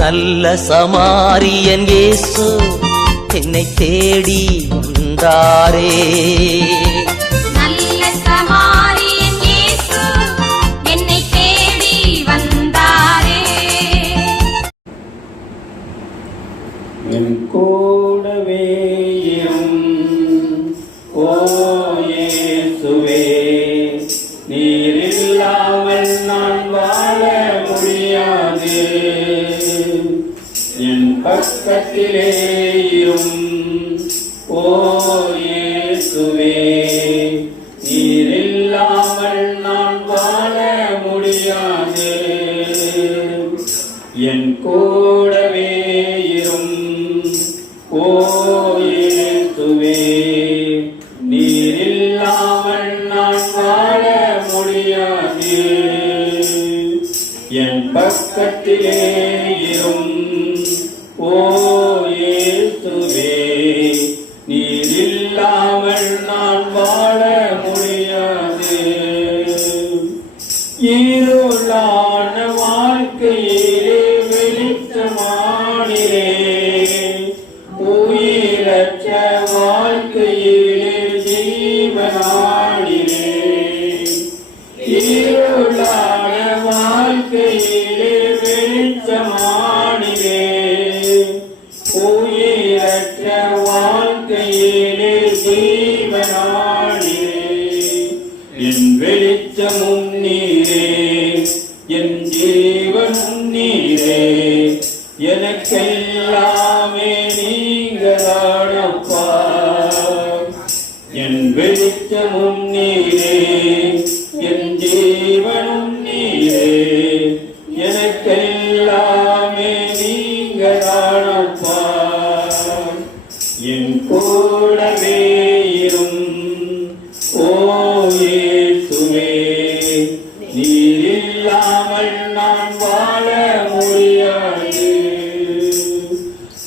நல்ல சமாரியன் இயேசு என்னை தேடி வந்தாரே. நல்ல சமாரியன் இயேசு என்னை தேடி வந்தாரே. என் கூடவே இரும் ஓ இயேசுவே, நீர் இல்லாமல் நான் வாழ முடியாது. என் பக்கத்திலே இரும் ஓ இயேசுவே, நீர் இல்லாமல் நான் வாழ முடியாது. என் கூடவே இரும் ஓ இயேசுவே, நீர் இல்லாமல் நான் வாழ முடியாது. என் பக்கத்திலே இரும் ஓ இயேசுவே, நீர் இல்லாமல் நான் வாழ முடியாது. இருளான வாழ்க்கையிலே வெளிச்சமானிலே, உயிரற்ற வாழ்க்கையிலே ஜீவனானிலே. இருளான வாழ்க்கையிலே வெளிச்சமானிலே, உயிரற்ற வாழ்க்கையிலே ஜீவனானிலே. என் வெளிச்சமும் நீரே, என் ஜீவனும் நீரே, எனக்கெல்லாமே நீங்களானப்பா. என் வெளிச்சமும் நீரே, என் ஜீவனும் நீரே, எனக்கெல்லாமே நீங்களானப்பா. என் கூடவே இரும் ஓ இயேசுவே, நீர் இல்லாமல் நான் வாழ முடியாது.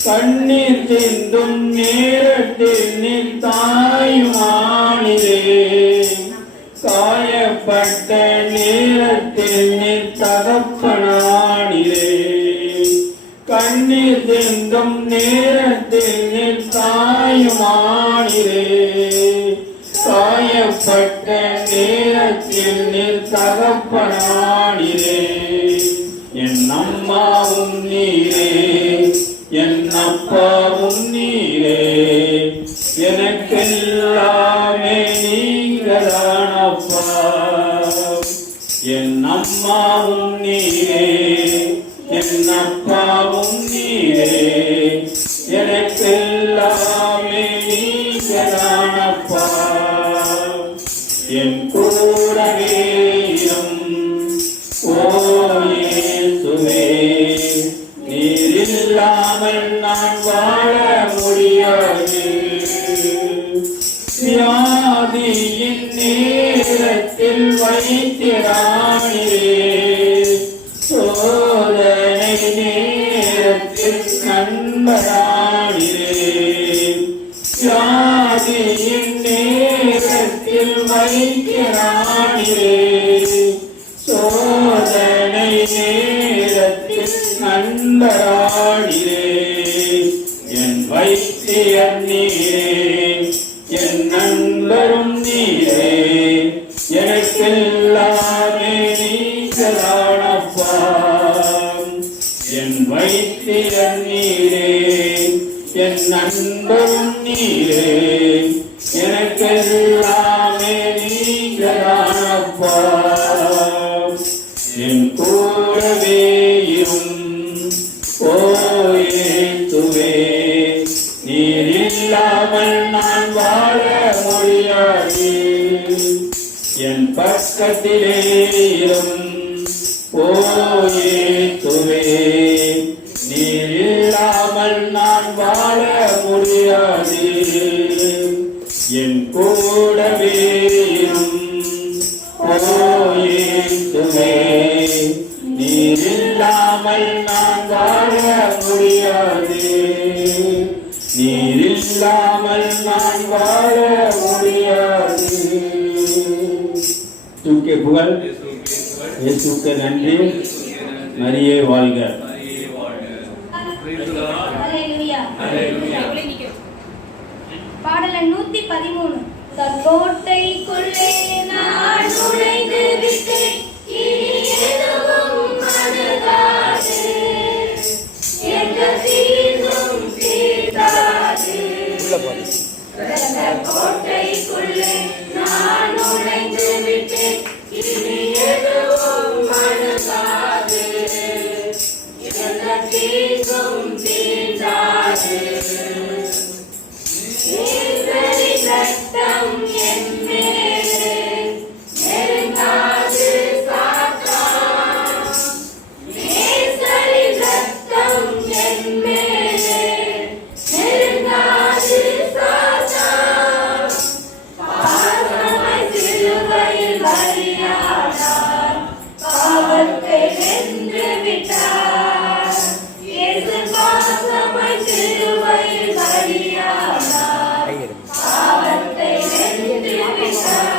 கண்ணீர் சிந்தும் நேரத்தில் நீர் தாயுமானிலே, காயப்பட்ட நேரத்தில் நீர் தகப்பனானிலே. கண்ணீர் சிந்தும் நேரத்தில் நீர் தாயுமானிலே, காயப்பட்ட நேரத்தில் நீர் தகப்பனானிலே. என் அம்மாவும் நீரே, என் அப்பாவும் நீரே, எனக்கெல்லாமே நீங்களானப்பா. என் அம்மாவும் நீரே, என் அப்பாவும் நீரே, எனக்கெல்லாமே நீங்களானப்பா. என் கூடவே இரும் ஓ இயேசுவே, நீர் இல்லாமல் நான் வாழ முடியாது. வியாதியின் நேரத்தில் வைத்திரானிலே, சோதனை நேரத்தில் நண்பரானிலே. வியாதியின் நேரத்தில் வைத்திரானிலே, சோதனை நேரத்தில் நண்பரானிலே. என் வைத்தியர் நீரே, என் நண்பரும் நீரே, எனக்கெல்லாமே நீங்களானப்பா. என் வைத்தியர் நீரே, என் நண்பரும் நீரே, எனக்கெல்லாமே நீங்களானப்பா. என் கூடவே இரும் ஓ இயேசுவே, நீர் இல்லாமல் நான் வாழ முடியாது. என் பக்கத்திலே இரும் ஓ இயேசுவே, நீர் இல்லாமல் நான் வாழ முடியாது. என் கூடவே இரும் ஓ இயேசுவே, நீர் இல்லாமல் நான் வாழ முடியாது. நீர் இல்லாமல் நான் வாழ முடியாது. தூக்கே புகழ், இயேசுவுக்கு நன்றி. மரியே வாழ்க. அல்லேலூயா. அவளே நிக்க பாடல் எண் 113. கோட்டைக்குள்ளே நான் நுழைந்து விட்டேன், இனி எதுவும் அணுகாது, எந்த தீங்கும் தீண்டாது. கோட்டைக்குள்ளே நான் நுழைந்து விட்டேன், இனி எதுவும் அணுகாது, எந்த தீங்கும் தீண்டாது. நேசரின் ரத்தம் என் மேலே நெருங்காது சாத்தான், நேசரின் ரத்தம் என் மேலே நெருங்காது சாத்தான். பாசமாய் சிலுவையில் பலியானார், பாவத்தை வென்று விட்டார். இயேசு பாசமாய் சிலுவையில் பலியானார், பாவத்தை வென்று விட்டார்.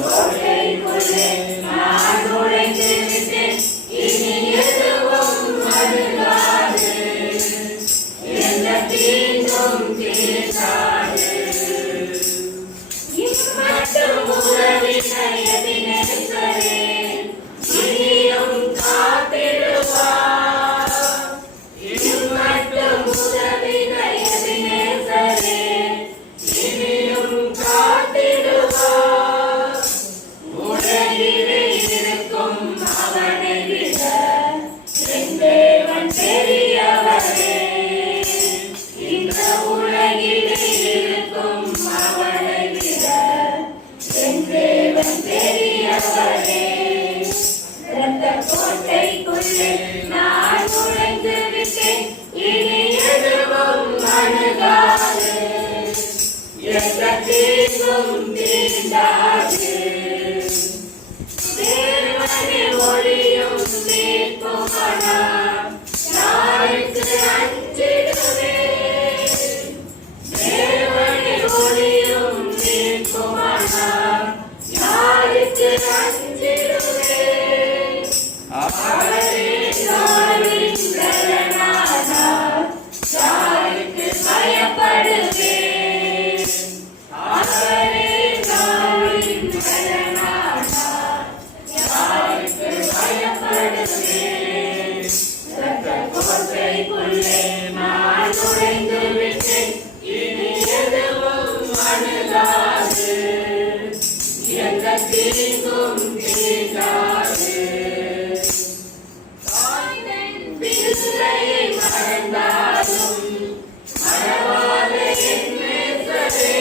கோட்டைக்குள்ளே நான் நுழைந்து விட்டேன், இனி எதுவும் அணுகாது, எந்த தீங்கும் தீண்டாது. இம்மட்டும் உறவினை எதினேசரே இனியும் காத்திடுவார். இம்மட்டும் உறவினை எதினேசரே இனியும் காத்திடுவார். உலகிலே இருக்கும் அவனை விட என் தேவன் பெரியவரே. இந்த உலகிலே இருக்கும் அவனை விட என் தேவன் பெரியவரே. இரத்த கோட்டைக்குள்ளே நான் நுழைந்து விட்டேன், இனி எதுவும் அணுகாது, எந்த தீங்கும் தீண்டாது. தேவனே ஒளியும் மீட்புமானார், யாருக்கு அஞ்சிடுவேன். தேவனே ஒளியும் மீட்புமானார், யாருக்கு அஞ்சிடுவேன். அவரே நாளின் பலனானார், யாருக்கு பயப்படுவேன். அவரே நாளின் பலனானார், யாருக்கு பயப்படுவேன். இரத்த கோட்டைக்குள்ளே நான் நுழைந்து விட்டேன், இனி எதுவும் அணுகாது, எந்த தீங்கும் தீண்டாது. தாய்தன் பிள்ளையை மறந்தாலும் மறவாத என் நேசரே.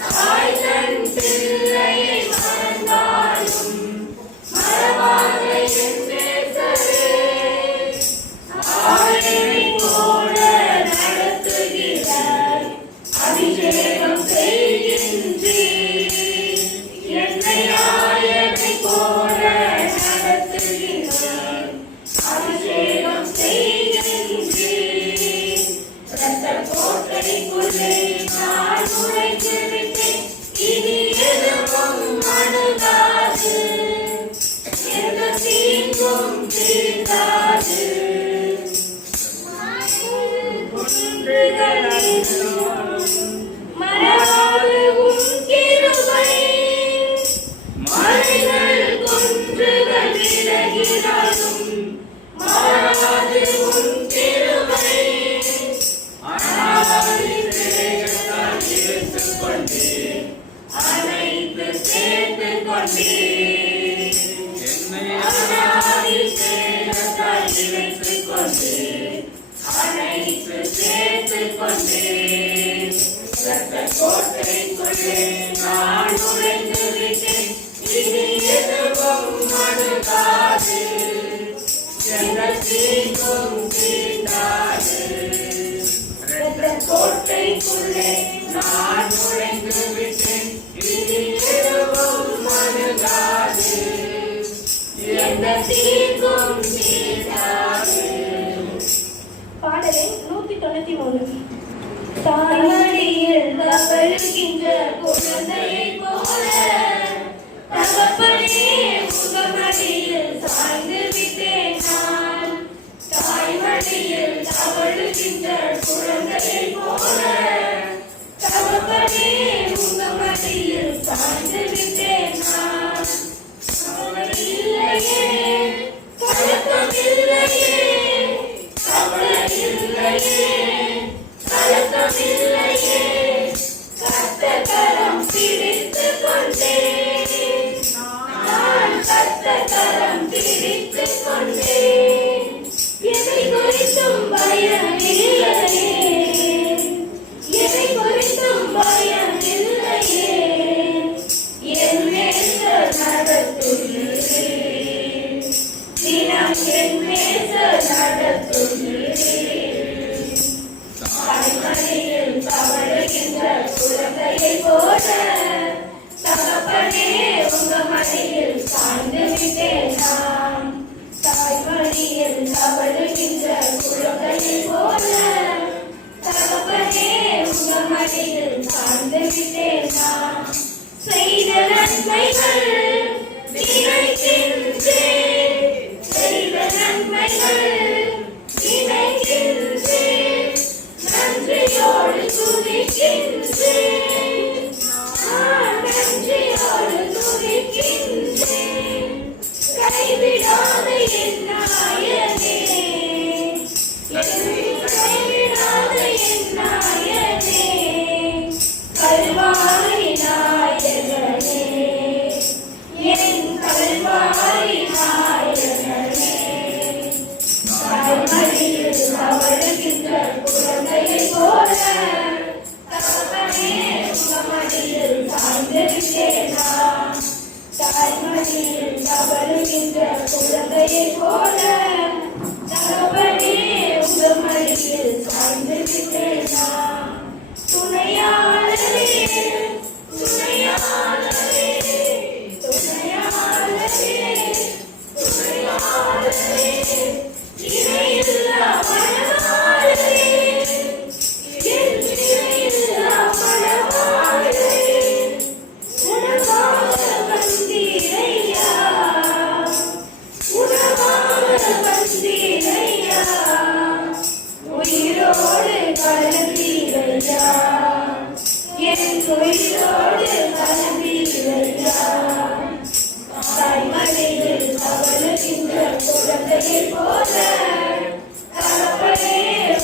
தாய்தன் பிள்ளையை மறந்தாலும் மறவாத என் நேசரே. ஆயனை போல நடத்துகிறார், அபிஷேகம் செய்கின்றீர். என்னை ஆயனை போல நடத்துகிறார், அபிஷேகம் செய்கின்றீர். இரத்த கோட்டைக்குள்ளே நான் நுழைந்து விட்டேன், இனி எதுவும் அணுகாது, எந்த தீங்கும் தீண்டாது. மறவாது உன் கிருபை, மலைகள் குன்றுகள் விலகினாலும் மறவாது உன் கிருபை. அனாதி சிநேகத்தால் இழுத்துக் கொண்டீர், அனைத்து சேர்த்துக் கொண்டீர். என்னை அனாதி சிநேகத்தால் இழுத்துக் கொண்டீர், அனைத்து சேர்த்துக் கொண்டீர். இரத்த கோட்டைக்குள்ளே நான் நுழைந்து விட்டேன், இனி எதுவும் அணுகாது, எந்த தீங்கும் தீண்டாது. இரத்த கோட்டைக்குள்ளே நான் நுழைந்து விட்டேன், இனி எதுவும் அணுகாது, எந்த தீங்கும் தீண்டாது. பாடலை 193. தாய்மடியில் தவழுகின்ற குழந்தையை போல தகப்பனே முகமடியில் சாய்ந்து விட்டேன் நான். கவலையில்லையே, கலக்கமில்லையே, கர்த்தர் கரம் பிடித்துக் கொண்டேன். நான் கர்த்தர் கரம் பிடித்துக் கொண்டேன். எதை குறித்தும் பயம் இல்லையே, எதை குறித்தும் பயம் இல்லையே. என் நேசர் நடத்துகிறேன், தினம் என் நேசர் நடத்துகிறேன். தாய்மடியில் தவழுகின்ற குழந்தையைப் போல தகப்பனே உங்க மடியில் சாய்ந்து விட்டேன் நான். தாய்மடியில் தவழுகின்ற குழந்தையைப் போல தகப்பனே உங்க மடியில் சாய்ந்து விட்டேன் நான். செய்த நன்மைகள் நினைக்கின்றேன், செய்த நன்மைகள் நினைக்கின்றேன், நன்றியோடு துதிக்கின்றேன், நான் நன்றியோடு துதிக்கின்றேன். கைவிடாத என் நாயனே, என்னை கைவிடாத என் நாயனே, கல்வாரி நாயகனே, என் கல்வாரி நாயகனே. தாய்மடியில் தவழுகின்ற குழந்தையைப் போல தகப்பனே உங்க மடியில் சாய்ந்து விட்டேன் நான். தாய்மடியில் தவழுகின்ற குழந்தையைப் போல தகப்பனே உங்க மடியில் சாய்ந்து விட்டேன் நான். துணையாளரே, துணையாளரே, துணையாளரே, துணையாளரே, இணையில்லா மணவாளரே, என் இணையில்லா மணவாளரே, உணவாக வந்தீரையா, உணவாக வந்தீரையா, உயிரோடு கலந்தீரையா, என் உயிரோடு கலந்தீரையா. தாய்மடியில் தவழுகின்ற குழந்தையைப் போல தகப்பனே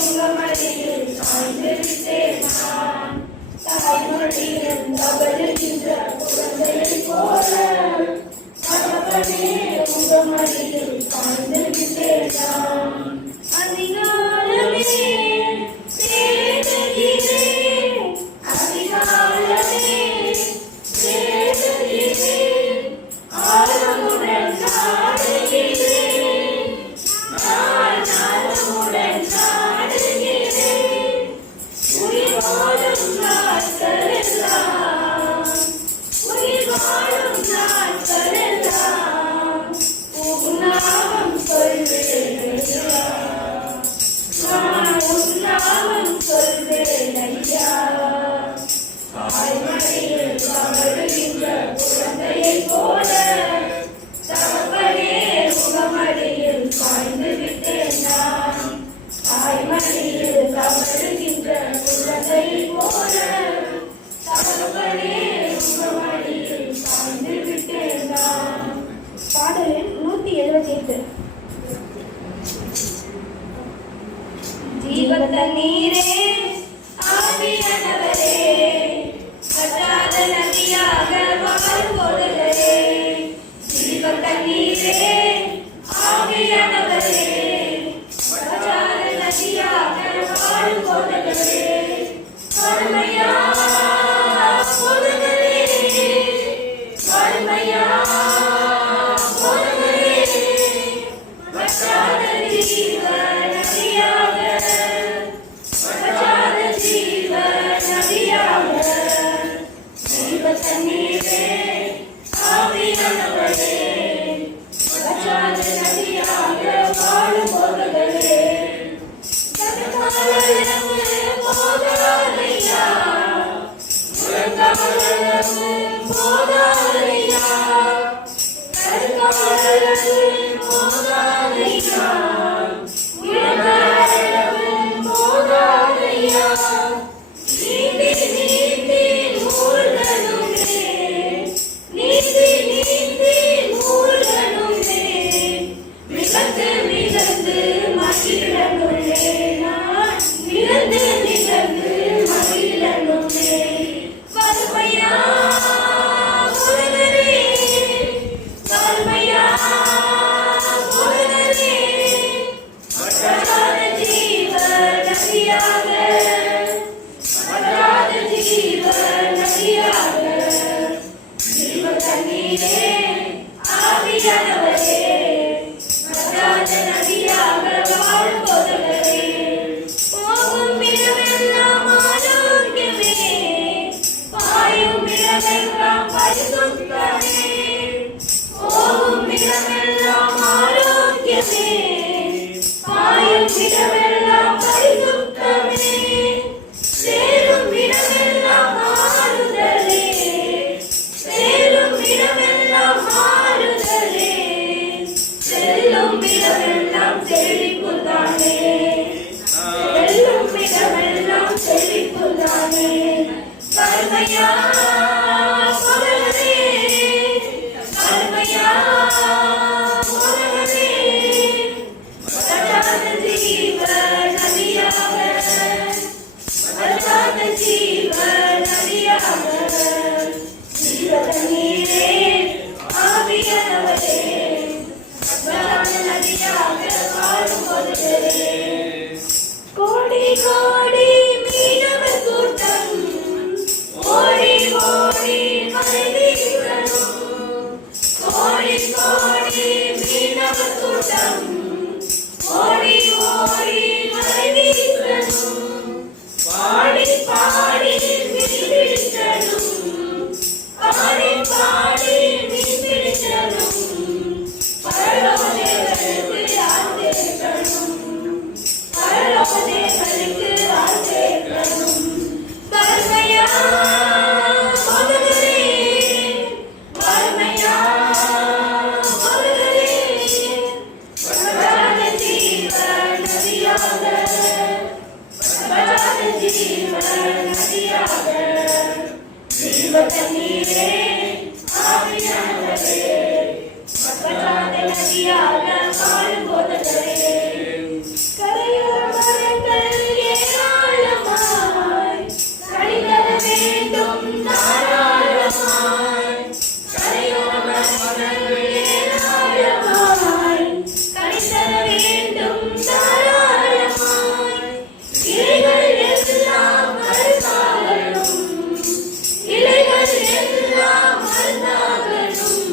உங்க மடியில் சாய்ந்து விட்டேன் நான். தாய்மடியில் தவழுகின்ற குழந்தையைப் போல தகப்பனே உங்க மடியில் சாய்ந்து விட்டேன் நான். அதிகாலமே தேடுகிறேன், அதிகாலமே தேடுகிறேன், ஆழமுடன் நாடுகிறேன், நான் ஆழமுடன் நாடுகிறேன். உயிர் வாழும் நாட்களெல்லாம், உயிர் வாழும் நாட்களெல்லாம் உன் நாமம் சொல்வேன் ஐயா, நான் உன் நாமம் சொல்வேன் ஐயா. தாய்மடியில் தவழுகின்ற குழந்தையைப் போல தகப்பனே உங்க மடியில் சாய்ந்து விட்டேன் நான். தாய்மடியில் தவழுகின்ற குழந்தையைப் போல தகப்பனே உங்க மடியில் சாய்ந்து விட்டேன் நான். பாடல் எண் 178. ஜீவத்தண்ணீரே ஆவியானவரே, வற்றாத நதியாக வாழ்வோடுகளே. ஜீவத்தண்ணீரே ஆவியானவரே, வற்றாத நதியாக வாழ்வோடுகளே. வறுமையா பொருகளே, வறுமையா பொருகளே, வற்றாத ஜீவ நதியாக, வற்றாத ஜீவ நதியாக. ஜீவத்தண்ணீரே ஆவியானவரே, வற்றாத நதியாக வாழும்போதுகளே. தற்காலளவு போதாதையா, உலகளவு போதாதையா, தற்காலளவு போதாதையா, உலகளவு போதாதையா. நீந்தி நீந்தி மூழ்கணுமே, நீந்தி நீந்தி மூழ்கணுமே, மிதந்து மிதந்து மகிழணுமே. இடமெல்லாம் பரிசுத்தமே, சேரும் இடமெல்லாம் ஆறுதலே, சேரும் இடமெல்லாம் ஆறுதலே, செல்லும் இடமெல்லாம் செழிப்புதானே, செல்லும் இடமெல்லாம் செழிப்புதானே. கருமையா மகனே, கருமையா மகனே, வற்றாத ஜீவ நதியாக, வற்றாத ஜீவ நதியாக, ஜீவ தண்ணீரே ஆவியானவரே, வற்றாத நதியாக வாழும் பொழுதே. கோடி கோடி மீனவர் கூட்டம் ஓடி ஓடி மறைவீரனும், கோடி கோடி மீனவர் கூட்டம் ஓடி ஓடி மறைவீரனும், பாடி பாடி மீன் பிடித்தனும், பாடி பாடி மீன் பிடித்தனும், பரலோகங்களுக்கு ஆசைக்கணும், பரலோகங்களுக்கு ஆசைக்கணும். கருமையா மகனே, கருமையா மகனே, வற்றாத ஜீவ நதியாக, வற்றாத ஜீவ நதியாக, ஜீவ தண்ணீரே ஆவியானவரே, வற்றாத நதியாக வாழும் பொழுதே. கரையோர மரங்கள் ஏராளமாய் கனிதர வேண்டும் தாராளமாய், கரையோர மரங்கள் ஏராளமாய் கனிதர வேண்டும் தாராளமாய். இலைகள் எல்லாம் மறுத்தாகணும், இலைகள் எல்லாம் மறுத்தாகணும்,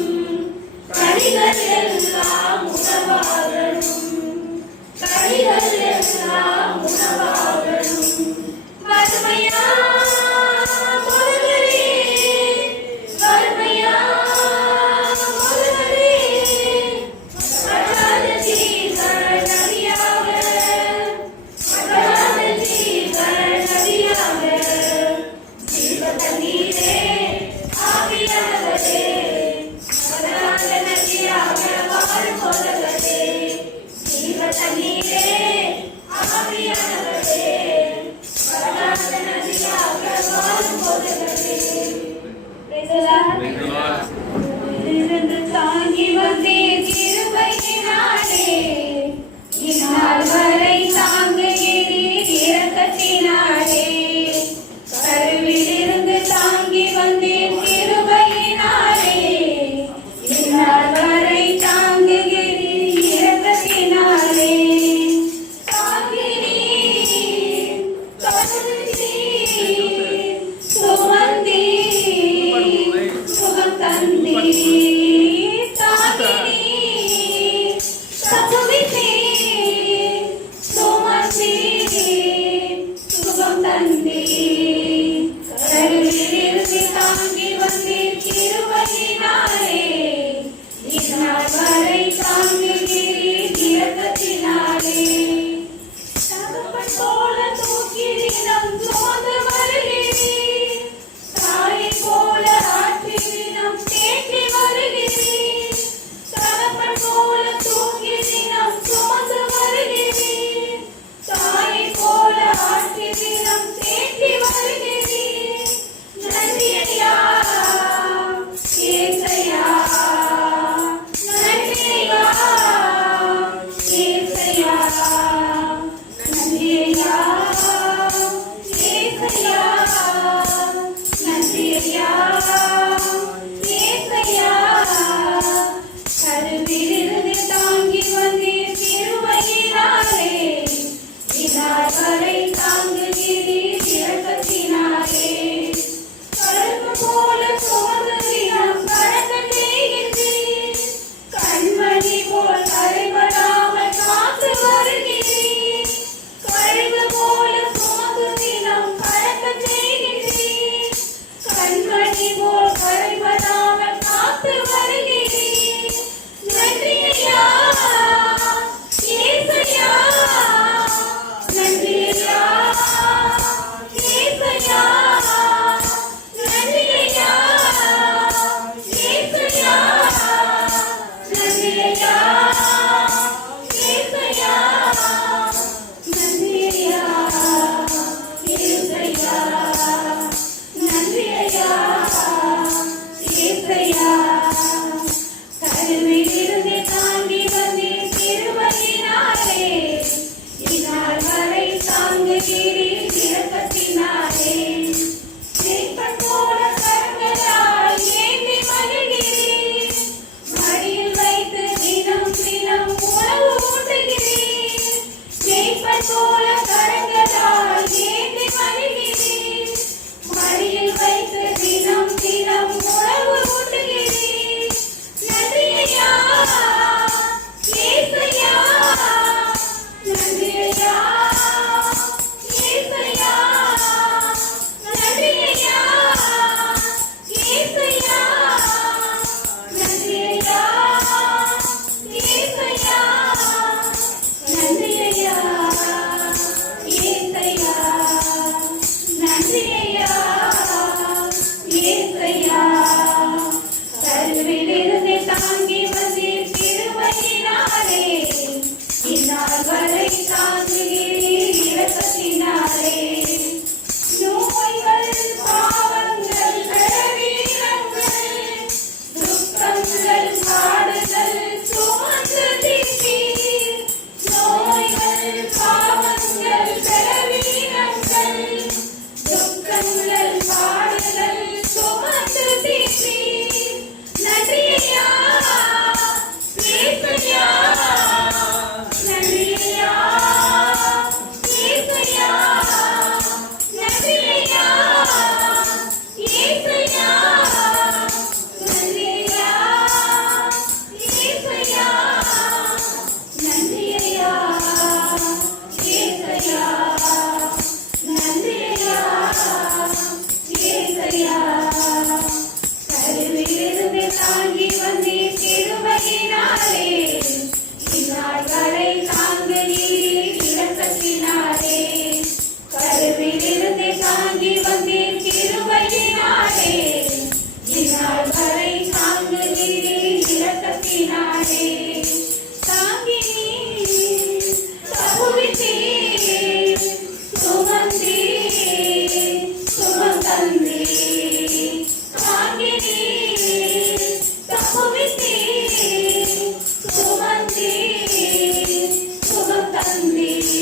இந்நாள் வரை தாங்குகிறீர் இரக்கத்தினாலே. நோய்கள், பாவங்கள், பலவீனங்கள், துக்கங்கள், பாடுகள் சுமந்து தீர்த்தீர். நோய்கள், பாவங்கள், பலவீனங்கள், துக்கங்கள், பாடுகள் சுமந்து தீர்த்தீர். நன்றியா இயேசுயா, நன்றியா இயேசுயா, நன்றியா இயேசுயா, நன்றியா இயேசுயா, நன்றியா இயேசுயா, நன்றியா இயேசுயா. கருவிலிருந்து தாங்கி வந்தீர் கிருபையினாலே. இந்நாள் வரை தாங்குகிறீர் இரக்கத்தினாலே. கருவிலிருந்து தாங்கி வந்தீர் கிருபையினாலே. இந்நாள் வரை தாங்குகிறீர் இரக்கத்தினாலே. தாங்கினீர், தப்புவித்தீர், சுமந்தீர், சுகம் தந்தீர். தாங்கினீர், தப்புவித்தீர், சுமந்தீர், சுகம் தந்தீர்.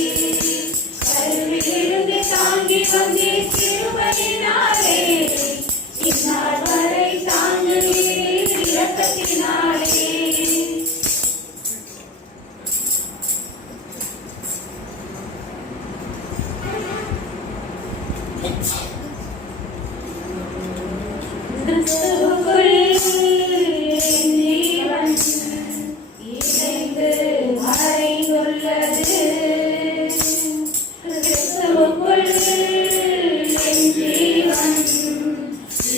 கருவிலிருந்து தாங்கி வந்தீர் கிருபையினாலே. இந்நாள் வரை தாங்குகிறீர் இரக்கத்தினாலே. கிறிஸ்துவுக்குள் என் ஜீவன் இணைந்து மறைந்துள்ளது. கிறிஸ்துவுக்குள் என் ஜீவன்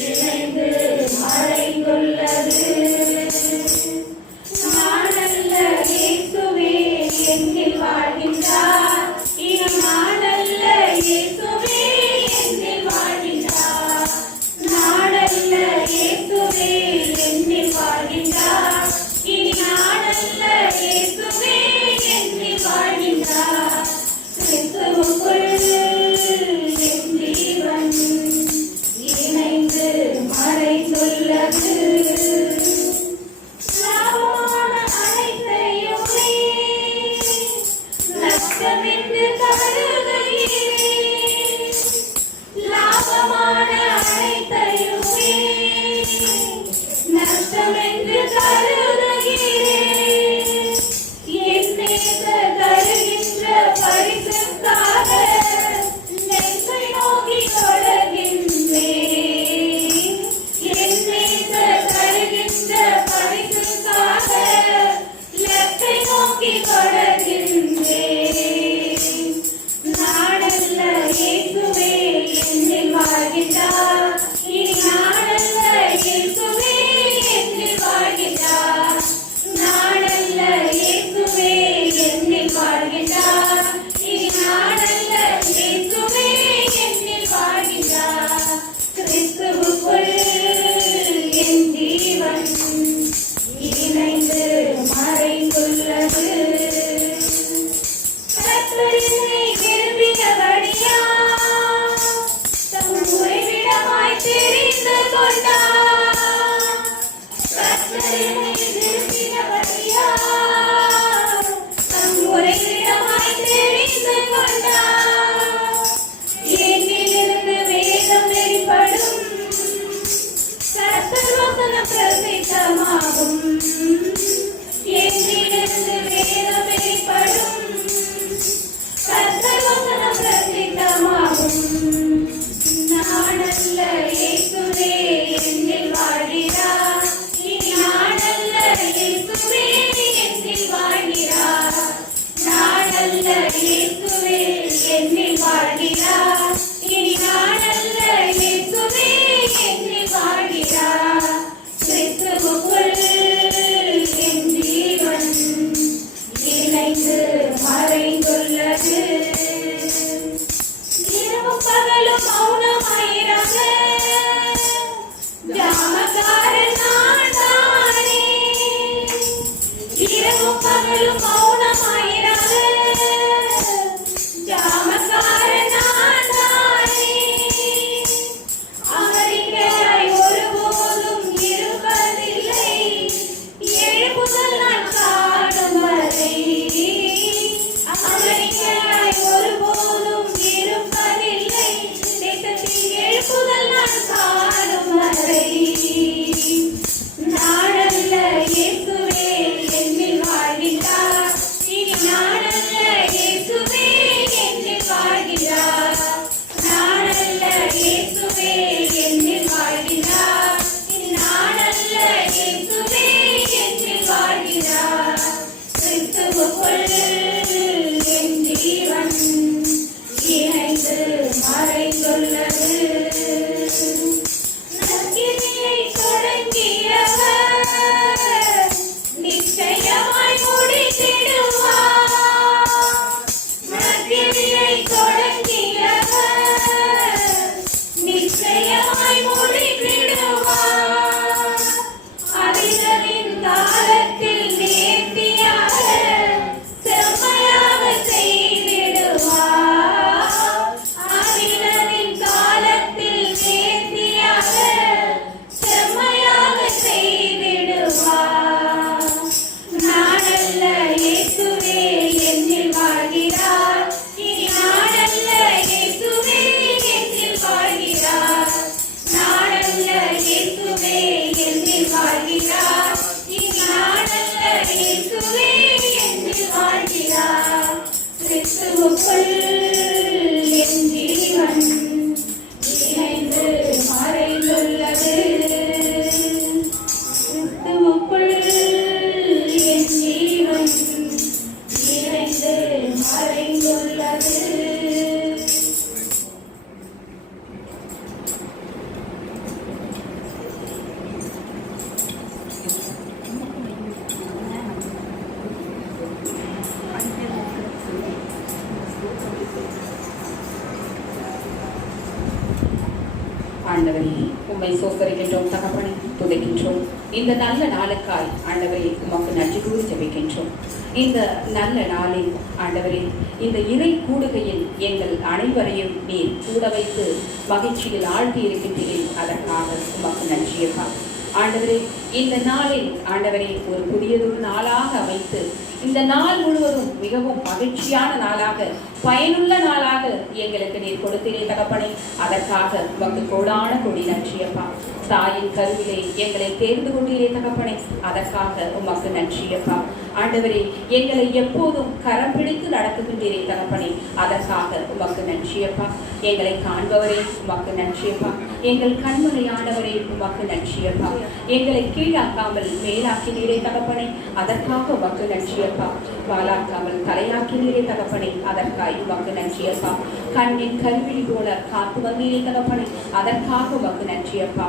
இணைந்து மறைந்துள்ளது. நானல்ல இயேசுவே என்னில் வாழ்கின்றார். இனி நானல்ல இயேசுவே என்னில் வாழ்கின்றார். நானல்ல இயேசுவே என்னில் வாழ்கின்றார். இனி நானல்ல இயேசுவே என்னில் வாழ்கின்றார். கிறிஸ்துவுக்குள் என் ஜீவன் இணைந்து மறைந்துள்ளது. லாபமான அனைத்தையுமே நஷ்டமென்று கருதுகிறேன். லாபமான அனைத்தையுமே நஷ்டமென்று கருதுகிறேன். என் நேசர் தருகின்ற பரிசுக்காக நெஞ்சை நோக்கி தொடர்கின்றேன். என் நேசர் தருகின்ற பரிசுக்காக லக்கை நோக்கி தொடர்கின்றேன். நாடல்ல இயேசுவே என்னில் வாழ்கின்றார். இனி நாடல்ல இயேசுவே என்னில் வாழ்கின்றார். நாடல்ல இயேசுவே என்னில் வாழ்கின்றார். இனி நாடல்ல இயேசுவே என்னில் வாழ்கின்றார். கிறிஸ்துவுக்குள் என் ஜீவன் இணைந்து மறைந்துள்ளது. கர்த்தரினை விரும்பினபடியா தம் உறைவிடமாய் தெரிந்து கொண்டார். கர்த்தரினை விரும்பினபடியா தம் உறைவிடமாய் தெரிந்து கொண்டார். என்னிலிருந்து வேதம் வெளிப்படும். கர்த்தர் வசனம் பிரசித்தமாகும். என்னிலிருந்து வேதம் வெளிப்படும். கர்த்தர் வசனம் பிரசித்தமாகும். நானல்ல இயேசுவே என்னில் வாழ்கிறார். இனி நானல்ல இயேசுவே என்னில் வாழ்கிறார். நானல்ல இயேசுவே என்னில் வாழ்கிறார். இனி நானல்ல இயேசுவே என்னில் வாழ்கிறார். கிறிஸ்துவுக்குள் என் ஜீவன் இணைந்து மறைந்துள்ளது. இரவும் பகலும் மௌனமாயிராக ஜாமக்காரன் நான் தானே. இரவும் பகலும் மௌனமாயிராக கிறிஸ்துவுக்குள் என் ஜீவன் நிறைந்து மறைந்துள்ளது. கிறிஸ்துவுக்குள் என் ஜீவன் நிறைந்து மறைந்துள்ளது. ஆண்டவரே, உம்மை சோஸ்தரிக்கின்றோம் தகப்பனே, துதிக்கின்றோம். இந்த நல்ல நாளுக்காய் ஆண்டவரே உமக்கு நன்றி கூறி ஜெபிக்கின்றோம். இந்த நல்ல நாளில் ஆண்டவரே, இந்த இறை கூடுகையில் எங்கள் அனைவரையும் நீர் கூட வைத்து மகிழ்ச்சியில் ஆழ்த்தி இருக்கின்றீர்கள். அதற்காக உமக்கு நன்றியப்பா. ஆண்டவரே, இந்த நாளில் ஆண்டவரே ஒரு புதியதொரு நாளாக அமைத்து இந்த நாள் முழுவதும் மிகவும் மகிழ்ச்சியான நாளாக, பயனுள்ள நாளாக எங்களுக்கு நீர் கொடுத்தீரே தகப்பனே. அதற்காக உமக்கு கோடான கொடி நன்றியப்பா. தாயின் கருவிலே எங்களை தேர்ந்து கொண்டீரே தகப்பனே. அதற்காக உமக்கு நன்றியப்பா. ஆண்டவரே, எங்களை எப்போதும் கரம் பிடித்து நடத்துகின்றீரே தகப்பனே. அதற்காக உமக்கு நன்றியப்பா. எங்களை காண்பவரே உமக்கு நன்றியப்பா. எங்கள் கண்மலையானவரே உமக்கு நன்றியப்பா. எங்களை கீழாக்காமல் மேலாக்கினீரே தகப்பனே. அதற்காக உமக்கு நன்றியப்பா. வாலாக்காமல் தலையாக்கினீரே தகப்பனே. அதற்காக உமக்கு நன்றியப்பா. கண்ணின் கருவிழி போல காத்து வந்தீரே தகப்பனே. அதற்காக உமக்கு நன்றியப்பா.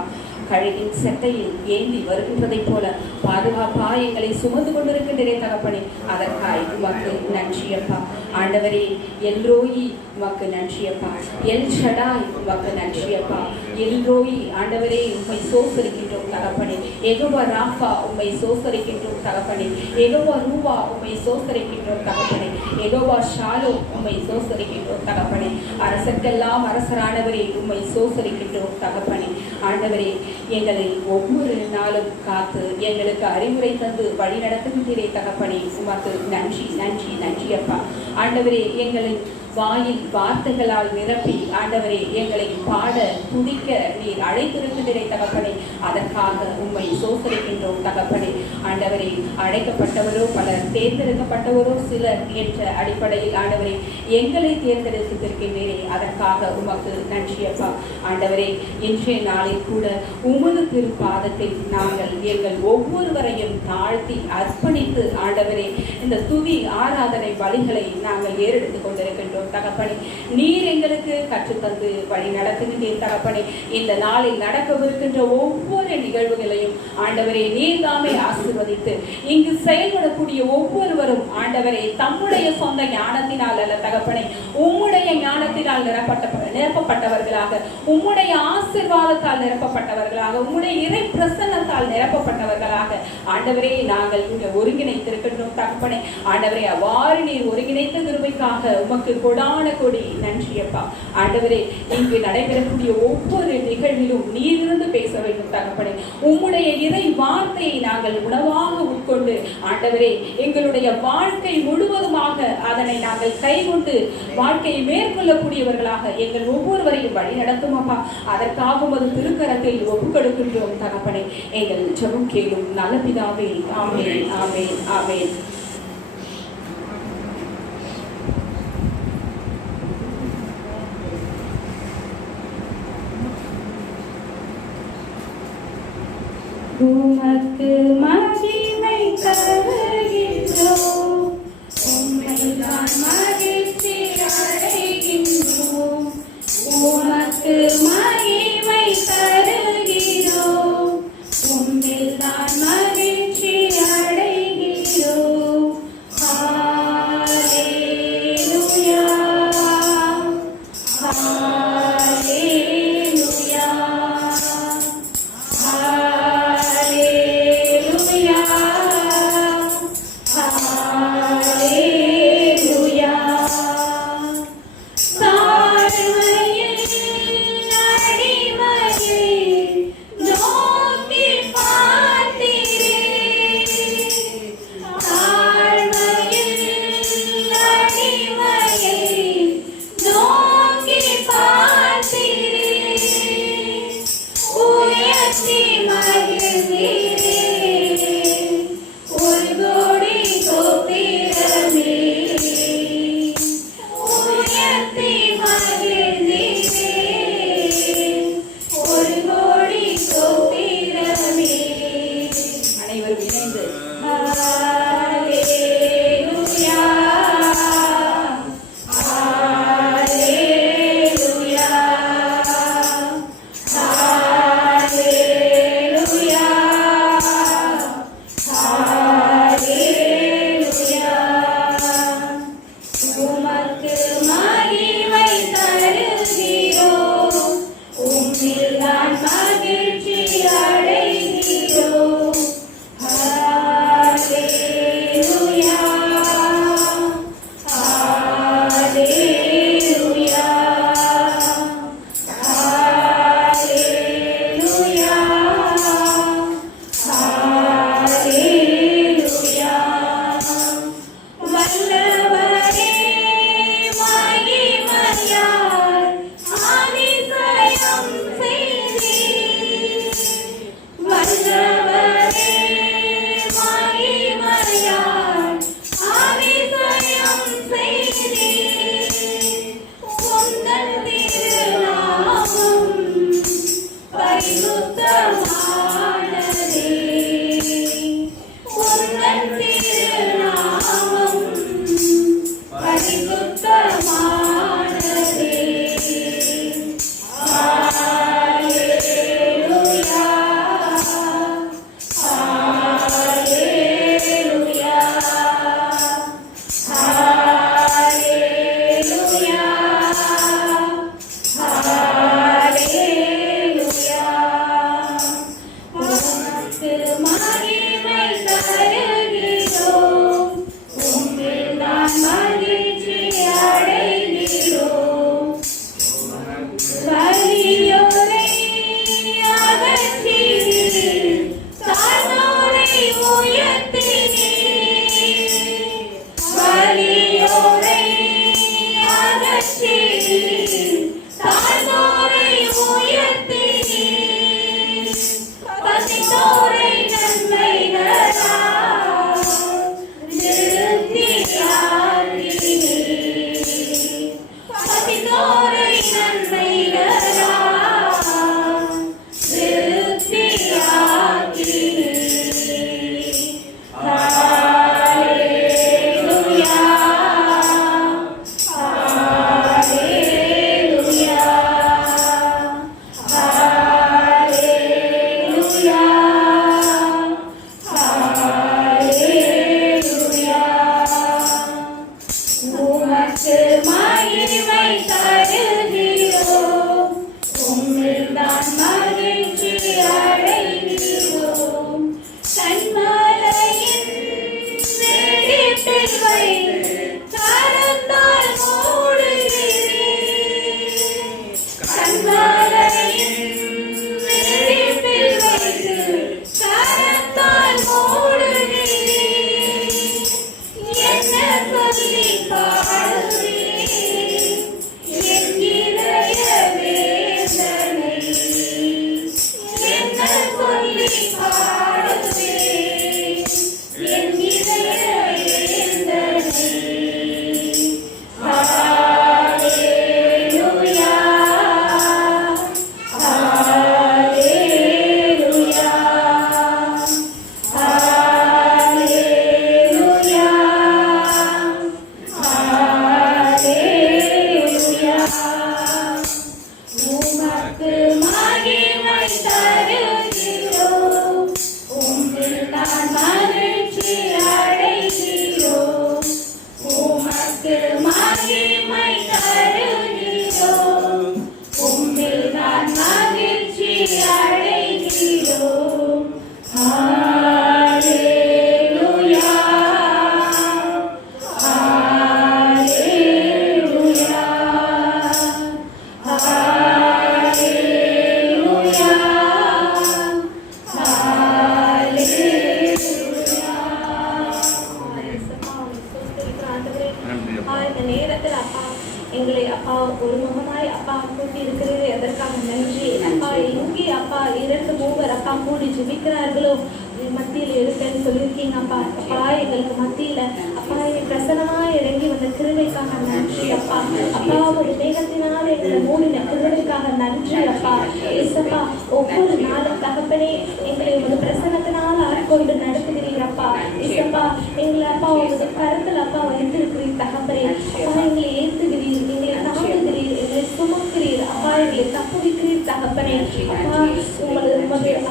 கழுகின் செட்டையில் ஏந்தி வருகின்றதைப் போல பாதுகாப்பா எங்களை சுமந்து கொண்டிருக்கின்றே தகப்பனே. அதற்காய் உமக்கு நன்றியப்பா. ஆண்டவரே, எல்ரோயி உமக்கு நன்றியப்பா. எல் ஷடாய் உமக்கு நன்றியப்பா. எல்ரோயி ஆண்டவரே உம்மை சோசரிக்கின்றோம் தகப்பனே. எகோவா ராஃபா உம்மை சோசரிக்கின்றோம் தகப்பனே. எகோவா ரூவா உம்மை சோசரிக்கின்றோம் தகப்பனே. எகோவா ஷாலோ உம்மை சோசரிக்கின்றோம் தகப்பனே. அரசர்க்கெல்லாம் அரசரானவரே உம்மை சோசரிக்கின்றோம் தகப்பனே. ஆண்டவரே, எங்களை ஒவ்வொரு நாளும் காத்து எங்களுக்கு அறிவுரை தந்து வழி நடத்துகின்றே தகப்பனே. உமக்கு நன்றி நன்றி நன்றி அப்பா. ஆண்டவரே, எங்களின் வாயில் வார்த்தைகளால் நிரப்பி ஆண்டவரே எங்களை பாட துதிக்க நீர் அழைத்திருக்கின்றே தகப்பனே. அதற்காக உம்மை சோசரிக்கின்றோம் தகப்பனே. ஆண்டவரே, அழைக்கப்பட்டவரோ பலர், தேர்ந்தெடுக்கப்பட்டவரோ சிலர் என்ற அடிப்படையில் ஆண்டவரே எங்களை தேர்ந்தெடுத்திருக்கின்றீரே. அதற்காக உமக்கு நன்றியப்பா. ஆண்டவரே, இன்றைய நாளில் கூட உமது திருப்பாதத்தில் நாங்கள் எங்கள் ஒவ்வொருவரையும் தாழ்த்தி அர்ப்பணித்து ஆண்டவரே இந்த துதி ஆராதனை பலிகளை நாங்கள் ஏறெடுத்துக் கொண்டிருக்கின்றோம் தகப்பனே. நீர் எங்களுக்கு கற்றுத்தந்து வழி நடத்துகின்றீர் தகப்பனே. இந்த நாளில் நடக்கவிருக்கின்ற ஒவ்வொரு நிகழ்வுகளையும் ஆண்டவரே நீர் தாமே ஆசீர்வதித்து இங்கு செயல்படக்கூடிய ஒவ்வொருவரும் ஆண்டவரே தம்முடைய சொந்த ஞானத்தினால் அல்ல தகப்பனே, உம்முடைய ஞானத்தினால் நிரப்பப்பட்டவர்களாக, உம்முடைய ஆசீர்வாதத்தால் நிரப்பப்பட்டவர்களாக, உம்முடைய இறை பிரசன்னத்தால் நிரப்பப்பட்டவர்களாக ஆண்டவரே நாங்கள் இங்கு ஒருங்கிணைத்திருக்கின்றோம் தகப்பனே. ஆண்டவரே, அவ்வாறு நீர் ஒருங்கிணைத்த கிருபைக்காக உமக்கு கொடான கொடி நன்றியப்பா. ஆண்டவரே, இங்கு நடைபெறக்கூடிய ஒவ்வொரு நிகழ்விலும் நீர் இருந்து பேச வேண்டும் தகப்பனே. உம்முடைய இறை வார்த்தையை நாங்கள் உணவாக உட்கொண்டு ஆண்டவரே எங்களுடைய வாழ்க்கை முழுவதுமாக அதனை நாங்கள் கைகொண்டு வாழ்க்கையை மேற்கொள்ளக்கூடியவர்களாக எங்கள் ஒவ்வொருவரையும் வழி நடத்தும் அப்பா. அதற்காக உமது திருக்கரத்தில் ஒப்புக்கொடுக்கின்றோம் தகப்பனே. எங்கள் ஜெபம் கேளும் நல்ல பிதாவே. ஆமென் ஆமென் ஆமென். உமக்கு மகிமை தருகின்றோம், உம்மைதான் மகிழ்ச்சி அடைகின்றோம். உமக்கு மகிமை தருகிறோம், உம்மில்தான் மகிழ்ச்சி அடைகிறோம். ஹல்லேலூயா ஹல்லேலூயா ஹல்லேலூயா ஹல்லேலூயா. தாழ்மையில் உமக்கு மகிமை தருகிறோம், உம்மில்தான் மகிழ்ச்சி அடைகிறோம். கண்மலையின் வெடிப்பில் வைத்து கரத்தால் மூடுகிறீர். கண்மலையின் வெடிப்பில் வைத்து கரத்தால் மூடுகிறீர். என்ன சொல்லி பாடுகிறேன் என் இதய வேதனை, என்ன சொல்லி பாடுகிறேன் என் இதய வேதனை. ஹalleluya, ஹalleluya, ஹalleluya, ஹalleluya. உமக்கு மகிமை தருகிறோம், உம்மில்தான் மகிழ்ச்சி அடைகிறோம். உமக்கு மகிமை தருகிறோம், உம்மில்தான் மகிழ்ச்சி அடைகிறோம். ஹalleluya, ஹalleluya, ஹalleluya, ஹalleluya. இந்த நேரத்தில் அப்பா எங்களை அப்பா ஒரு முகமாய் அப்பா கூட்டி இருக்கிறது எதற்காக நன்றி. அப்பா எங்கே அப்பா 2-3 அப்பா கூடி ஜெபிக்கிறார்களோ மத்தியில் இருப்பேன்னு சொல்லியிருக்கீங்க அப்பா. அப்பா எங்களுக்கு மத்தியில அப்பா பிரசனமா இறங்கி வந்த கிருபைக்காக நன்றி அப்பா. அப்பா ஒரு மேகத்தினால் எங்களை மூடின கிருபைக்காக நன்றி அப்பா. ஏசப்பா ஒவ்வொரு நாளும் தகப்பனே எங்களை ஒரு பிரசனத்தினால் ஆட்கொண்டு நடத்துகிறீர் அப்பா. ஏசப்பா எங்களை அப்பா ஒரு கருத்தில் அப்பா வைத்திருக்கிறீர் தகப்பனே. அப்பா எங்களை ஏற்றுகிறீர், எங்களை தாங்குகிறீர், எங்களை சுமக்கிறீர் அப்பா, எங்களை தப்புவிக்கிறீர் தகப்பனே. அப்பா உங்களது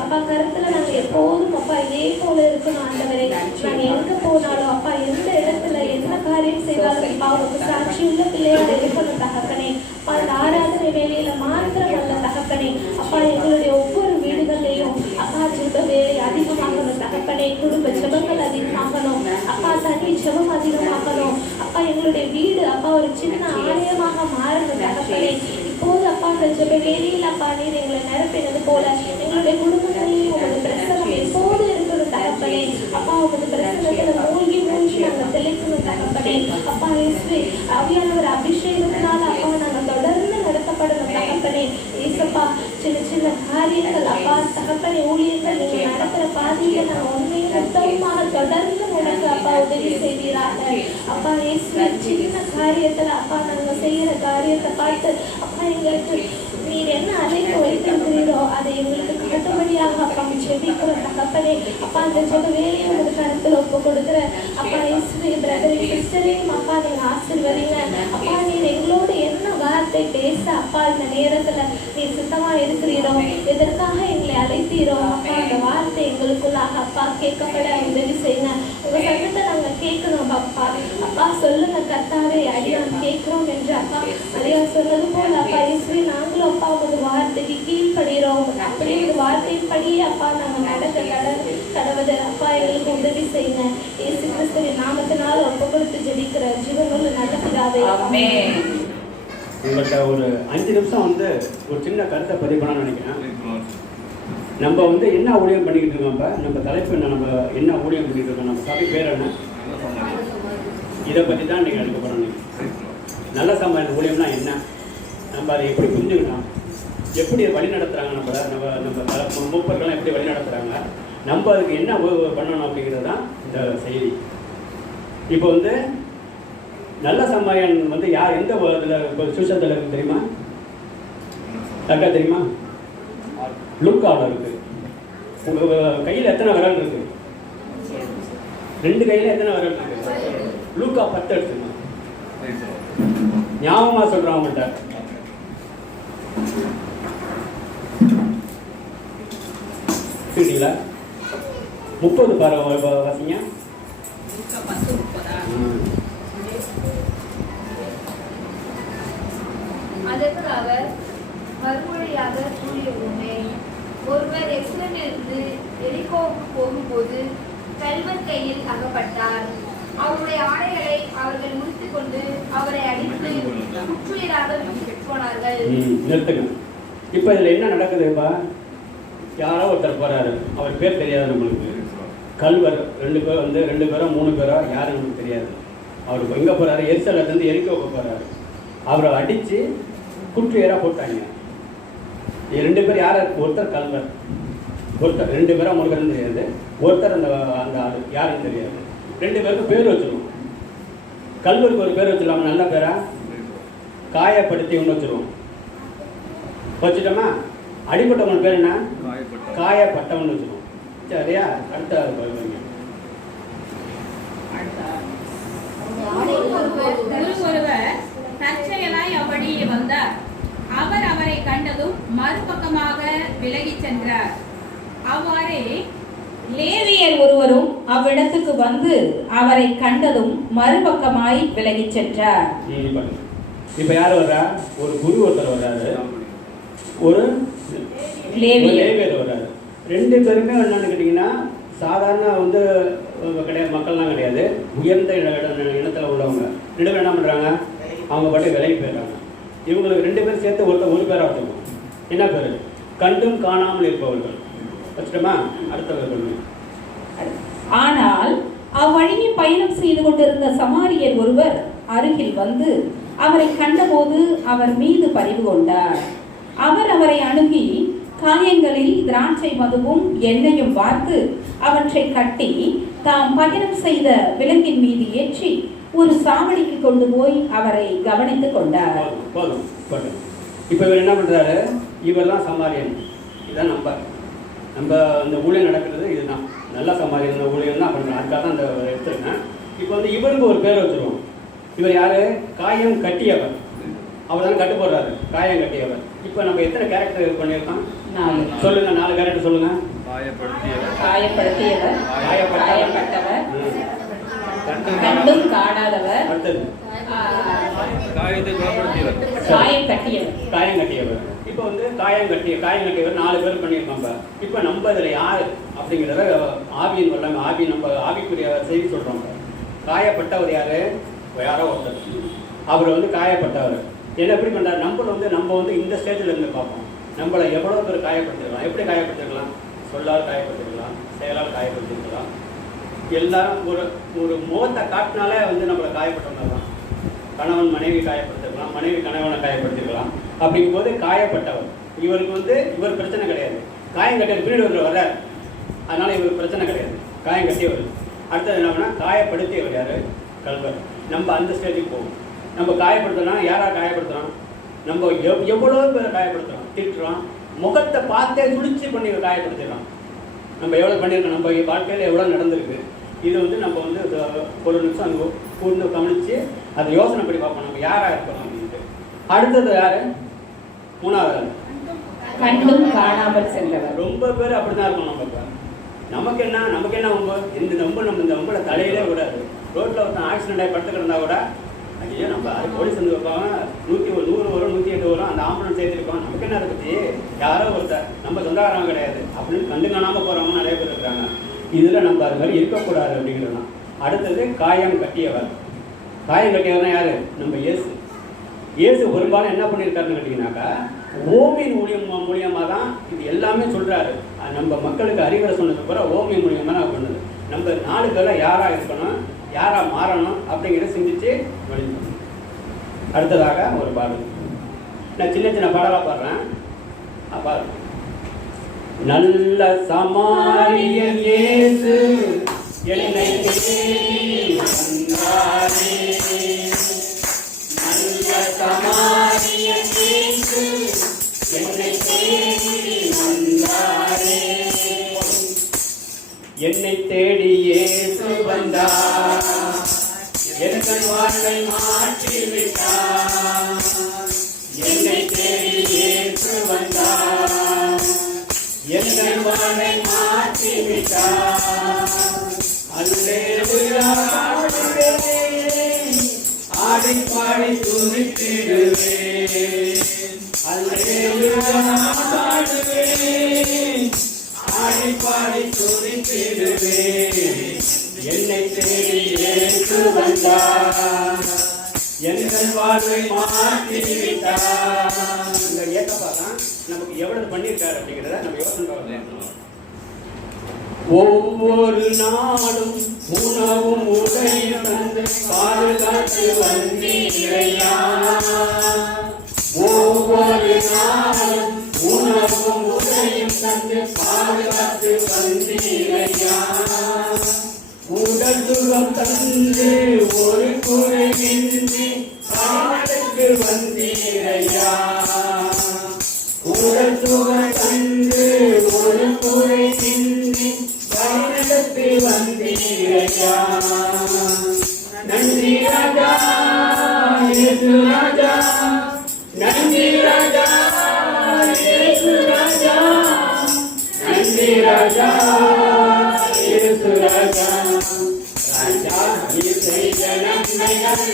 அப்பா கருத்துல நாங்க எப்போதும் அப்பா இதே போல இருக்கணும் ஆண்டவரே. நாங்க எங்க போனாலும் அப்பா எந்த இடத்துல என்ன காரியம் செய்தாலும் அப்பா உங்களுக்கு சாட்சி உள்ள பிள்ளையோட இருக்கணும் தகப்பனே. அப்பா இந்த ஆராதனை வேலையில மாத்திரம் அல்ல தகப்பனே. அப்பா எங்களுடைய ஒவ்வொரு வீடுகள்லையும் அப்பா ஜெப வேலை அதிகமாகணும் தகப்பனே. குடும்ப ஜெபங்கள் அதிகமாகணும் அப்பா, தனி ஜெபம் அதிகமாகணும் அப்பா. எங்களுடைய வீடு அப்பா ஒரு சின்ன ஆலயமாக மாறணும் தகப்பனே. இப்போது அப்பா அந்த ஜெப வேலையில் அப்பா நீர் எங்களை நிரப்பினது போல எங்களுடைய குடும்பங்களையும் உங்களோட பிரசனம் எப்போது இருக்கணும் தகப்பனே. அப்பா உங்களோட பிரசனத்துல மூழ்கி மூழ்கி நாங்கள் தெளிக்கணும் தகப்பனே. அப்பா இயேசுவே ஆவியானவர் அபிஷேகத்தினால அப்பா நாங்கள் தொடர்ந்து நடத்தப்படணும் தகப்பனே. ஏசப்பா சின்ன சின்ன காரியங்கள் அப்பா தகப்பனே ஊழியர்கள் நீங்க நடக்கிற பாதையில நாங்கள் உண்மையும் உத்தமமாக தொடர்ந்து உனக்கு அப்பா உதவி செய்வீராக அப்பா. இயேசுவே சின்ன காரியத்துல அப்பா நாங்கள் செய்யற காரியத்தை பார்த்து அப்பா எங்களுக்கு நீர் என்ன அழைப்பு வைத்திருக்கிறீரோ அதை எங்களுக்கு காட்டும்படியாக அப்பா ஜெபிக்கிறோம் தகப்பனே. அப்பா அந்த ஜெப வேலையை ஒரு கருத்தில் ஒப்பு கொடுக்குற அப்பா இயேசுவே பிரதரையும் சிஸ்டரையும் அப்பா நீங்க ஆசீர்வதிங்க அப்பா. நீர் எங்களோட என்ன வார்த்தை பேச அப்பா இந்த நேரத்துல நீர் சுத்தமா இருக்கிறீரோ, எதற்காக எங்களை அழைத்தீரோ அப்பா அந்த வார்த்தை எங்களுக்குள்ளாக அப்பா கேட்கப்பட உதவி செய்யுங்க. உங்க சத்தத்தை நாங்க கேட்கணும் அப்பா. அப்பா சொல்லுங்க கர்த்தாவே அடியான் கேட்கிறோம் என்று அப்பா அடியா சொன்னது போல அப்பா இயேசுவே நாங்களும் அப்பா உங்க வார்த்தைக்கு கீழ்ப்படுகிறோம். அப்படியே ஒரு வார்த்தையின்படியே அப்பா நாங்க நடக்க கடவுது அப்பா எங்களுக்கு உதவி செய்யுங்க. இயேசு கிறிஸ்துவின் நாமத்தினால் ஒப்பு கொடுத்து ஜெபிக்கிற ஜீவனுள்ள நல்ல பிதாவே ஆமென். உங்கள்கிட்ட ஒரு 5 நிமிஷம் ஒரு சின்ன கருத்தை பதிவு பண்ணணும்னு நினைக்கிறேன். நம்ம என்ன ஊழியம் பண்ணிக்கிட்டு இருக்கோம், இப்போ நம்ம தலைப்பு என்ன, நம்ம என்ன ஊழியம் பண்ணிக்கிட்டு இருக்கோம், நம்ம சபை பேர் என்ன, இதை பற்றி தான் நீங்கள் எடுக்க போகிறோம். நல்ல சமையல் ஊழியம்னா என்ன, நம்ம அதை எப்படி புரிஞ்சுக்கணும், எப்படி வழி நடத்துகிறாங்க, நம்ம மூப்பர்கள்லாம் எப்படி வழி நடத்துகிறாங்க, நம்ம அதுக்கு என்ன பண்ணணும் அப்படிங்கிறது தான் இந்த செய்தி. இப்போ நல்ல சமாயன் யார் எந்த இதில் சுவிசேஷத்தில் இருக்கு தெரியுமா? யாருக்கா தெரியுமா? லூக்காவில் இருக்கு. உங்கள் கையில் எத்தனை விரல் இருக்கு? 2 கையில் எத்தனை விரல் இருக்கு? லூக்கா 10 எடுத்துங்க. ஞாபகமாக சொல்கிறேன் அவங்கள்ட்ட. கேட்டீங்களா? 30 வாசிங்க. அதற்கு அவர் மறுமொழியாக கூறியவுமே, ஒருவர் எருசலேமிலிருந்து எரிகோவுக்கு போகும்போது கல்வர் கையில் அகப்பட்டார். அவருடைய ஆடைகளை அவர்கள் முடித்துக் கொண்டு அவரை அடித்து குற்றுயிராக போனார்கள். நிறுத்துங்க. இப்போ இதில் என்ன நடக்குதுப்பா? யாரோ ஒருத்தர் போறாரு, அவர் பேர் தெரியாது நம்மளுக்கு. கல்வர் 2 பேர் வந்து 2 பேரோ 3 பேரோ யாரும் நமக்கு தெரியாது. அவர் எங்கே போறாரு? எருசலேமிலிருந்து எரிகோவுக்கு போறாரு. அவரை அடித்து குற்றுயிராக போட்டாங்க. 2 பேர் யார்? ஒருத்தர் கல்வர், ஒருத்தர் 2 பேரா 3 பேரும் தெரியாது. ஒருத்தர் அந்த ஆள் யாருன்னு தெரியாது. 2 பேருக்கு பேர் வச்சிருவோம். கல்வருக்கு ஒரு பேர் வச்சிடலாமா? நல்ல பேரா? காயப்படுத்தி ஒன்று வச்சிருவோம். வச்சுட்டோமா? அடிப்பட்டவங்க பேர் என்ன? காயப்பட்டவன் வச்சிருவோம். சரியா? அடுத்த ஒருவர் தற்செயலாய் அப்படியே வந்தார். அவர் அவரை கண்டதும் மறுபக்கமாக விலகி சென்றார். அவ்வாறே லேவியர் ஒருவரும் அவ்விடத்துக்கு வந்து அவரை கண்டதும் மறுபக்கமாய் விலகி சென்றார். இப்ப யார் வர்றா? ஒரு குரு ஒருத்தர் வர்றாரு, ஒரு லேவியர் வர்றாரு. 2 பேருமே என்னன்னு கேட்டீங்கன்னா சாதாரண வந்து கிடையாது, மக்கள்லாம் கிடையாது, உயர்ந்த இனத்துல உள்ளவங்க. 2 பேரும் என்ன பண்றாங்க? அவங்க பாட்டு விலகி போயிடுறாங்க. இவங்களுக்கு 2 பேரும் சேர்த்து ஒரு பேரா வச்சுக்கோம். என்ன பேரு? கண்டும் காணாமல் இருப்பவர்கள் வச்சுட்டோமா? அடுத்தவர்கள். ஆனால் அவ்வழியில் பயணம் செய்து கொண்டிருந்த சமாரியர் ஒருவர் அருகில் வந்து அவரை கண்டபோது அவர் மீது பரிவு கொண்டார். அவர் அவரை அணுகி காயங்களில் திராட்சை மதுவும் எண்ணெயும் வார்த்து அவற்றை கட்டி தாம் பயணம் செய்த விலங்கின் மீது ஏற்றி ஒரு சாவடிக்கு கொண்டு போய் அவரை கவனித்துக் கொண்டார். இப்ப இவர் என்ன பண்றாரு? இவர் தான் சமாரியன். இதான் நம்ம அந்த ஊழியம் நடக்கிறது இதுதான். நல்ல சமாரியன் ஊழியம் தான் பண்றோம். அதுக்காக தான் அந்த எடுத்துருக்கேன். இப்போ வந்து இவருக்கு ஒரு பேர் வச்சிருவோம். இவர் யாரு? காயம் கட்டியவர். அவர் தான் கட்டு போடுறாரு, காயம் கட்டியவர். இப்போ நம்ம எத்தனை கேரக்டர் பண்ணியிருக்கோம்? 4. சொல்லுங்க, 4 கேரக்டர் சொல்லுங்க. காயப்படுத்தியவர், காயப்பட்டவர், கண்டும் காணாதவர், அடுத்தது காயம் கட்டியவர். காயம் கட்டியவர். இப்போ வந்து காயம் கட்டியவர் 4 பேர் பண்ணியிருக்கோம். இப்போ நம்ம இதில் யார் அப்படிங்கிறத ஆவியின் வல்லமை, நம்ம ஆவிக்குரிய செய்தி சொல்கிறோம். காயப்பட்டவர் யாரு? யாரோ ஒருத்தர். அவர் வந்து காயப்பட்டவர். என்ன எப்படி பண்ணுறாரு? நம்ம வந்து இந்த ஸ்டேஜில் இருந்து பார்ப்போம். நம்மளை எவ்வளோ பேர் காயப்படுத்திருக்கலாம்? எப்படி காயப்படுத்திருக்கலாம்? சொல்லால் காயப்படுத்திருக்கலாம், செயலால் காயப்படுத்திருக்கலாம். எல்லாரும் ஒரு முகத்தை காட்டினாலே வந்து நம்மளை காயப்பட்டவங்க தான். கணவன் மனைவி காயப்படுத்திருக்கலாம், மனைவி கணவனை காயப்படுத்திருக்கலாம். அப்படிங்கும்போது காயப்பட்டவர். இவருக்கு வந்து இவர் பிரச்சனை கிடையாது. காயம் கட்டியவர் வீடு வர்றார், அதனால இவருக்கு பிரச்சனை கிடையாது. காயம் கட்டியவர். அடுத்தது என்ன பண்ணால் காயப்படுத்தியவர் யாரு? கல்வர். நம்ம அந்த ஸ்டேஜுக்கு போவோம். நம்ம காயப்படுத்துறோம்னா யாரா காயப்படுத்துறோம்? நம்ம எவ்வளோ பேரை காயப்படுத்துகிறோம், திட்டுறோம், முகத்தை பார்த்தே துடிச்சு பண்ணி காயப்படுத்திடுறோம். நம்ம எவ்வளோ பண்ணியிருக்கோம், நம்ம வாழ்க்கையில் எவ்வளோ நடந்திருக்கு. இது வந்து நம்ம வந்து ஒரு நிமிஷம் அங்கே கூர்ந்து கவனித்து அதை யோசனை பண்ணி பார்ப்போம், நம்ம யாராக இருக்கிறோம் அப்படின்ட்டு. அடுத்தது யாரு? 3வது கண்டும் காணாமல் சென்றவர். ரொம்ப பேர் அப்படிதான் இருக்கும். நமக்கு என்ன ரொம்ப இந்த நம்பளை தலையிலே விடாது. ரோட்டில் ஒருத்தன் ஆக்சிடென்ட் ஆகி படுத்து கிடந்தா கூட ஐயோ நம்ம அது போலீஸ் வந்து வைப்பாங்க, 100 வரும் 108 வரும், அந்த ஆம்புலன்ஸ் சேர்த்துருக்கோம், நமக்கு என்ன அதை பற்றி, யாரோ ஒருத்தர் நம்ம சொந்தக்காரங்க கிடையாது அப்படின்னு கண்டு காணாமல் போகிறவங்க நிறைய பேர் இருக்கிறாங்க. இதில் நம்ம அது மாதிரி இருக்கக்கூடாது அப்படிங்கிறது தான். அடுத்தது காயம் கட்டியவர். காயம் கட்டியவர்னா யாரு? நம்ம இயேசு பெரும்பாலும் என்ன பண்ணியிருக்காருன்னு கேட்டிங்கனாக்கா, ஓமியின் மூலியமாக தான் இது எல்லாமே சொல்கிறாரு. நம்ம மக்களுக்கு அறிவுரை சொன்னது பூரா ஓமியின் மூலியமாக தான் பண்ணுது. நம்ம 4 பேரில் யாராக இருக்கணும், யாராக மாறணும் அப்படிங்கிறத சிந்திச்சு வழிபடணும். அடுத்ததாக ஒரு பாடல், நான் சின்ன பாடலாக பாடுறேன். பாரு. நல்ல சமாரியன் இயேசு என்னை தேடி வந்தாரே, நல்ல சமாரியன் இயேசு என்னை தேடி வந்தாரே, என்னை தேடி இயேசு வந்தார், எங்கள் வாழ்வை மாற்றிவிட்டார், என்னை தேடி இயேசு வந்தார், எங்கள் வாழ்வை மாற்றிவிட்டார். அல்லேலூயா ஆடுவேன், ஆடி ஆடி பாடி துதித்திடுவேன். அல்லேலூயா நான் பாடுவேன். ஆடி பாடி துதித்திடுவேன். என்னை தேடி இயேசு வந்தார். எங்கள் வாழ்வை மாற்றி விட்டார். இந்த ஏக்கப்பா தான் நமக்கு எவ்வளவு பண்ணியிருக்காரு அப்படிங்கிறத நம்ம யோசனை பார்க்கலாம். ஒவ்வொரு நாளும் உணவும் உடையும் தந்து பாதுகாத்து வந்தீரையா. ஒவ்வொரு நாளும் உணவும் உடையும் தந்து பாதுகாத்து வந்தீரையா. உடல் சுகம் தந்து ஒரு குறைவின்றி பாடலுக்கு வந்தீரையா. உடல் சுகம் தந்து ஒரு குறைவின்றி பாடலுக்கு வந்தீரையா. நன்றி ராஜா இயேசு ராஜா. நன்றி ராஜா இயேசு ராஜா. நன்றி ராஜா இயேசு ராஜா. ராஜா நீ செய்த நன்மைகள்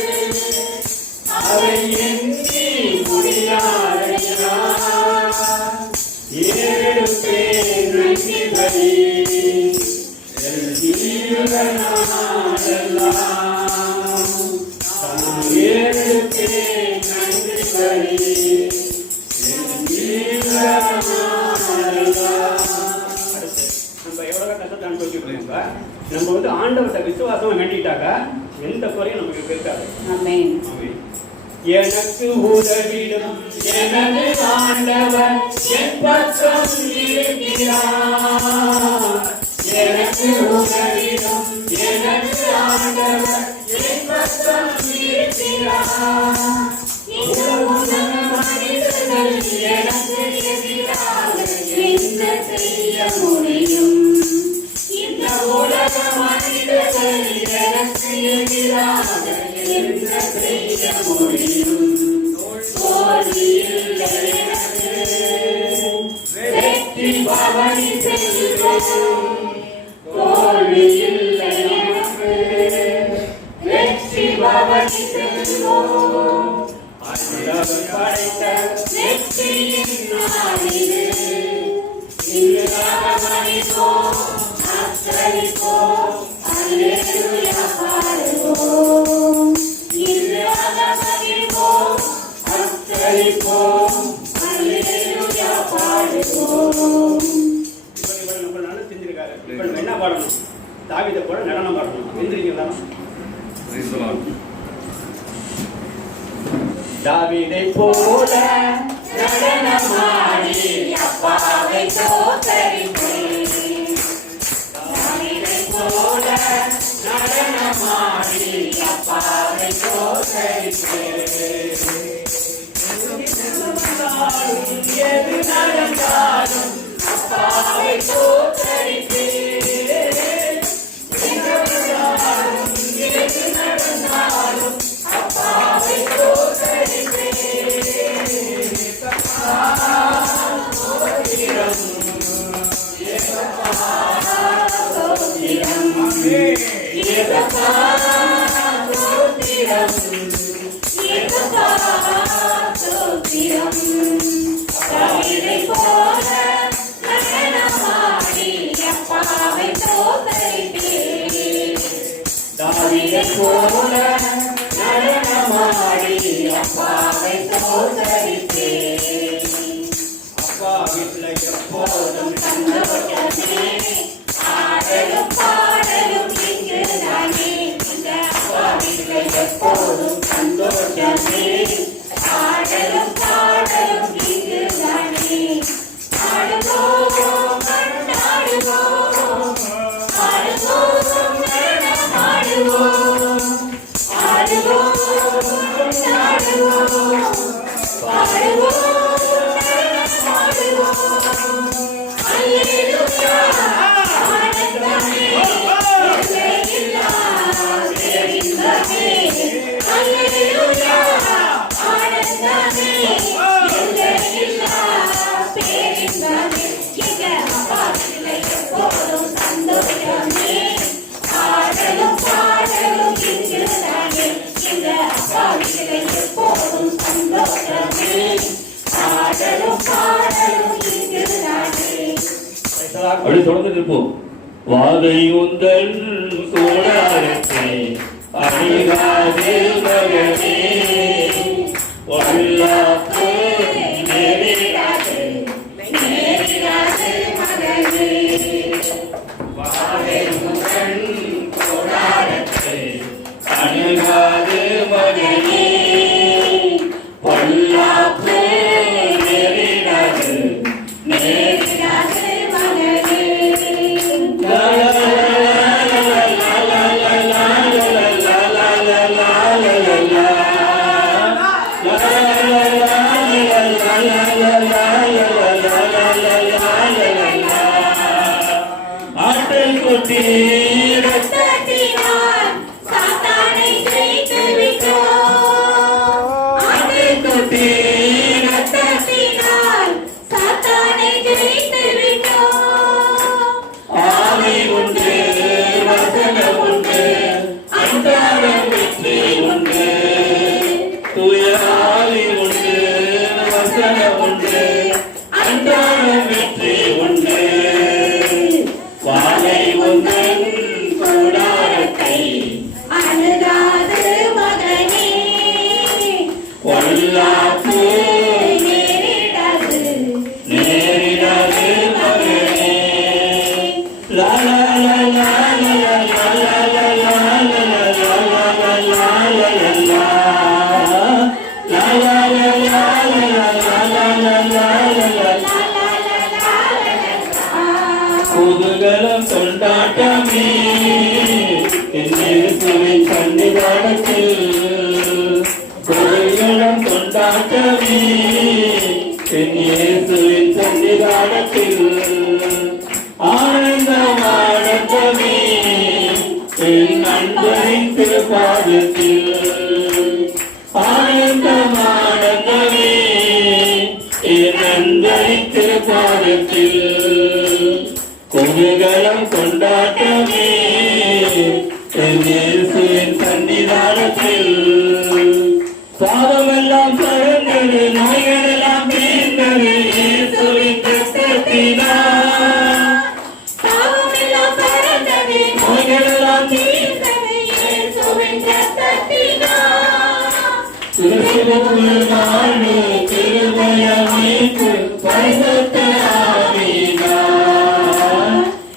அவை எண்ணி முடியாதையா. ஏழுப்பேன் நன்றி பலி என் ஜீவனாலெல்லாம். ஏழுப்பேன் நன்றி பலி என் ஜீவனாலெல்லாம். நம்ம எவ்வளவு கஷ்டத்தை அனுபவிக்க நம்ம வந்து ஆண்டவர்கிட்ட விசுவாசமா வேண்டிட்டாக்கா எந்த குறையும் நமக்கு இருக்காது. ஆமென். எனக்கு உதவிடும் எனது ஆண்டவர் என் பக்கம் இருக்கிறார். எனக்கு உதவிடும் எனது ஆண்டவர் என் பக்கம் இருக்கிறார். மனிதர்கள் எனக்கு எதிராக என்ன செய்ய முடியும்? இந்த உலக மனிதர்கள் எனக்கு எதிராக என்ன செய்ய முடியும்? தோல்வி இல்லை எனக்கு, வெற்றி பவனி செல்வோம். தோல்வி இல்லை எனக்கு, வெற்றி பவனி செல்வோம். அண்டவர் படைத்த வெற்றியின் நாளிலே இன்றுமணிவோம், அத்தரிப்போம், அல்லேலூயா பாடுவோம். இன்றுமணிவோம், அத்தரிப்போம், அல்லேலூயா பாடுவோம். இப்ப நம்ம நல்லா செஞ்சிருக்காரு. இப்ப நம்ம என்ன பாடணும்? தாவீதை போல நடனம் பாடணும். எந்திரிங்களா? தாவீதை போல நடனமாடி அப்பாவை தோத்தரிப்பேன். தாவீதை போல நடனமாடி அப்பாவை தோத்தரிப்பேன். எது நடந்தாலும் அப்பாவை தோத்தரிப்பேன். எது நடந்தாலும் அப்பாவை தாவீதை போல நடனமாடி அப்பாவை தோத்தரிப்பேன். அப்பா வீட்டுல எப்போதும் சந்தோஷமே, ஆடலும் பாடலும் இங்குதானே. இந்த அப்பா வீட்டுல எப்போதும் சந்தோஷமே, ஆடலும் பாடலும் இங்குதானே. ஆடுவோம் கொண்டாடுவோம், ஆடுவோம் நடனமாடுவோம், ஆடுவோம் கொண்டாடுவோம், பாடுவோம் நடனமாடுவோம். அல்லேலூயா ஆனந்தமே எல்லையில்லா பேரின்பமே. அல்லேலூயா ஆனந்தமே எல்லையில்லா பேரின்பமே. எங்க அப்பா வீட்டிலே எப்போதும் சந்தோஷமே, ஆடலும் பாடலும் இங்குதானே. எங்க அப்பா வீட்டிலே எப்போதும் சந்தோஷமே ஆடலும் பாடலும் இங்குதானே. அப்படி தொடர்ந்து இருப்போம். வாதை உந்தன் கூடாரத்தை அணிகாதே மகனே, வல்லாப்பு நேரிடாது நேரிடாது மகனே. வாதை உந்தன் கூடாரத்தை அணிகாதே மகனே, வல்லாப்பு நேரிடாது நேரிடாது மகனே. ரத்தத்தினால் சாத்தானை ஜெயித்து விட்டோம். ரத்தத்தினால் சாத்தானை ஜெயித்து விட்டோம். ஆவி உண்டு வசனம் உண்டு அன்றாடம் வெற்றி உண்டு, தூய ஆவி உண்டு வசனம் உண்டு அன்றாடம் வெற்றி உண்டு. வாழை உந்தன் கூடாரத்தை அணுகாது மகனே. பொல்லாப்பு நேரிடாது நேரிடாது மகனே. லா லா லா லா லா லா லா லா லா லா லா லா லா லா லா லா லா. லா லா லா லா லா லா லா லா லா லா. குதூகலம் கொண்டாட்டமே என் இயேசுவின் சன்னிதானத்தில், குதூகலம் கொண்டாட்டமே என் இயேசுவின் சன்னிதானத்தில், ஆனந்தம் ஆனந்தமே என் நண்பரின் திருப்பாதத்தில், ஆனந்தம் ஆனந்தமே என் நண்பரின் திருப்பாதத்தில், குதூகலம் கொண்டாட்டமே என் இயேசுவின் சன்னிதானத்தில். பாவமெல்லாம் பறந்தது, நோய்களெல்லாம் தீர்ந்தது இயேசுவின் ரத்தத்தினால். பாவமெல்லாம் பறந்தது, நோய்களெல்லாம் தீர்ந்தது இயேசுவின் ரத்தத்தினால். கிறிஸ்துவுக்குள் வாழ்வு கிருபையமைத்து பரிசுத்த ஆவியினால்,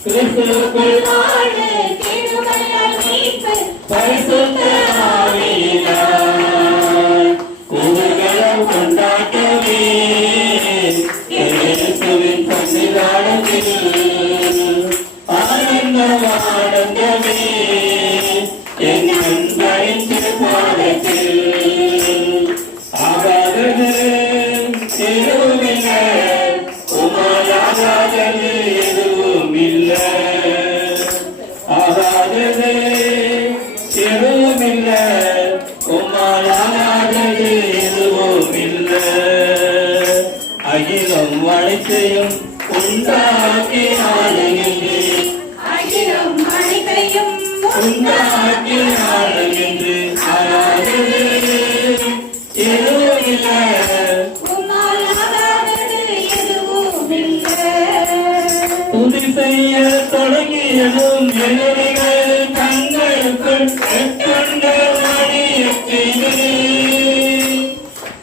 கிறிஸ்துவுக்குள் வாழு கிருபையால் மீட்பு பரிசுத்த ஆவியினால், குதூகலம் கொண்டாட்டமே என் இயேசுவின் சன்னிதானத்தில், ஆனந்தம் ஆனந்தமே என் நண்பரின் திருப்பாதத்தில். ஆகாதது எதுவும் இல்லை, உம்மால் ஆகாதது எதுவும் இல்லை. ஆகாதது எதுவும் இல்லை, உம்மால் ஆகாதது எதுவும் இல்லை. அகிலம் அனைத்தையும் உண்டாக்கி ஆளுகின்றேன், அகிலம் அனைத்தையும் உண்டாக்கி ஆளுகின்று. ஆகாதது எதுவும் இல்லை, உம்மால் ஆகாதது எதுவும் இல்லை. துதி செய்ய தொடங்கியதும் எதிரிகள் தங்களுக்குள் எட்டுண்ட மணியச் செய்தேன்.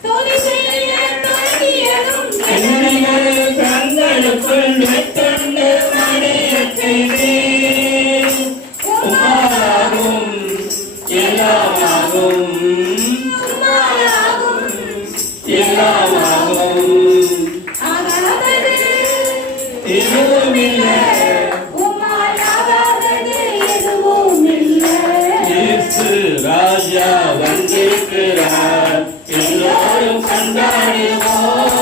துதி செய்ய தொடங்கியதும் எதிரிகள் தங்களுக்குள் எட்டுண்ட மணியச் செய்தேன். உம்மாலாகும் எல்லாமாகும், உம்மாலாகும் எல்லாமாகும், ஆகாதது எதுவும் இல்லை. உம்மால் ஆகாதது எதுவும் இல்லை. இயேசு ராஜா வந்திருக்கிறார், எல்லோரும் கொண்டாடுவோம்,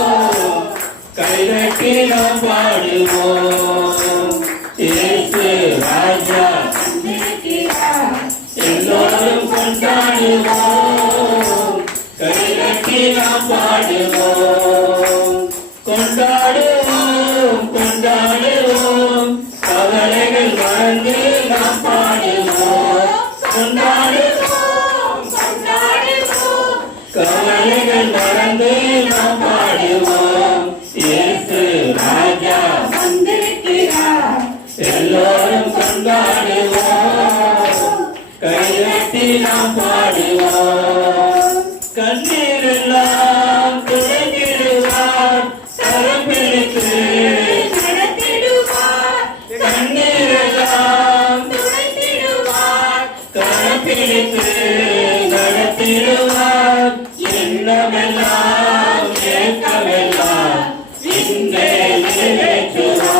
கைதட்டி நாம் பாடுவோம். இயேசு ராஜா இருக்கிறார், எல்லோரும் கொண்டாடுவோம், கைதட்டி நாம் பாடுவோம். கொண்டாடுவோம் கொண்டாடுவோம், கவலைகள் மறந்து நாம் பாடுவோம். கொண்டாடுவோம் கொண்டாடுவோம் கவலைகள் மறந்து நாம் பாடுவோம். இயேசு ராஜா வந்திருக்கிறார். எல்லோரும் கொண்டாடுவோம். கைதட்டி நாம் பாடுவோம். கண்ணீரெல்லாம் துடைத்திடுவார். கரம் பிடித்து நடத்திடுவார். கண்ணீரெல்லாம் துடைத்திடுவார். கரம் பிடித்து நடத்திடுவார். எண்ணமெல்லாம் ஏக்கமெல்லாம் இன்றே நிறைவேற்றுவார்.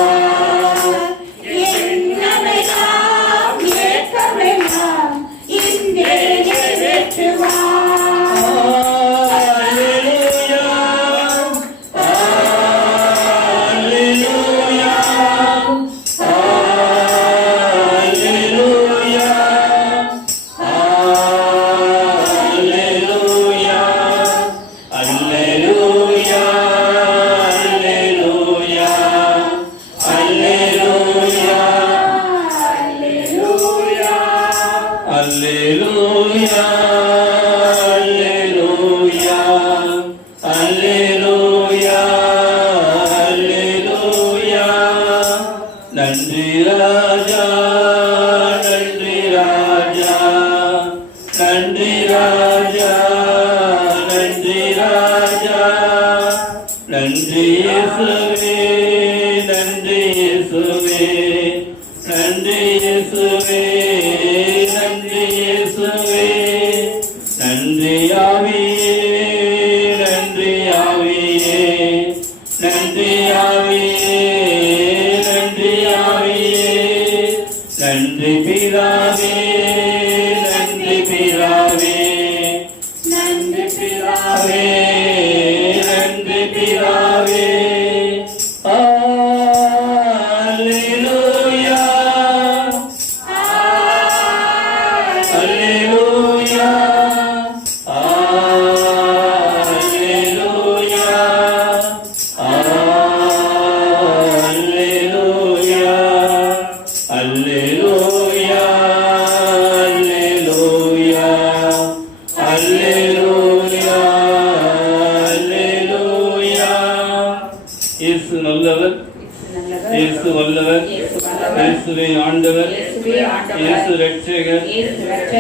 எண்ணமெல்லாம் ஏக்கமெல்லாம் இன்றே நிறைவேற்றுவார். Hallelujah. Hallelujah. Hallelujah. Hallelujah. Hallelujah. Hallelujah. Hallelujah. Hallelujah. Hallelujah. Hallelujah. நன்றி ராஜா, நன்றி ராஜா, நன்றி ராஜா, நன்றி ராஜா, நன்றி இயேசுவே, நன்றி இயேசுவே, நன்றி இயேசுவே, நன்றி இயேசுவே, நன்றி ஆவியே, நன்றி ஆவியே, நன்றி ஆவியே, நன்றி ஆவியே, நன்றி பிதாவே, நன்றி பிதாவே, நன்றி பிதாவே, நன்றி பிதாவே. Hallelujah. Hallelujah. இயேசு நல்லவர், இயேசு வல்லவர், இயேசுவே ஆண்டவர், இயேசு இரட்சகர்,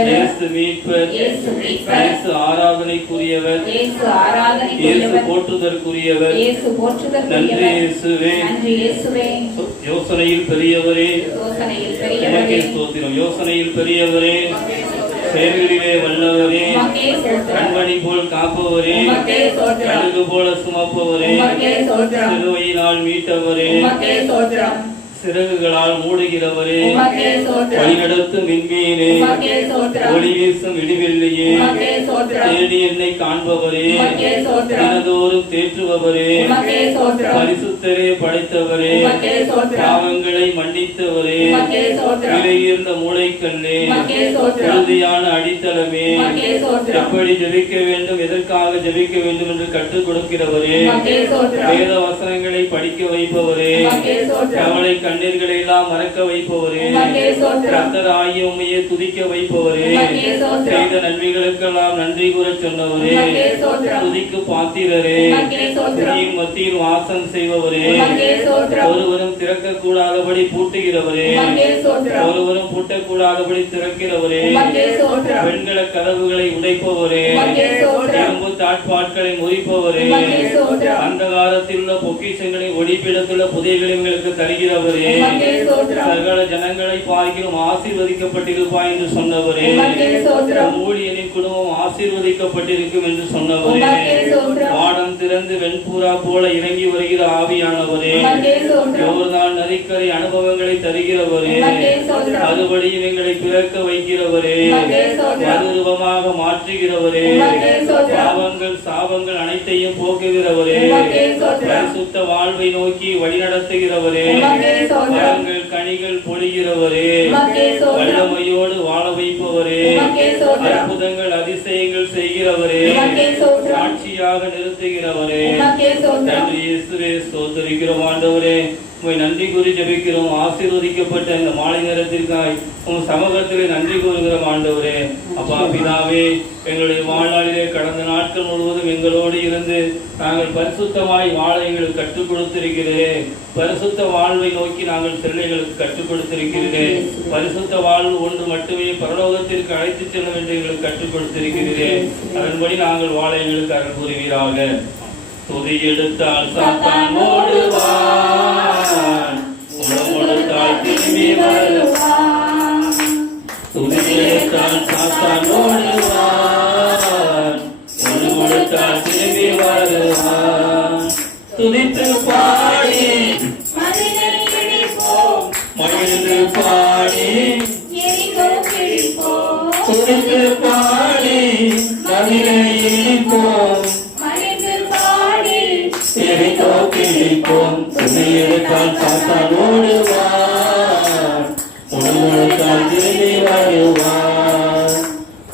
இயேசு மீட்பர், இயேசு ஆராதனைக்குரியவர், இயேசு போற்றுதற்குரியவர். நன்றி இயேசுவே. யோசனையில் பெரியவரே, உமக்கே ஸ்தோத்திரம். யோசனையில் பெரியவரே, செயல்களிலே வல்லவரே, கண்மணி போல் காப்பவரே, கழுகு போல சுமப்பவரே, சிலுவையினால் மீட்டவரே, சிறகுகளால் மூடுகிறவரே, வழிநடத்தும் விண்மீனே, ஒளி வீசும் இடிவெள்ளியே, தேடி என்னை காண்பவரே, தினதோறும் தேற்றுபவரே, பரிசுத்தரே படைத்தவரே, பாவங்களை மன்னித்தவரே, விலையுயர்ந்த மூளைக்கல்லே, உறுதியான அடித்தளமே, எப்படி ஜெபிக்க வேண்டும், எதற்காக ஜெபிக்க வேண்டும் என்று கற்றுக் கொடுக்கிறவரே, வேத வசனங்களை படிக்க வைப்பவரே, கவலை கண்ணீர்களை எல்லாம் மறக்க வைப்பவரே, கர்த்தர் ஆகிய உம்மையே துதிக்க வைப்பவரே, செய்த நன்மைகளுக்கெல்லாம் நன்றி கூற சொன்னவரே, துதிக்கு பாத்திரரே, துதியின் மத்தியில் வாசம் செய்பவரே, ஒருவரும் திறக்க கூடாதபடி பூட்டுகிறவரே, ஒருவரும் பூட்டக்கூடாதபடி திறக்கிறவரே, பெண்கள கதவுகளை உடைப்பவரே, இரும்பு தாட்பாட்களை முறிப்பவரே, அந்தகாரத்தில் உள்ள பொக்கிஷங்களை ஒளிப்பிடத்துள்ள புதையல்களுக்கு தருகிறவரே, சகல ஜனங்களை பார்க்கிறோம் ஆசீர்வதிக்கப்பட்டிருப்பாய் என்று சொன்னவரே, ஊழியனின் குடும்பம் ஆசீர்வதிக்கப்பட்டிருக்கும் என்று சொன்னவரே, வானம் திறந்து வெண்பூரா போல இறங்கி வருகிற ஆவியானவரே, யோர்தான் நதிக்கரை அனுபவங்களை தருகிறவரே, அதுபடி இவங்களை பிறக்க வைக்கிறவரே, மறுரூபமாக மாற்றுகிறவரே, பாவங்கள் சாபங்கள் அனைத்தையும் போக்குகிறவரே, பரிசுத்த வாழ்வை நோக்கி வழிநடத்துகிறவரே, மரங்கள் கனிகள் பொழிகிறவரே, வல்லமையோடு வாழ வைப்பவரே, அற்புதங்கள் அதிசயங்கள் செய்கிறவரே, சாட்சியாக நிறுத்துகிறவரே, நன்றி இயேசுவே. ஸ்தோத்திரிக்கிறோம் ஆண்டவரே. உம்மை நன்றி கூறி ஜெபிக்கிறோம். ஆசீர்வதிக்கப்பட்ட இந்த மாலை நேரத்திற்காய் உம் சமூகத்திலே நன்றி கூறுகிறோம் ஆண்டவரே. அப்பா பிதாவே, எங்களுடைய வாழ்நாளிலே கடந்த நாட்கள் முழுவதும் எங்களோடு இருந்து நாங்கள் பரிசுத்தமாய் வாழ எங்களுக்கு கற்றுக் கொடுத்திருக்கிறேன். பரிசுத்த வாழ்வை நோக்கி நாங்கள் செல்லைகளுக்கு கற்றுக் கொடுத்திருக்கிறேன். பரிசுத்த வாழ்வு ஒன்று மட்டுமே பரலோகத்திற்கு அழைத்துச் செல்லும் என்று எங்களுக்கு கற்றுக் கொடுத்திருக்கிறேன். அதன்படி நாங்கள் வாழ எங்களுக்கு அருள் புரிவீராக. துதி எடுத்தால் சாத்தான் ஓடுவான், உணவெடுத்தால் திரும்பி வருவான். துதி எடுத்தால் சாத்தான் ஓடுவான், உணவெடுத்தால் திரும்பி வருவான். துதித்து பாடி மதிலை பிடிப்போம், மகிழ்ந்து பாடி எரிகோ பிடிப்போம், துதித்து பாடி மகிழை இழிப்போம், மகிழ்ந்து பாடி எரிகோ கிழிப்போம். துதி எடுத்தால் சாத்தான் ஓடுவான், உணவெடுத்தால் திரும்பி வருவான்.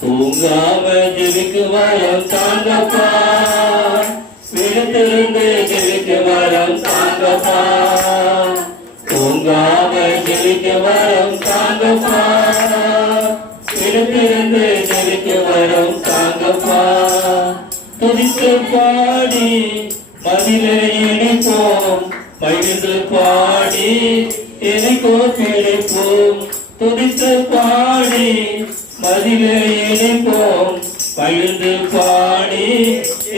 தூங்காம ஜெபிக்கு வரம் தாங்கப்பா, விழுத்திருந்து ஜெபிக்கு வரம் தாங்கப்பா. தூங்காம ஜெபிக்கு வரம் தாங்கப்பா, விழுத்திருந்து ஜெபிக்கு வரம் தாங்கப்பா. துதித்து பாடி மதிலை இணைப்போம், மகிழ்ந்து பாடி எனக்கோ கிடைப்போம். துதித்து பாடி மதிலை இணைப்போம், மகிழ்ந்து பாடி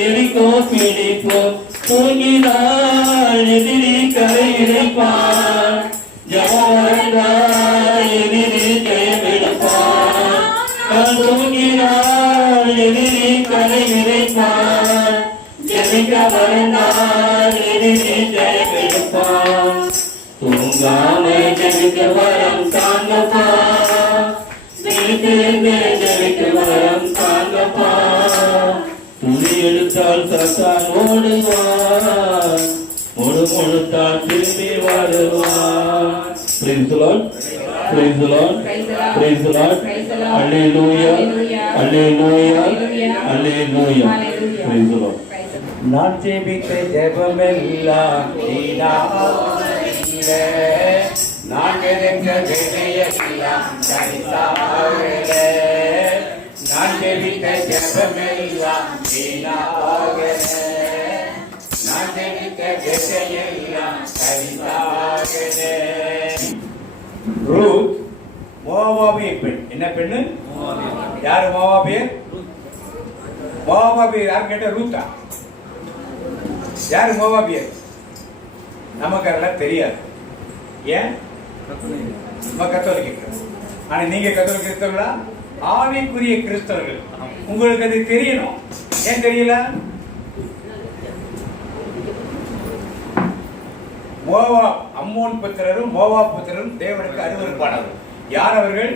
எனக்கோ பிடிப்போம். தூங்கினால் எதிரி கரை இணைப்பான், ஜபவந்தால் எதிரி ஜெயமெடுப்பான். நான் தூங்கினால் எதிரி கரை இணைப்பான், ஜெபிக்க வந்தால் எதிரி ஜெயமெடுப்பான். தூங்காம ஜெபிக்க வரம் தாங்கப்பா, விழித்திருந்து ஜெபிக்க வரம் தாங்கப்பா. துதி எடுத்தால் சாத்தான் ஓடுவான், முழுத்தால் திரும்பி வருவான். Praise the Lord. Praise the Lord. Praise the Lord. Hallelujah. Hallelujah. Hallelujah. Praise the Lord. நான் ஜெபித்த ஜெபமெல்லாம் வீணாகவில்லை, நான் விதைத்த விதையெல்லாம் தரிசாகவில்லை. நான் ஜெபித்த ஜெபமெல்லாம் வீணாகவில்லை, நான் ஜெபித்த விதையெல்லாம் தரிசாகவில்லை. ரூத் மோவாபிய பெண். என்ன பெண்ணு? யாரு மோவாபியர்? மோவாபியர் யாரு கேட்ட? ரூத்தா? யாரு மோவாபியர்? நமக்கு அதெல்லாம் தெரியாது. ஏன்? நம்ம கத்தோலிக்க. ஆனா நீங்க கத்தோலிக்க கிறிஸ்தவர்களா? ஆவிக்குரிய கிறிஸ்தவர்கள். உங்களுக்கு அது தெரியணும். ஏன் தெரியல? மோவாப், அம்மோன் புத்திரரும் மோவாப் புத்திரரும் தேவனுக்கு அருவருப்பானவர். யார் அவர்கள்?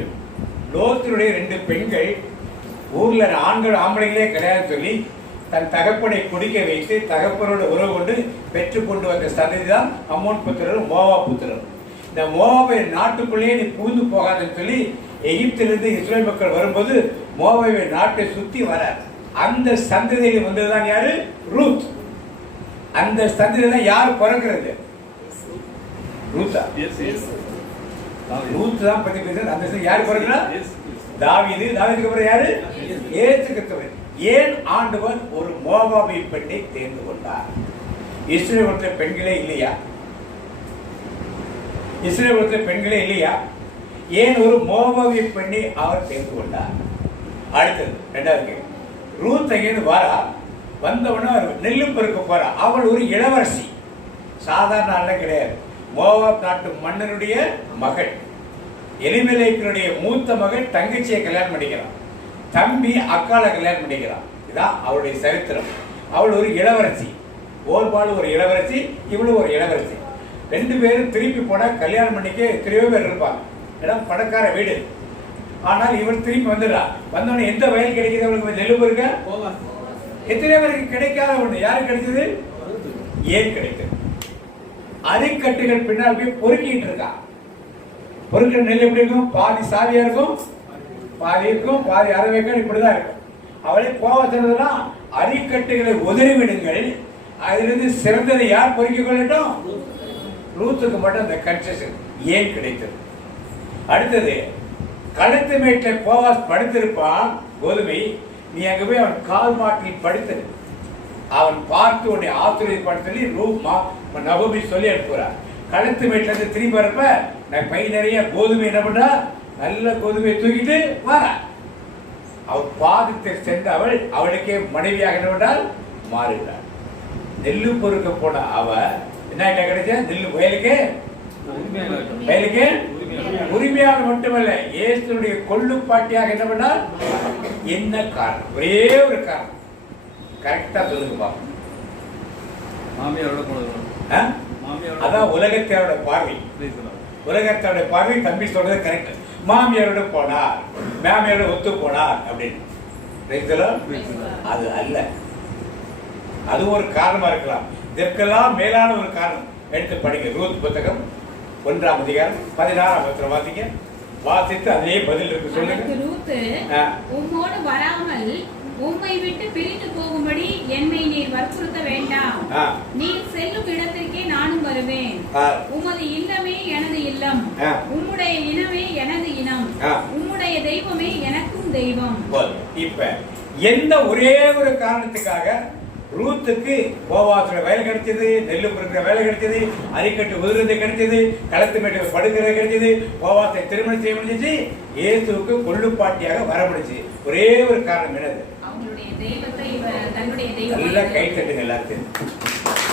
லோத்தினுடைய 2 பெண்கள் ஊர்ல ஆம்பளைகளே கிடையாது சொல்லி தன் தகப்பனை குடிக்க வைத்து தகப்பனோட உறவு கொண்டு பெற்றுக்கொண்டு வந்த சந்ததி தான் அம்மோன் புத்திரரும் மோவாப் புத்திரரும். இந்த மோவாபை நாட்டுக்குள்ளேயே நீ புகுந்து போகாதுன்னு சொல்லி எகிப்திலிருந்து இஸ்ரேல் மக்கள் வரும்போது மோவாபை நாட்டை சுத்தி வர அந்த சந்ததியில் வந்ததுதான் யாரு? ரூத். அந்த சந்ததியில தான் யார் பிறக்கிறது? ரூத்தா? ரூத் தான் பத்தி பேசுறது. அந்த யாரு பிறகுனா தாவீது. தாவீதுக்கு அப்புறம் யாரு? இயேசு கிறிஸ்து. ஏன் ஆண்டவர் ஒரு மோவாபை பெண்ணை தேர்ந்து கொண்டார்? இஸ்ரவேல் பெண்களே இல்லையா? இஸ்ரவேல் பெண்களே இல்லையா? ஏன் ஒரு மோவாபை பெண்ணை அவர் தேர்ந்து கொண்டார்? அடுத்தது 2வது கேள்வி. ரூத் அங்கேருந்து வாரா, வந்தவன நெல்லு பெருக்க போறா. அவள் ஒரு இளவரசி, சாதாரண ஆள கிடையாது. மோவாப் நாட்டு மன்னனுடைய மகள். எலிமெலேக்கினுடைய மூத்த மகள் தங்கச்சியை கல்யாணம் பண்ணிக்கிறான், தம்பி அக்கால கல்யாணம் பண்ணிக்கிறான். இதான் அவளுடைய சரித்திரம். அவள் ஒரு இளவரசி. ஓர்பால் ஒரு இளவரசி, இவளும் ஒரு இளவரசி. 2 பேரும் திருப்பி போனா கல்யாணம் பண்ணிக்க எத்தனையோ பேர் இருப்பாங்க. இடம் பணக்கார வீடு. ஆனால் இவர் திருப்பி வந்துடுறா. வந்தோடனே எந்த வயல் கிடைக்குது அவளுக்கு? நெல் இருக்க. எத்தனை பேருக்கு கிடைக்காத ஒண்ணு யாருக்கு கிடைச்சது? ஏன் கிடைத்தது? அரிக்கட்டுகள் பின்னால் போய் பொறுக்கிட்டு இருக்கா. பொறுக்கிற நெல் எப்படி இருக்கும்? பாதி சாவியா இருக்கும், பாதி இருக்கும், பாதி அரவைக்கும், இப்படிதான் இருக்கும். அவளை கோவத்தினா அரிக்கட்டுகளை உதறி விடுங்கள், அதிலிருந்து சிறந்ததை யார் பொறுக்கிக் கொள்ளட்டும்? ரூத்துக்கு மட்டும் அந்த கன்செஷன் ஏன் கிடைத்தது? அடுத்தது, கழுத்து மேட்டில் போவாஸ் படுத்திருப்பான் கோதுமை, நீ அங்க போய் அவன் கால் மாட்டில் படுத்தது, அவன் பார்த்து உன்னை ஆசீர்வதிப்பான்னு சொல்லி நகோமி சொல்லி அனுப்புகிறார். கழுத்து மேட்ல இருந்து திரும்பி வரப்ப நான் பை நிறைய கோதுமை என்ன பண்றா, நல்ல கோதுமையை தூக்கிட்டு வர, அவள் பாதத்தில் சென்று அவளுக்கே மனைவியாக என்ன பண்றாள், மாறுகிறாள். நெல்லு பொறுக்க போன அவ என்ன கிடைச்ச, நெல்லு வயலுக்கு உரிமையாக மட்டுமல்ல, இயேசுனுடைய கொள்ளுப்பாட்டியாக என்ன பண்ணால், என்ன காரணம்? ஒரே ஒரு காரணம், கரெக்டா சொல்லுங்க பாப்போம். அதான் உலகத்தோட பார்வை. உலகத்தோட பார்வை தம்பி சொல்றது கரெக்ட். மாமியாரோட போனார், மாமியாரோட ஒத்து போனார் அப்படின்னு. அது அல்ல, அது ஒரு காரணமா இருக்கலாம். இதற்கெல்லாம் மேலான ஒரு காரணம் எடுத்து படிங்க. ரூத் புத்தகம் 1ஆம் அதிகாரம் 16ஆம் வசனம் வாசிங்க. வாசித்து அதே பதில் இருக்கு சொல்லுங்க. ரூத், உம்மோடு வராமல் உம்மை விட்டு பிரிந்து போகும்படி என்னை நீர் வற்புறுத்த வேண்டாம். நீர் செல்லும் இடத்திற்கே நானும் வருவேன். உமது இல்லமே எனது இல்லம், உம்முடைய இனமே எனது இனம், உம்முடைய தெய்வமே எனக்கும் தெய்வம். இப்ப எந்த ஒரே ஒரு காரணத்துக்காக ரூத்துக்கு போவாசோட வேலை கிடைச்சது, நெல்லு பொறுக்கிற வேலை கிடைச்சது, அரிக்கட்டு உதிர்றது கிடைச்சது, களத்து மேட்டு படுக்கிறது கிடைச்சது, போவாசை திருமணம் செய்ய முடிஞ்சிச்சு, இயேசுவுக்கு கொள்ளுப்பாட்டியாக வர முடிச்சு. ஒரே ஒரு காரணம் என்னது? நல்ல கை தட்டுங்க எல்லாத்தையும்.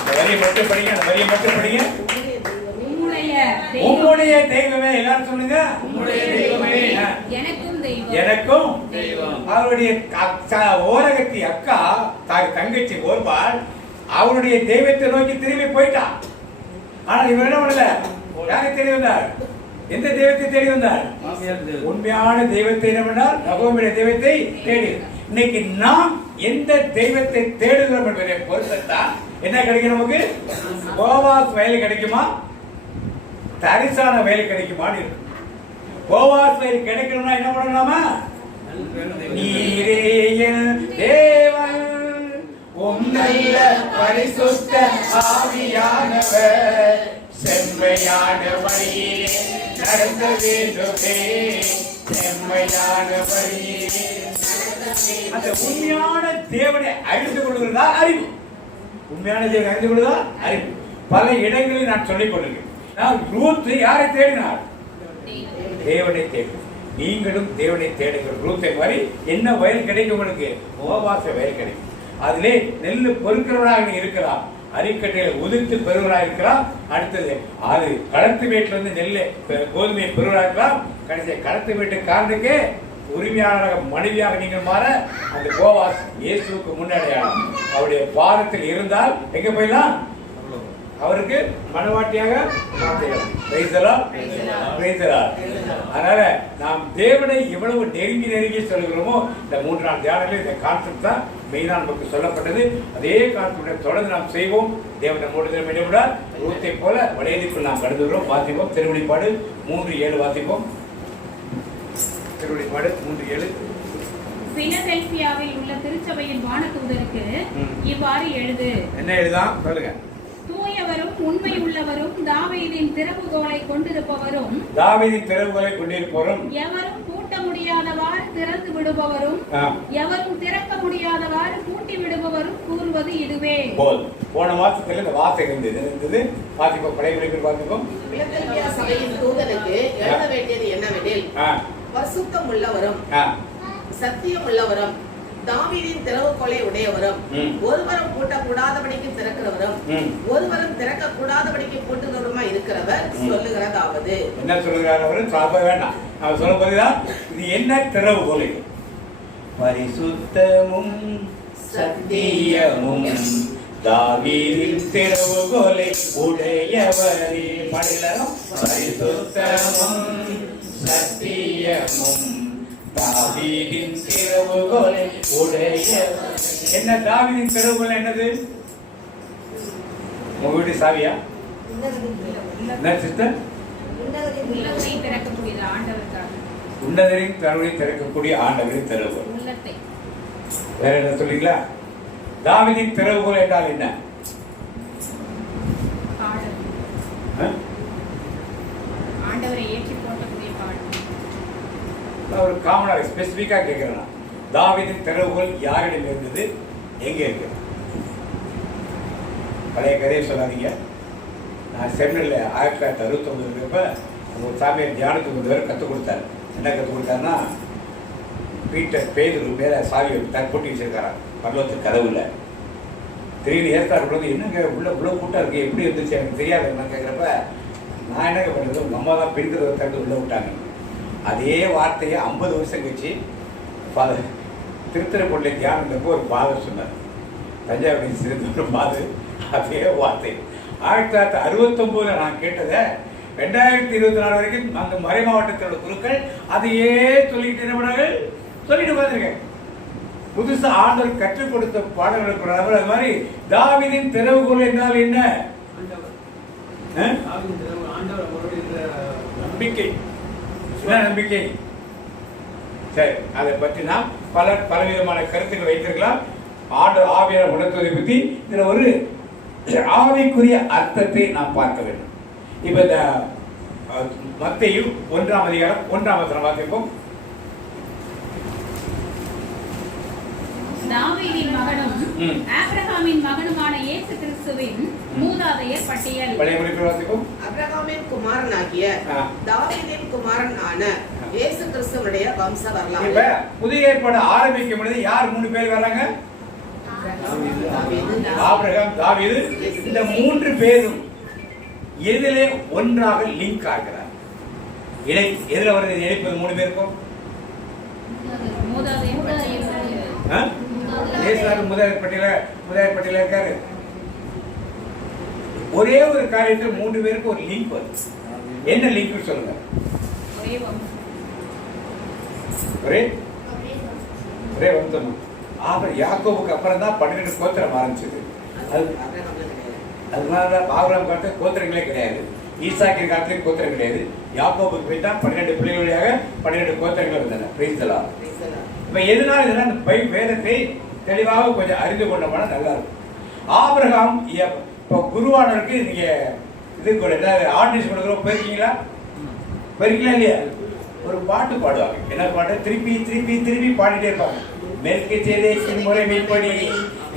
வரியை மட்டும் படிங்க, அந்த வரியை மட்டும் படிங்க. உம்முடைய தெய்வமே, எல்லாரும் சொல்லுங்க. எனக்கும் அவருடைய ஓரகத்தி அக்கா தங்கச்சி ஓர்பால் அவருடைய தெய்வத்தை நோக்கி திரும்பி போயிட்டான். ஆனா இவர் என்ன பண்ணல, யாரை தேடி வந்தார்? எந்த தெய்வத்தை தேடி வந்தார்? உண்மையான தெய்வத்தை என்ன பண்ணார்? நகோமியுடைய தெய்வத்தை தேடி. இன்னைக்கு நாம் எந்த தெய்வத்தை தேடுகிறோம் என்பதை பொறுத்தான் என்ன கிடைக்கும் நமக்கு. போவாஸ் வயல் கிடைக்குமா, தரிசான வயல் கிடைக்குமான்னு இருக்கு. போவாஸ் வயல் கிடைக்கணும்னா என்ன பண்ணணுமா? நீரே என் தேவன், உம்மைய பரிசுத்த ஆவியானவர் செம்மையான வழியிலே நடக்க வேண்டுமே, செம்மையான வழியிலே. அந்த உண்மையான தேவனை அறிந்து கொள்கிறதா அறிவு? உண்மையான தேவனை அறிந்து கொள்வதா அறிவு? பல இடங்களில் நான் சொல்லிக் கொள்கிறேன். ரூத் யாரை தேடினார்? தேவனை தேடி. நீங்களும் தேவனை தேடுங்கள். ரூத்தை மாதிரி என்ன வயல் கிடைக்கும் உங்களுக்கு? போவாச வயல் கிடைக்கும். அதிலே நெல்லு பொறுக்கிறவராக இருக்கலாம், அரிக்கட்டையில் உதிர்த்து பெறுவராக இருக்கலாம். அடுத்தது அது களத்து வீட்டுல இருந்து நெல்லு கோதுமையை பெறுவராக இருக்கலாம். கடைசி களத்து வீட்டுக்காரனுக்கு உரிமையாளராக மனைவியாக நீங்கள் மாற அந்த போவாஸ் இயேசுவுக்கு முன்னடையாளம். அவருடைய பாதத்தில் இருந்தால் எங்க போயிடலாம்? அவருக்கு மனவாட்டியாக. அதனால நாம் தேவனை எவ்வளவு நெருங்கி சொல்கிறோமோ, இந்த 3 தியானங்களில் இந்த கான்செப்ட் தான் மெயினா நமக்கு சொல்லப்பட்டது. அதே கான்செப்டை தொடர்ந்து நாம் செய்வோம். தேவனை மூடுதல் விடார். ரூத்தை போல வளையதுக்குள் நாம் கடந்துகிறோம். வாசிப்போம். திருவெளிப்பாடு 3:7 வாசிப்போம். திருவெளிப்பாடு 3:7. பிலதெல்பியாவில் உள்ள திருச்சபையின் வானதூதருக்கு இவ்வாறு எழுது. என்ன எழுதாம் சொல்லுங்க. தூயவரும் உண்மை உள்ளவரும் தாவீதின் திறவுகோலை கொண்டிருப்பவரும், எவரும் பூட்ட முடியாதவாறு திறந்து விடுபவரும், எவரும் திறக்க முடியாதவாறு பூட்டி விடுபவரும் கூறுவது இதுவே. போன மாசத்துல இந்த வார்த்தை இருந்தது. வாசிப்போம். படைப்பிடிப்பில் வாசிப்போம். பிலதெல்பியா சபையின் தூதனுக்கு எழுத வேண்டியது என்னவெனில், பரிசுத்தம் உள்ளவரும் சத்தியம் உள்ளவரும் தாவீதின் திறவுகோலை உடையவரும், ஒருவரும் பூட்டக்கூடாதபடிக்கு திறக்கிறவரும், ஒருவரும் திறக்க கூடாதபடிக்கு பூட்டுகிறவருமா இருக்கிறவர் சொல்லுகிறதாவது. என்ன சொல்லுகிறார்? அவரும் சாப்ப வேண்டாம். அவர் சொல்ல போதுதான் இது என்ன திறவுகோலை? பரிசுத்தமும் சத்தியமும் தாவீதின் திறவுகோலை உடையவரே. பாடலாம். பரிசுத்தமும் சத்தியமும் தாவீதின் திறவுகோலை உடையவர். என்ன தாவீதின் திறவுகோல் என்னது? உங்க வீட்டு சாவியா? என்ன சிஸ்டர்? உள்ளத்தை திறக்கக்கூடிய ஆண்டவருக்காக. உள்ளதரின் தருவை திறக்கக்கூடிய ஆண்டவரின் திறவுகோல். உள்ளத்தை. வேற என்ன சொல்றீங்களா? தாவீதின் திறவுகோல் என்றால் என்ன? ஒரு காமனாக ஸ்பெசிஃபிக்காக கேட்குறேன். தாவீதின் திறவுகோல் யாரிடம் இருந்தது, எங்கே இருக்கு? பழைய கதையை சொல்லாதீங்க. நான் செமினரில் 1969 இருக்கப்ப ஒரு சாமியார் தியானத்துக்கு வந்தவர் கற்றுக் கொடுத்தார். என்ன கற்றுக் கொடுத்தாருன்னா, பேதுரு மேலே சாவி போட்டி வச்சிருக்காராம் பரலோகத்து கதவுல. திடீர்னு ஏற்காடு வந்து என்னங்க உள்ள கூட்டம் இருக்கு, எப்படி இருந்துச்சு எனக்கு தெரியாது நான் கேட்குறப்ப, நான் என்னங்க பண்ணுறது, உங்கள் அம்மா தான் பிடிக்கிறத தந்து உள்ளே விட்டாங்க. அதே வார்த்தையை 50 வருஷம் கழிச்சு திருத்துறைப்பள்ளி தியானத்துக்கு ஒரு பாதர் சொன்னார். தஞ்சாவூர் சிறந்த பாது அதே வார்த்தை 1969 நான் கேட்டதை 2024 வரைக்கும் அந்த மறை மாவட்டத்தோட குருக்கள் அதையே சொல்லிட்டு என்ன சொல்லிட்டு பார்த்துருக்கேன். புதுசா ஆண்டவர் கற்றுக் கொடுத்த பாடல்களுக்கு அது மாதிரி தாவீதின் திறவுகோல் என்றால் என்ன? நம்பிக்கை. என்ன நம்பிக்கை? சரி, அதை பற்றி நாம் பலவிதமான கருத்துக்கள் வைத்திருக்கலாம். ஆண்டவர் ஆவியார் உணர்த்துவதை பற்றி இதில் ஒரு ஆவிக்குரிய அர்த்தத்தை நாம் பார்க்க வேண்டும். இப்ப இந்த மத்தேயு 1ஆம் அதிகாரம் 1ஆம் வசனம் வாசிப்போம். தாவீதின் மகனும் ஆபிரகாமின் மகனுமான இயேசு கிறிஸ்துவின் மூதாதையர் பட்டியல். பழைய மொழியில் வாசிப்போம். ஆபிரகாமின் குமாரனாகிய தாவீதின் குமாரனான இயேசு கிறிஸ்துவுடைய வம்ச வரலாறு. இப்ப புதிய ஏற்பாடு ஆரம்பிக்கும் பொழுது யார் 3 பேர் வராங்க? ஆபிரகாம், தாவீது. இந்த 3 பேரும் எதிலே ஒன்றாக லிங்க் ஆகிறார். எதில் வருது இணைப்பது 3 பேருக்கும்? முதல் பட்டியல இருக்காரு. ஒரே ஒரு காரியத்தில் 3 பேருக்கு ஒரு லிங்க் வருது. என்ன லிங்க் சொல்லுங்க? ஒரே வம்சம். யாக்கோபுக்கு அப்புறம் தான் 12 கோத்திரம் ஆரம்பிச்சது. அதனால ஆபிரகாம் காலத்துல கோத்திரங்களே கிடையாது, ஈசாக்கின் காலத்திலே கோத்திரம் கிடையாது. யாக்கோபுக்கு போய் தான் 12 பிள்ளைகள் வழியாக 12 கோத்திரங்கள் இருந்தன. Praise the Lord. இப்ப எதனால இதெல்லாம் வேதத்தை தெளிவாக கொஞ்சம் அறிந்து கொண்டோம்னா நல்லா இருக்கும். ஆபிரகாம் இப்போ குருவானருக்கு நீங்க இது கூட ஆர்டினன்ஸ் கொடுக்குறோம் போயிருக்கீங்களா? போயிருக்கீங்களா இல்லையா? ஒரு பாட்டு பாடுவாங்க. என்ன பாட்டு? திருப்பி திருப்பி திருப்பி பாடிட்டே இருப்பாங்க. மெல்கிசேதேக்கின் முறைமைப்படி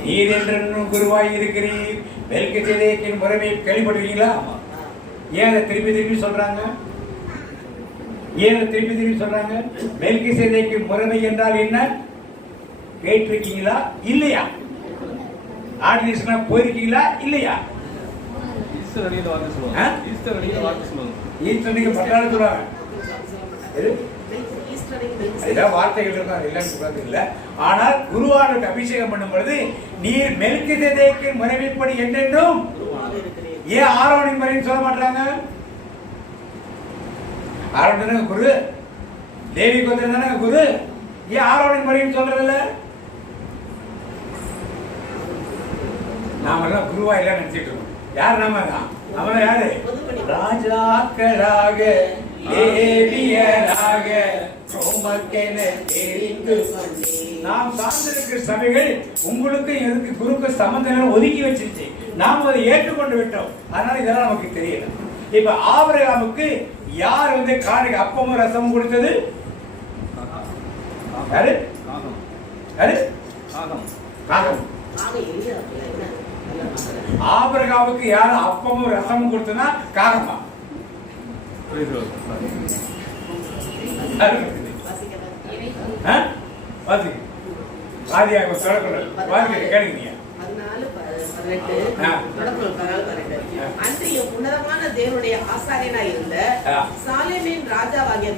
நீர் என்று குருவாய் இருக்கிறீர். மெல்கிசேதேக்கின் முறைமை கேள்விப்பட்டிருக்கீங்களா? ஏன் அதை திருப்பி திருப்பி சொல்றாங்க? மெல்கிசேதேக்கின் முறைமை என்றால் என்ன கேட்டிருக்கீங்களா இல்லையா? ஆர்டினன்ஸ்னா போயிருக்கீங்களா இல்லையா? ஈஸ்டர் பட்டாளம் சொல்லுவாங்க. வார்த்தைகள் இல்லைன்னு இல்லை. ஆனால் குருவானுக்கு அபிஷேகம் பண்ணும் பொழுது நீர் மெல்கிசேதேக்கின் முறைமைப்படி என்றென்றும். ஏன் ஆரோனின் முறைன்னு சொல்ல மாட்டாங்க? ஆரோன் தானே குரு, தேவி கோத்திரம் தானே குரு. ஏன் ஆரோனின் முறைன்னு சொல்றதில்ல? நாம எல்லாம் குருவா இல்ல நினைச்சிட்டு இருக்கோம். யார் நாம தான்? அவன் யாரு? ராஜாக்களாக லேவியராக நாம் சார்ந்திருக்கிற சபைகள் உங்களுக்கு எதுக்கு குருக்கு சம்பந்தம் ஒதுக்கி வச்சிருச்சு. நாம் அதை ஏற்றுக்கொண்டு விட்டோம். அதனால இதெல்லாம் நமக்கு தெரியல. இப்ப ஆபிரகாமுக்கு யார் காணிக்கை அப்பமும் ரசமும் கொடுத்தது? யாரு? காகம். ஆபிரகாமுக்கு யாரு அப்பமும் ரசமும் கொடுத்தனா காகமா? உன்னதமான தேவனுடைய ஆசாரியனாய் இருந்த சாலேமின் ராஜாவாகிய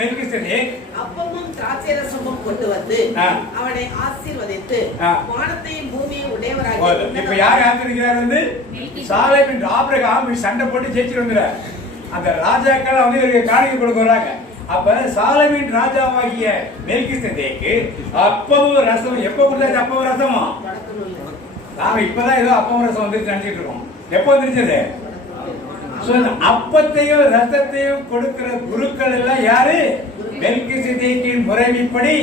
மெல்கிசேதேக் அப்பமும் திராட்சைரசமும் கொண்டு வந்து அவனை ஆசீர்வதித்து வானத்தையும் பூமியையும் உடையவராக. இப்ப யார் ஆசீர்வதிக்கிறார்? சாலேமின் ஆபிரகாம் சண்டை போட்டு ஜெயிச்சு வந்துறார். அந்த ராஜாக்கள் காணிக்கை கொடுக்க வராங்க. அப்ப சாலேமின் ராஜாவாகிய மெல்கிசேதேக்கு அப்பவும் ரசம் எப்ப கொடுத்தாச்சு? அப்பவும் ரசமா? நாம இப்பதான் ஏதோ அப்பவும் ரசம் வந்து நினைச்சிட்டு இருக்கோம். எப்ப வந்துருச்சது? அப்பத்தையும் ரசத்தையும் கொடுக்கிற குருக்கள் எல்லாம் யாரு? மெல்கிசேதேக்கின் முறைமைப்படி.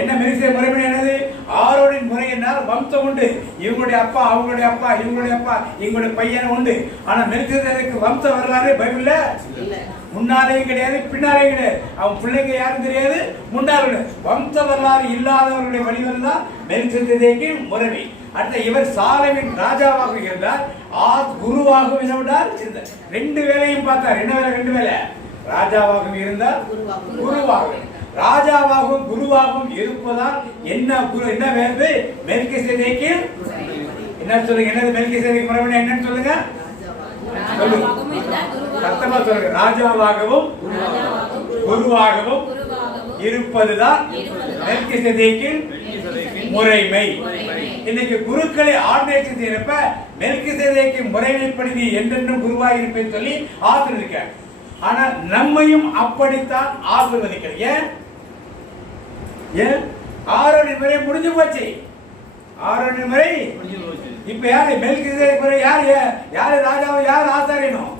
என்ன மெல்கிசேதேக் முறைப்படி? என்னது? ஆரோனின் முறை என்றால் வம்சம் உண்டு. இவங்களுடைய அப்பா, அவங்களுடைய அப்பா, இவங்களுடைய அப்பா, இவங்களுடைய பையன் உண்டு. ஆனா மெல்கிசேதேக்கு வம்ச வரலாறு பைபிள்ல முன்னாலேயும் கிடையாது, பின்னாலேயும் கிடையாது. அவன் பிள்ளைங்க யாரும் தெரியாது, முன்னாள் வம்ச வரலாறு இல்லாதவர்களுடைய வழிகள் தான் மெல்கிசேதேக்கின் முறைமை. அடுத்த இவர் சாலேமின் ராஜாவாக இருந்தார், குருவாகவும் இருந்தார். ரெண்டு வேலையும் பார்த்தார். என்ன வேலை? ரெண்டு வேலை. ராஜாவாகவும் இருந்தார், குருவாகவும். ராஜாவாகவும் குருவாகவும் இருப்பதால் என்ன என்ன வேறு? மெல்கிசேதேக்கின் என்ன சொல்லுங்க? என்னது மெல்கிசேதேக் முறைமை? என்னன்னு சொல்லுங்க, சத்தமா சொல்லுங்க. ராஜாவாகவும் குருவாகவும் இருப்பதுதான் மெல்கிசேதேக்கின் முறைமை. இன்னைக்கு குருக்களை ஆர்டினேஷன் செய்யறப்ப மெல்கிசேதேக்கின் முறைமைப்படி நீ என்றென்றும் குருவாக இருப்பேன்னு சொல்லி ஆசீர்வதிக்கிறார். ஆனா நம்மையும் அப்படித்தான் ஆசீர்வதிக்கிறார். ஏன்? ஏன்? ஆரோனின் முறை முடிஞ்சு போச்சு. ஆரோனின் முறை இப்ப யாரு? மெல்கிசேதேக் முறை. யாரு யாரு ராஜாவும் யார் ஆசாரியனும்?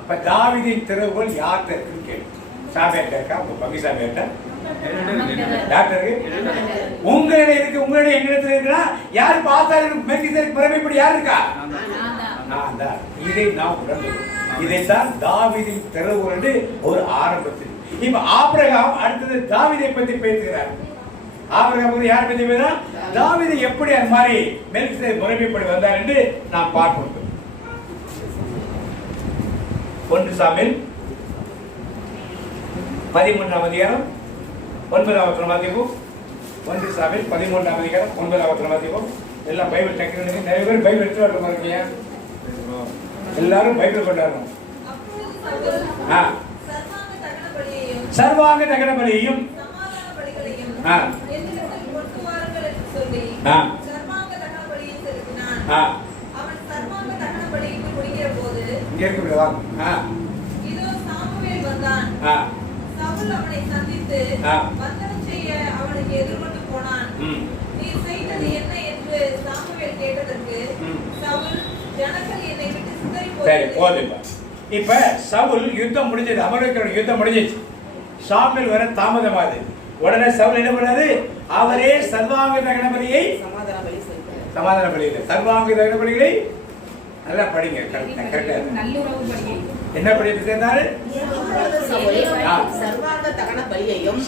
இப்ப தாவீதின் திறவுகோல் யார்கிட்ட இருக்குன்னு கேள்வி. சாமியார்ட்ட இருக்கா? உங்க பங்கு சாமியார்ட்ட, டாக்டருக்கு உங்களிடம் இருக்கு. உங்களிடம் எங்களிடத்துல இருக்குன்னா யாரு ஆசாரியன்? மெல்கிசேதேக் முறைமைப்படி யார் இருக்கா? நான் தான். இதை நான் உணர்ந்தது. இதைத்தான் தாவீதின் திறவுகோல் ஒரு ஆரம்பத்தில். இப்ப ஆபிரகாம் அடுத்தது தாவீதை பத்தி பேசுகிறார். ஆபிரகாம் யார் பத்தி பேசுறார்? தாவீது எப்படி அந்த மாதிரி மெல்கிசேதேக் முறைமைப்படி வந்தார் என்று நாம் பார்ப்போம். 1 சாமுவேல் 13ஆம் அதிகாரம் 9ஆம் வசனம் வாசிப்போம். 1 சாமுவேல் 13ஆம் அதிகாரம் 9ஆம் வசனம் வாசிப்போம். எல்லாம் பைபிள் டெக்னிக். நிறைய பேர் பைபிள் எடுத்து வர பாருங்க. எல்லாரும் பைபிள் கொண்டாடணும். சர்வாங்க தகன பலியையும் அவனை சந்தித்து வந்தனம் செய்ய அவனுக்கு எதிர்கொண்டு போனான். நீ செய்தது என்ன என்று சாமுவேல் கேட்டதற்கு சவுல் ஜனங்கள் என்னை விட்டு சிதறி இப்ப சவுல் யுத்தம் முடிஞ்சது, அமலேக்கியரோட யுத்தம் முடிஞ்சிச்சு. சாமுவேல் வர தாமதமாது. உடனே சவுல் என்ன பண்ணாரு? அவரே சர்வாங்க தகன பலியை சமாதான பலி சர்வாங்க தகன பலிகளை நல்லா படிங்க. என்ன படித்து சேர்ந்தாரு? சர்வாங்க தகன பலியையும்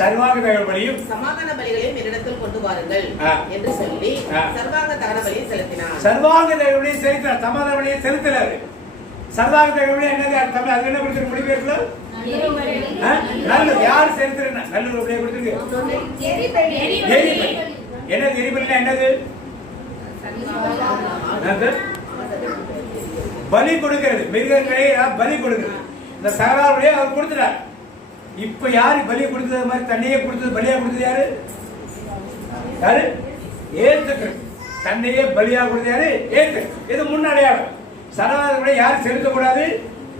சமாதான பலிகளையும் என்னிடத்தில் கொண்டு வாருங்கள் என்று சொல்லி சர்வாங்க தகன பலியை செலுத்தினார். சர்வாங்க தகன பலியை செலுத்தினார், சமாதான பலியை செலுத்தினார். சர்வாங்க தகன பலி என்னது? தமிழ் அது என்ன கொடுத்துருக்கு? மொழிபெயர்ப்புல நல்லூர் யார் செலுத்துறா? நல்லூர் அப்படியே கொடுத்துருக்கு. என்னது எரிபலி? என்னது? பலி கொடுக்கிறது. மிருகங்களே பலி கொடுக்கிறது. இந்த சகலாவுடைய அவர் கொடுத்துட்டார். இப்ப யாரு பலி கொடுத்தது? மாதிரி தன்னையே கொடுத்தது, பலியா கொடுத்தது யாரு? யாரு? ஏசு கிறிஸ்து. தன்னையே பலியா கொடுத்தது யாரு? ஏசு. இது முன்னடையாளம். சகலாவுடைய யாரு செலுத்தக்கூடாது?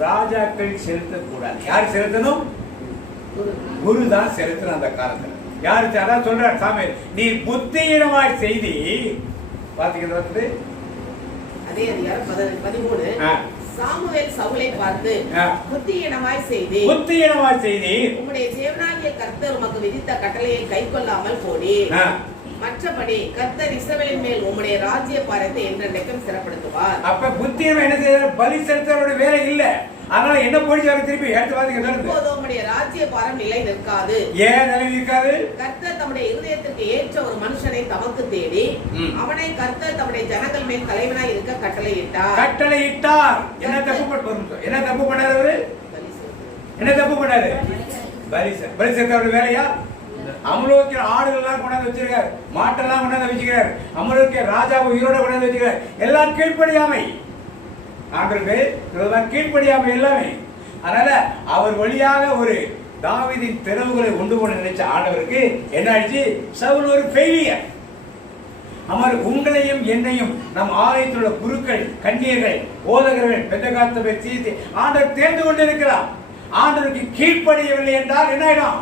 ராஜாக்கள் செலுத்தக்கூடாது. யார் செலுத்தணும்? குரு தான் செலுத்தணும். அந்த காலத்துல யாரு? அதான் சொல்றார் சாமுவேல், நீ புத்தியினமாய் செய்தி பாத்தீங்க. அதே அதிகாரம் 13. சாமுவேல் சவுலை பார்த்து புத்தியினமாய் செய்தி உம்முடைய தேவனாகிய கர்த்தர் உமக்கு விதித்த கட்டளையை கைக்கொள்ளாமல் போடி. மற்றபடி கர்த்தர் இஸ்ரவேலின் மேல் உம்முடைய ராஜ்ய பாரத்தை என்றென்றைக்கும் சிறப்படுத்துவார். அப்ப புத்தியம் என்ன செய்யற? பலி செலுத்தவரோட வேலை இல்ல. அதனால என்ன போயிடுச்சு? திருப்பி எடுத்து பாத்தீங்க. இப்போது உம்முடைய ராஜ்ய பாரம் நிலை நிற்காது. ஏன் நிலை நிற்காது? கர்த்தர் தம்முடைய இருதயத்திற்கு ஏற்ற ஒரு மனுஷனை தமக்கு தேடி அவனை கர்த்தர் தம்முடைய ஜனங்கள் மேல் தலைவனாய் இருக்க கட்டளையிட்டார். என்ன தப்பு பண்ணாரு அவரு? என்ன தப்பு பண்ணாரு? பலி செலுத்தவரோட வேலையா? அமலோக்கிய ஆடுகள் எல்லாம் கொண்டாந்து வச்சிருக்காரு, மாட்டெல்லாம் கொண்டாந்து வச்சுக்கிறார். அமலோக்கிய ராஜாவை உயிரோட கொண்டாந்து வச்சுக்கிறார். எல்லாம் கீழ்ப்படியாமை. ஆண்டவருக்கு கீழ்ப்படியாமை எல்லாமே. அதனால அவர் வழியாக ஒரு தாவீதின் திறவுகளை உண்டு பண்ண நினைச்ச ஆண்டவருக்கு என்ன ஆயிடுச்சு? சவுல் ஒரு ஃபெயிலியர். அவர் உங்களையும் என்னையும் நம் ஆலயத்தில் உள்ள குருக்கள், கன்னியர்கள், போதகர்கள், பெந்தகாஸ்தவை சீர்த்தி ஆண்டவர் தேர்ந்து கொண்டிருக்கிறார். ஆண்டவருக்கு கீழ்ப்படியவில்லை என்றால் என்ன ஆயிடும்?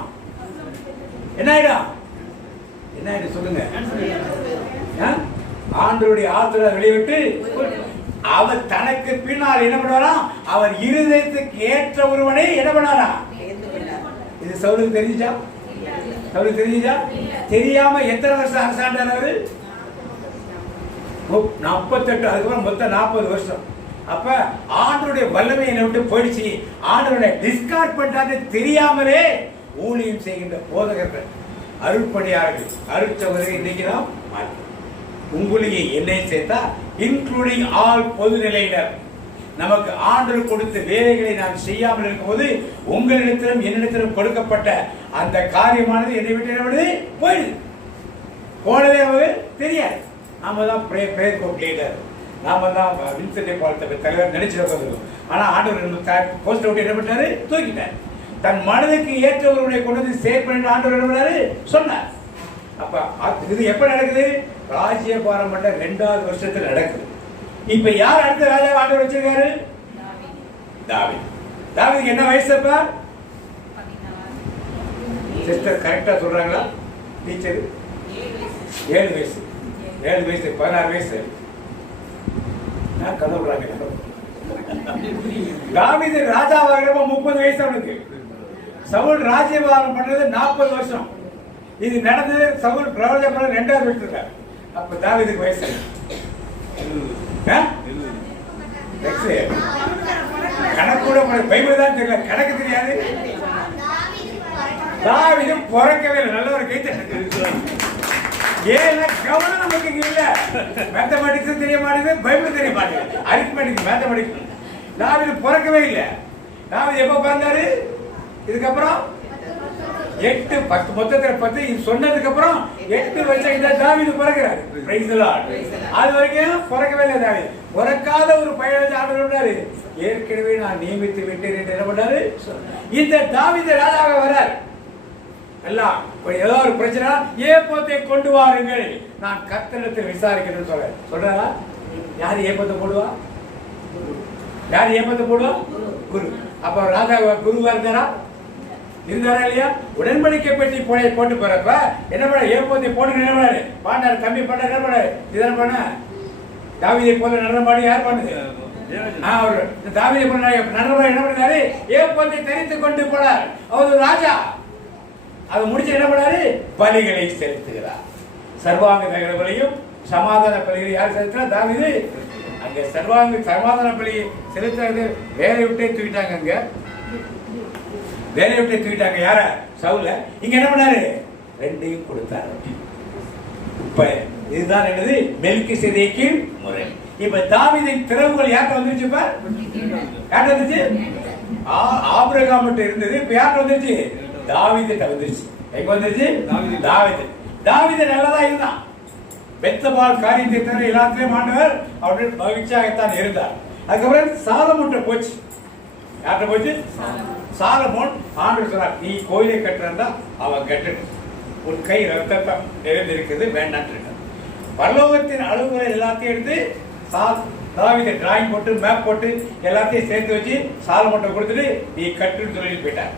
என்ன ஆயிடும் சொல்லுங்க. ஆண்டவருடைய ஆத்திர வெளிவிட்டு அவர் தனக்கு பின்னால் என்ன பண்ணுவாராம்? அவர் இருதயத்துக்கு ஏற்ற ஒருவனை என்ன பண்ணாரா? இது சவுலுக்கு தெரிஞ்சுச்சா? தெரியாம எத்தனை வருஷம் அரசாண்டார் அவரு? 48. அதுக்கப்புறம் மொத்தம் 40 வருஷம். அப்ப ஆண்டவருடைய வல்லமை என்னை விட்டு போயிடுச்சு, ஆண்டவருடைய டிஸ்கார்ட் பண்றாரு தெரியாமலே ஊழியம் செய்கின்ற போதகர்கள், அருட்பணியாளர்கள், அருட்சகோதரர்கள் இன்னைக்கு தான் உங்களையும் என்னை சேர்த்தா இன்க்ளூடிங் ஆல் பொதுநிலையினர் நமக்கு ஆண்டவர் கொடுத்த வேலைகளை நாம் செய்யாமல் இருக்கும்போது உங்களிடத்திலும் என்னிடத்திலும் கொடுக்கப்பட்ட அந்த காரியமானது என்னை விட்டு என்ன போயிடுது. போனதே அவங்க தெரியாது. நாம தான் பிரேயர் குரூப் லீடர், நாம தான் வின்சென்ட் பால் தலைவர் நினைச்சிருக்கோம். ஆனா ஆண்டவர் போஸ்ட் விட்டு என்ன பண்ணாரு, தூக்கிட்டார். தன் மனதுக்கு ஏற்றவர்களுடைய கொண்டு வந்து சேவ் பண்ணிட்டு ஆண்டவர் என்ன பண்ணாரு சொன்னார். அப்ப இது எப்ப நடக்குது? ராஜ்யபாரம் பண்ண 2வது வருஷத்துல நடக்குது. இப்ப யார் அடுத்த ராஜா ஆண்டவர் வச்சிருக்காரு? தாவீது. தாவீதுக்கு என்ன வயசு? அப்ப சிஸ்டர் கரெக்டா சொல்றாங்களா? டீச்சர் 7 வயசு 16 வயசு கதவுறாங்க. தாவீது ராஜாவாகிறப்ப 30 வயசு அவனுக்கு. சவுல் ராஜ்யபாரம் பண்றது 40 வருஷம். இது நடந்தது சவுல் பிரபஞ்சம் 2வது வருஷத்துல. அப்ப தாவீதுக்கு வயசு கணக்கூட பைபிள் தான் தெரியல, கணக்கு தெரியாது. தாவீது பிறக்கவே இல்லை. நல்ல ஒரு கைத்தட்டு. ஏன்னா கவனம் நமக்கு இங்க இல்ல. மேத்தமெட்டிக்ஸ் தெரிய மாட்டேங்குது, பைபிள் தெரிய மாட்டேங்குது, அரித்மெட்டிக்ஸ் மேத்தமெட்டிக்ஸ். தாவீது பிறக்கவே இல்லை. தாவீது எப்ப பிறந்தாரு? இதுக்கப்புறம் 8 10 மொத்தத்துல 10 இது சொன்னதுக்கு அப்புறம் 8 வருஷம் இந்த தாவீது பிறக்கிறாரு. Praise the Lord. அது வரைக்கும் பிறக்கவே இல்லை தாவீது. பிறக்காத ஒரு பையனை ஆண்டவர் சொன்னாரு, ஏற்கனவே நான் நியமித்து விட்டேன் என்று என்ன பண்ணாரு. இந்த தாவீது ராஜாவாக வரார். எல்லாம் ஏதோ ஒரு பிரச்சனை, ஏப்பத்தை கொண்டு வாருங்கள், நான் கர்த்தரிடத்தில் விசாரிக்கிறேன்னு சொல்றாரா? யாரு ஏப்பத்தை போடுவா? யாரு ஏப்பத்தை போடுவா? குரு. அப்ப ராஜா குருவா இருந்தாரா? இருந்தாரா இல்லையா? உடன்படிக்கை பெட்டி போட்டு போறப்ப என்ன பண்ண? ஏப்பத்தை போட்டு என்ன பண்ணாரு? பாண்டாரு தம்பி பாண்டாரு என்ன பண்ணாரு? இதெல்லாம் பண்ண தாவீதை போல நடனமாடி யார் பண்ணுது? தாவீதை போல நடனமாடி என்ன பண்ணாரு? ஏப்பத்தை தரித்து கொண்டு போனார். அவர் ராஜா. அதை முடிச்சு என்ன பண்ணாரு? பலிகளை செலுத்துகிறார். சர்வாங்க தகன பலியும் சமாதான பலிகளை யார் செலுத்தினா? தாவீது. அங்க சமாதான பலி செலுத்துறது வேலை விட்டே தூக்கிட்டாங்க. அங்க வேலையை விட்டு தூக்கிட்டாங்க. யார? சவுல. இங்க என்ன பண்ணாரு? 2யும் கொடுத்தாரு. இப்ப இதுதான் என்னது? மெல்கிசேதேக்கு முறை. இப்ப தாவீதின் திறவுகள் யார்கிட்ட வந்துருச்சு? இப்ப யார்கிட்ட வந்துச்சு? ஆபிரகாம் கிட்ட இருந்தது. இப்ப யார்கிட்ட வந்துருச்சு? தாவீதுகிட்ட வந்துருச்சு. எங்க வந்துருச்சு? தாவீது. தாவீது நல்லதா இருந்தான். பெத்தபால் காரியத்தை தவிர எல்லாத்திலையும் ஆண்டவர் அவருடைய மகிழ்ச்சியாகத்தான் இருந்தார். அதுக்கப்புறம் சாலமோன்ட்ட போச்சு. யார்கிட்ட போச்சு? சாலமோன் ஆண்டவர் சொன்னார், நீ கோயிலை கட்டுறா அவன் கட்டு, உன் கை ரத்தத்தை நிறைந்திருக்குது வேண்டாம். பரலோகத்தின் அளவுகளை எல்லாத்தையும் எடுத்து தாவீது டிராயிங் போட்டு மேப் போட்டு எல்லாத்தையும் சேர்த்து வச்சு சாலமோன்ட்ட கொடுத்துட்டு நீ கட்டுன்னு சொல்லி போயிட்டார்.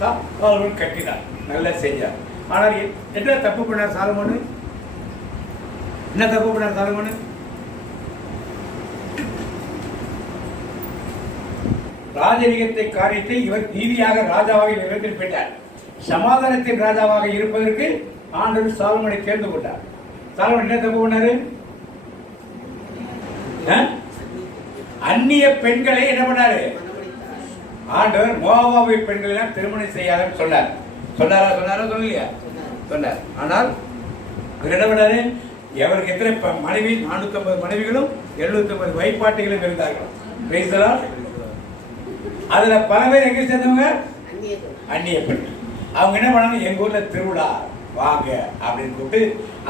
சாலமோன் கட்டினார், நல்லா செஞ்சார். ஆனால் என்ன தப்பு பண்ணார் சாலமோன்? என்ன தப்பு பண்ணார் சாலமோன்? ராஜரீகத்தை காரியத்தை இவர் நீதியாக ராஜாவாக நிறைவேற்றி போயிட்டார். சமாதானத்தின் ராஜாவாக இருப்பதற்கு ஆண்டவர் சாலமோனை தேர்ந்து கொண்டார். சாலமோன் என்ன தப்பு பண்ணாரு? அந்நிய பெண்களை என்ன பண்ணாரு? ஆண்டவர் மோவாபு பெண்களை எல்லாம் திருமணம் செய்யாதுன்னு சொன்னார். சொன்னாரா? சொல்லலையா? சொன்னார். ஆனால் இவர் என்ன பண்ணாரு? எவருக்கு எத்தனை மனைவி? 450 மனைவிகளும் 750 வைப்பாட்டிகளும் இருந்தார்கள். Praise the Lord. அதுல பல பேர் எங்க சேர்ந்தவங்க? அந்நிய பெண்கள். அவங்க என்ன பண்ணாங்க? எங்க ஊர்ல திருவிழா வாங்க அப்படின்னு கூப்பிட்டு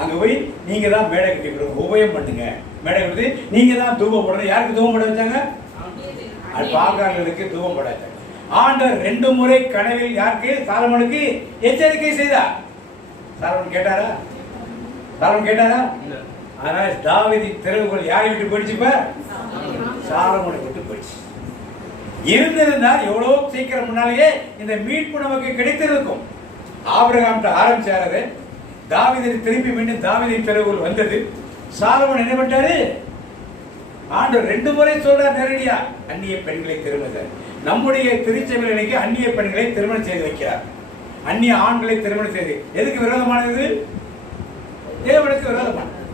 அங்க போய் நீங்க தான் மேடை கட்டி கொடுங்க, உபயம் பண்ணுங்க, மேடை கட்டி நீங்க தான் தூபம் போடணும். யாருக்கு தூபம் போட வச்சாங்க? அது பாக்காரர்களுக்கு தூபம் போட வச்சாங்க. ஆண்டவர் 2 முறை கனவில் யாருக்கு? சாலமோனுக்கு எச்சரிக்கை செய்தார். சாலமோன் கேட்டாரா? ஆனால் தாவீதின் திறவுகள் யாரை விட்டு போயிடுச்சு? இப்ப சாலமோனை விட்டு போயிடுச்சு. இருந்திருந்தால் எவ்வளவு சீக்கிரம் முன்னாலேயே இந்த மீட்பு நமக்கு கிடைத்திருக்கும். ஆபிரகாம் ஆரம்பிச்சாரு, தாவீதை திருப்பி மீண்டும் தாவீதின் திறவுகள் வந்தது. சாலமோன் என்ன பண்ணிட்டாரு? ஆண்டவர் 2 முறை சொல்றார் நேரடியா, அந்நிய பெண்களை திருமணம். நம்முடைய திருச்சபைகளுக்கு அந்நிய பெண்களை திருமணம் செய்து வைக்கிறார். அந்நிய ஆண்களை திருமணம் செய்து எதுக்கு விரோதமானது? தேவனுக்கு விரோதமானது.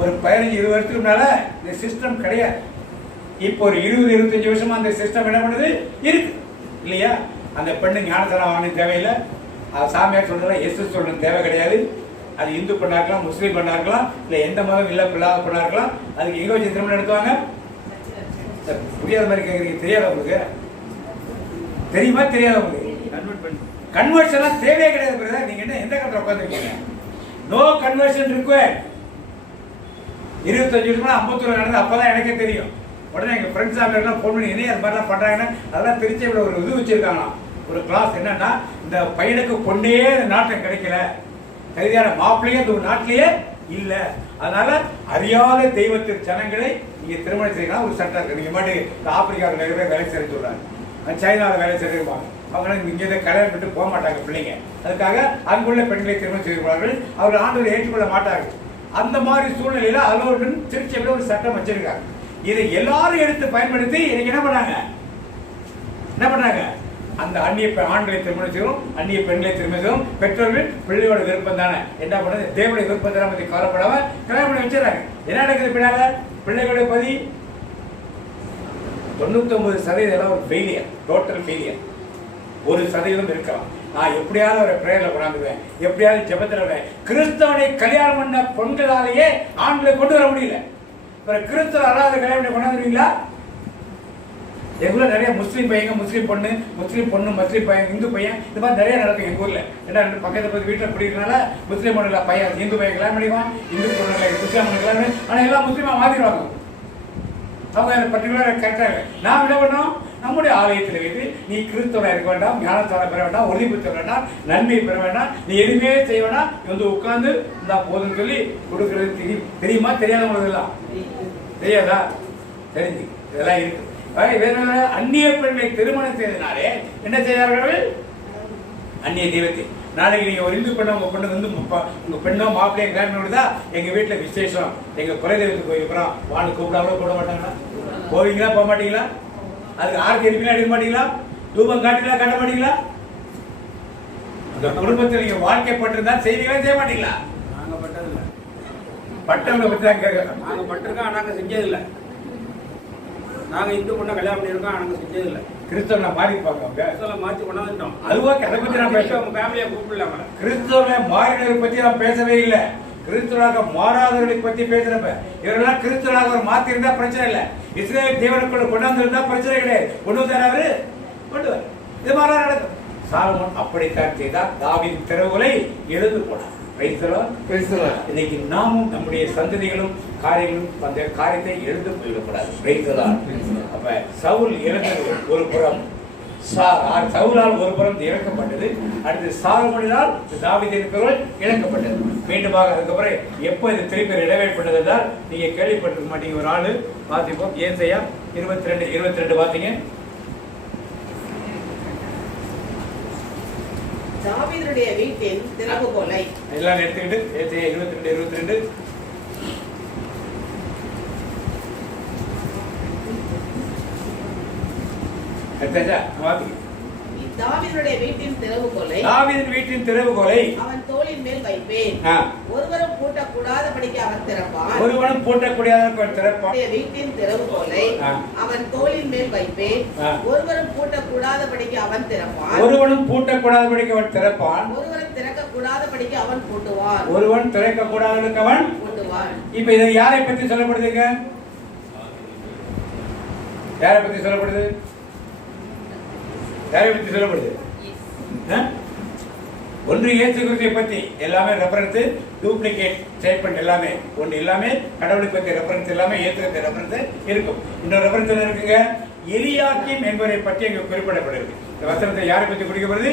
ஒரு 15-20 வருஷத்துக்கு முன்னால இந்த சிஸ்டம் கிடையாது. இப்போ ஒரு 20-25 வருஷமா அந்த சிஸ்டம் என்ன பண்ணுது இருக்கு இல்லையா? அந்த பெண்ணு ஞானத்தனம் வாங்க தேவையில்லை, அது சாமியார் சொல்றதா எஸ் சொல்றது தேவை கிடையாது. அது இந்து பெண்ணா இருக்கலாம், முஸ்லீம் பெண்ணா இருக்கலாம், இல்ல எந்த மதம் இல்ல பிள்ளாத பெண்ணா இருக்கலாம். அதுக்கு எங்க வச்சு திருமணம் நடத்துவாங்க? புரியாத மாதிரி கேக்குறீங்க, தெரியாத உங்களுக்கு? தெரியுமா தெரியாத உங்களுக்கு? கன்வர்ஷன் தேவையே கிடையாது. நீங்க என்ன எந்த கட்டத்தில் உட்காந்துருக்கீங்க? No conversion required. 25 வருஷமா 51 நடந்தது, அப்பதான் எனக்கே தெரியும். உடனே எங்க ஃப்ரெண்ட்ஸ் எல்லாம் ஃபோன் பண்ணி என்ன அது மாதிரிலாம் பண்றாங்கன்னா, அதெல்லாம் திருச்சியில் ஒரு இது வச்சிருக்காங்களாம், ஒரு கிளாஸ். என்னன்னா, இந்த பையனுக்கு பொண்ணே நாட்டம் கிடைக்கல, தகுதியான மாப்பிள்ளையே இந்த நாட்டிலேயே இல்ல, அதனால அறியாத தெய்வத்தின் ஜனங்களை நீங்க திருமணம் செய்யலாம் ஒரு சட்டம் இருக்கு. நீங்க மாட்டு ஆப்பிரிக்காவில் நிறைய பேர் வேலை செய்ய சொல்றாங்க, சைனாவில் வேலை செய்திருப்பாங்க, அவங்க இங்கே கல்யாணம் விட்டு போக மாட்டாங்க பிள்ளைங்க. அதுக்காக அங்குள்ள பெண்களை திருமணம் செய்திருப்பார்கள், அவர்கள் ஆண்டவரை ஏற்றுக்கொள்ள மாட்டார்கள். அந்த மாதிரி சூழ்நிலையில அலுவலர்கள் திருச்சியில் ஒரு சட்டம் வச்சிருக்காங்க. இதை எல்லாரும் எடுத்து பயன்படுத்தி இன்னைக்கு என்ன பண்ணாங்க? அந்த அந்நிய ஆண்களை திருமணம் செய்வோம், அந்நிய பெண்களை திருமணம் செய்வோம். பெற்றோர்கள் பிள்ளையோட விருப்பம் தானே, என்ன பண்ணது தேவனுடைய விருப்பத்தை பற்றி கவலைப்படாம கல்யாணம் பண்ணி வச்சிடறாங்க. என்ன நடக்குது பின்னால? பிள்ளைகளுடைய பதி 99% ஒரு ஃபெயிலியர், டோட்டல் ஃபெயிலியர். 1% இருக்கலாம். நான் எப்படியாவது ஒரு பிரேயர்ல கொண்டாந்துவேன், எப்படியாவது ஜெபத்தில் விடுவேன். கிறிஸ்தவனை கல்யாணம் பண்ண பெண்களாலேயே ஆண்களை கொண்டு வர முடியல. கிறிஸ்தவ அல்லாத கல்யாணம் பண்ணி கொண்டாந்துருவீங்களா? எங்க நிறைய முஸ்லீம் பையங்க, முஸ்லீம் பொண்ணு, முஸ்லீம் பையன், இந்து பையன், இந்த மாதிரி நிறைய நடக்கும் எங்க ஊர்ல. ஏன்னா பக்கத்து வீட்டில் குடிக்கிறதுனால முஸ்லீம் பொண்ணுங்களா பையன் இந்து பையன் கல்யாணம் பண்ணிக்குவான், இந்து பொண்ணுங்களை முஸ்லீம் பொண்ணுங்களா, ஆனா எல்லாம் முஸ்லீமா மாத்திடுவாங்க. அவங்க பர்டிகுலர் கரெக்டாக நாம் என்ன பண்ணோம்? நம்முடைய ஆலயத்தில் வைத்து நீ கிறிஸ்தவனா இருக்க வேண்டாம், ஞானத்தான பெற வேண்டாம், உறுதி பெற வேண்டாம், நன்மை பெற வேண்டாம், நீ எதுவுமே செய்ய வேண்டாம், வந்து உட்கார்ந்து இந்த போதுன்னு சொல்லி கொடுக்கறது தெரியுமா? தெரியாதவங்களுக்கு எல்லாம் தெரியாதா? தெரிஞ்சு இதெல்லாம் இருக்கு. அந்நிய பெண்ணை திருமணம் செய்தனாலே என்ன செய்தார்கள்? அந்நிய தெய்வத்தை. நாளைக்கு நீங்க ஒரு இந்து பெண்ணை உங்க பொண்ணு வந்து உங்க பெண்ணோ மாப்பிள்ளைய கல்யாணம் பண்ணுதா, எங்க வீட்டுல விசேஷம், எங்க குலதெய்வத்துக்கு போயிருக்கிறோம், வான்னு கூப்பிடாமலோ கூட மாட்டாங்களா? போவீங்களா? போக மாட்டீங்களா? அதுக்கு ஆர்த்தி எடுப்பீங்களா? எடுக்க மாட்டீங்களா? தூபம் காட்டீங்களா? காட்ட மாட்டீங்களா? அந்த குடும்பத்தில் நீங்க வாழ்க்கைப்பட்டிருந்தா செய்வீங்களா? செய்ய மாட்டீங்களா? நாங்க பட்டதில்லை. பட்டவங்களை பற்றி தான் கேட்கறோம். நாங்க பட்டிருக்கோம், நாங்க செஞ்சதில்லை. நாங்க இந்து பொண்ணை கல்யாணம் பண்ணியிருக்கோம், நாங்க செஞ்சதில்லை. கிறிஸ்தவனை மாறி மாற்றி கொண்டாந்துட்டோம். அதுவா அதை பத்தி நான் பேசுறேன். ஃபேமிலியை கூப்பிடலாம. கிறிஸ்தவனை மாறினதை பத்தி நான் பேசவே இல்லை. கிறிஸ்தவராக மாறாதவர்களை பத்தி பேசுறப்ப இவரெல்லாம் கிறிஸ்தவராக மாத்தி இருந்தா பிரச்சனை இல்லை. இஸ்ரேல் தேவனுக்குள்ள கொண்டாந்து இருந்தா பிரச்சனை கிடையாது. கொண்டு வந்தாரு, கொண்டு வர இது மாதிரி நடக்கும். சாலமோன் அப்படித்தான் செய்தார். தாவீதின் திறவுகளை எழுந்து போனார். இன்னைக்கு நாமும் நம்முடைய சந்ததிகளும் காரியங்களும் அந்த காரியத்தை எழுந்து போயிடக்கூடாது. அப்ப சவுல் இறந்தது ஒரு புறம், சவுலால் ஒரு புறம் இறக்கப்பட்டது, அடுத்து சாலமோனினால் தாவீதின் திறவுகள் இழக்கப்பட்டது. மீண்டுமாக அதுக்கப்புறம் எப்போ இது திருப்பி நிறைவேற்றப்பட்டது என்றால் நீங்க கேள்விப்பட்டிருக்க மாட்டீங்க. ஒரு ஆளு பார்த்திப்போம், ஏசாயா 22 பார்த்தீங்க. தாவீதுடைய வீட்டின் திறவுகோலை எல்லாம் எடுத்துக்கிட்டு ஏசாயா 22 தாவீதுடைய வீட்டின் திறவுகோலை, தாவீதின் வீட்டின் திறவுகோலை அவன் தோளின் மேல் வைப்பேன். ஒருவரும் பூட்டக்கூடாதபடிக்கு அவன் திறப்பான். ஒருவரும் பூட்டக்கூடாத திறப்பான். வீட்டின் திறவுகோலை அவன் தோளின் மேல் வைப்பேன். ஒருவரும் பூட்டக்கூடாதபடிக்கு அவன் திறப்பான். ஒருவனும் பூட்டக்கூடாதபடிக்கு அவன் திறப்பான். ஒருவரும் திறக்கக்கூடாதபடிக்கு அவன் பூட்டுவான். ஒருவன் திறக்கக்கூடாதபடிக்கு அவன் பூட்டுவான். இப்ப இது யாரை பத்தி சொல்லப்படுதுங்க? யாரை பத்தி சொல்லப்படுது? யாரை பத்தி சொல்லப்படுது? ஒன்று இயேசு கிறிஸ்துவை பத்தி எல்லாமே ரெஃபரன்ஸ், டூப்ளிகேட் ஸ்டேட்மெண்ட் எல்லாமே ஒன்று, எல்லாமே கடவுளை பத்தி ரெஃபரன்ஸ், எல்லாமே இயேசு கிறிஸ்து ரெஃபரன்ஸ் இருக்கும். இன்னொரு ரெஃபரன்ஸ் என்ன இருக்குங்க? எலியாக்கீம் என்பவரை பற்றி இங்க குறிப்பிடப்படுது. இந்த வசனத்தை யாரை பத்தி குறிக்கப்படுது?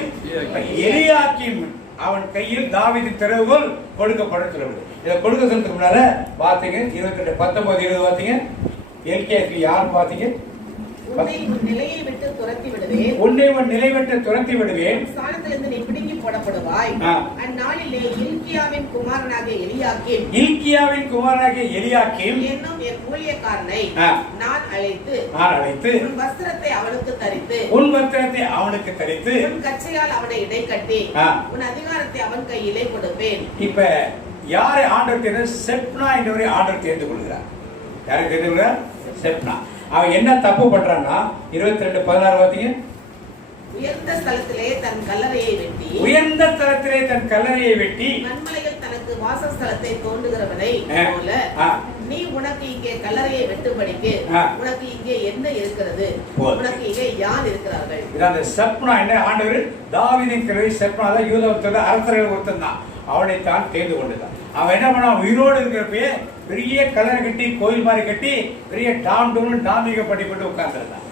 எலியாக்கீம். அவன் கையில் தாவீதின் திறவுகோல் கொடுக்கப்படும் சொல்லப்படுது. இதை கொடுக்க சொல்றதுக்கு முன்னால பாத்தீங்க 22 19 20 பாத்தீங்க. எல்கேஎஸ்பி யார் பாத்தீங்க? உன்னை உன் நிலையை விட்டு துரத்தி விடுவேன். உன்னை உன் நிலை விட்டு துரத்தி விடுவேன். ஸ்தானத்திலிருந்து நீ பிடுங்கி போடப்படுவாய். அந்நாளிலே இல்க்கியாவின் குமாரனாகிய எலியாக்கீம் என்னும் என் ஊழியக்காரனை நான் அழைத்து உன் வஸ்திரத்தை அவனுக்கு தரித்து உன் கச்சையால் அவனை இடைக்கட்டி உன் அதிகாரத்தை அவன் கையிலே கொடுப்பேன். இப்ப யாரை ஆண்டவர் தேர்ந்து? செப்னா என்றவரை ஆண்டவர் தேர்ந்து கொள்கிறார். யாரை தேர்ந்து கொள்கிறார்? செப்னா. அவன் என்ன தப்பு பண்றான்னா 22:16 பார்த்தீங்க. உயர்ந்த ஸ்தலத்திலே தன் கல்லறையை வெட்டி உயர்ந்த ஸ்தலத்திலே தன் கல்லறையை வெட்டி கண்மலையில் தனக்கு வாசஸ்தலத்தை தோண்டுகிறவனை போல நீ உனக்கு இங்கே கல்லறையை வெட்டும்படிக்கு உனக்கு இங்கே என்ன இருக்கிறது, உனக்கு இங்கே யார் இருக்கிறார்கள். அந்த செப்னா என்ன ஆண்டவர் தாவீதின் கிழவி செப்னா தான் யூதத்தில் அரசர்கள் ஒருத்தன் தான், அவனைத்தான் தேர்ந்து கொண்டுதான். அவன் என்ன பண்ணான், உயிரோடு இருக்கிறப்பயே பெரிய கல்லறை கட்டி கோயில் மாதிரி கட்டி பெரிய டாம் டூம் டாமிக படிப்பட்டு உட்கார்ந்துருந்தான்.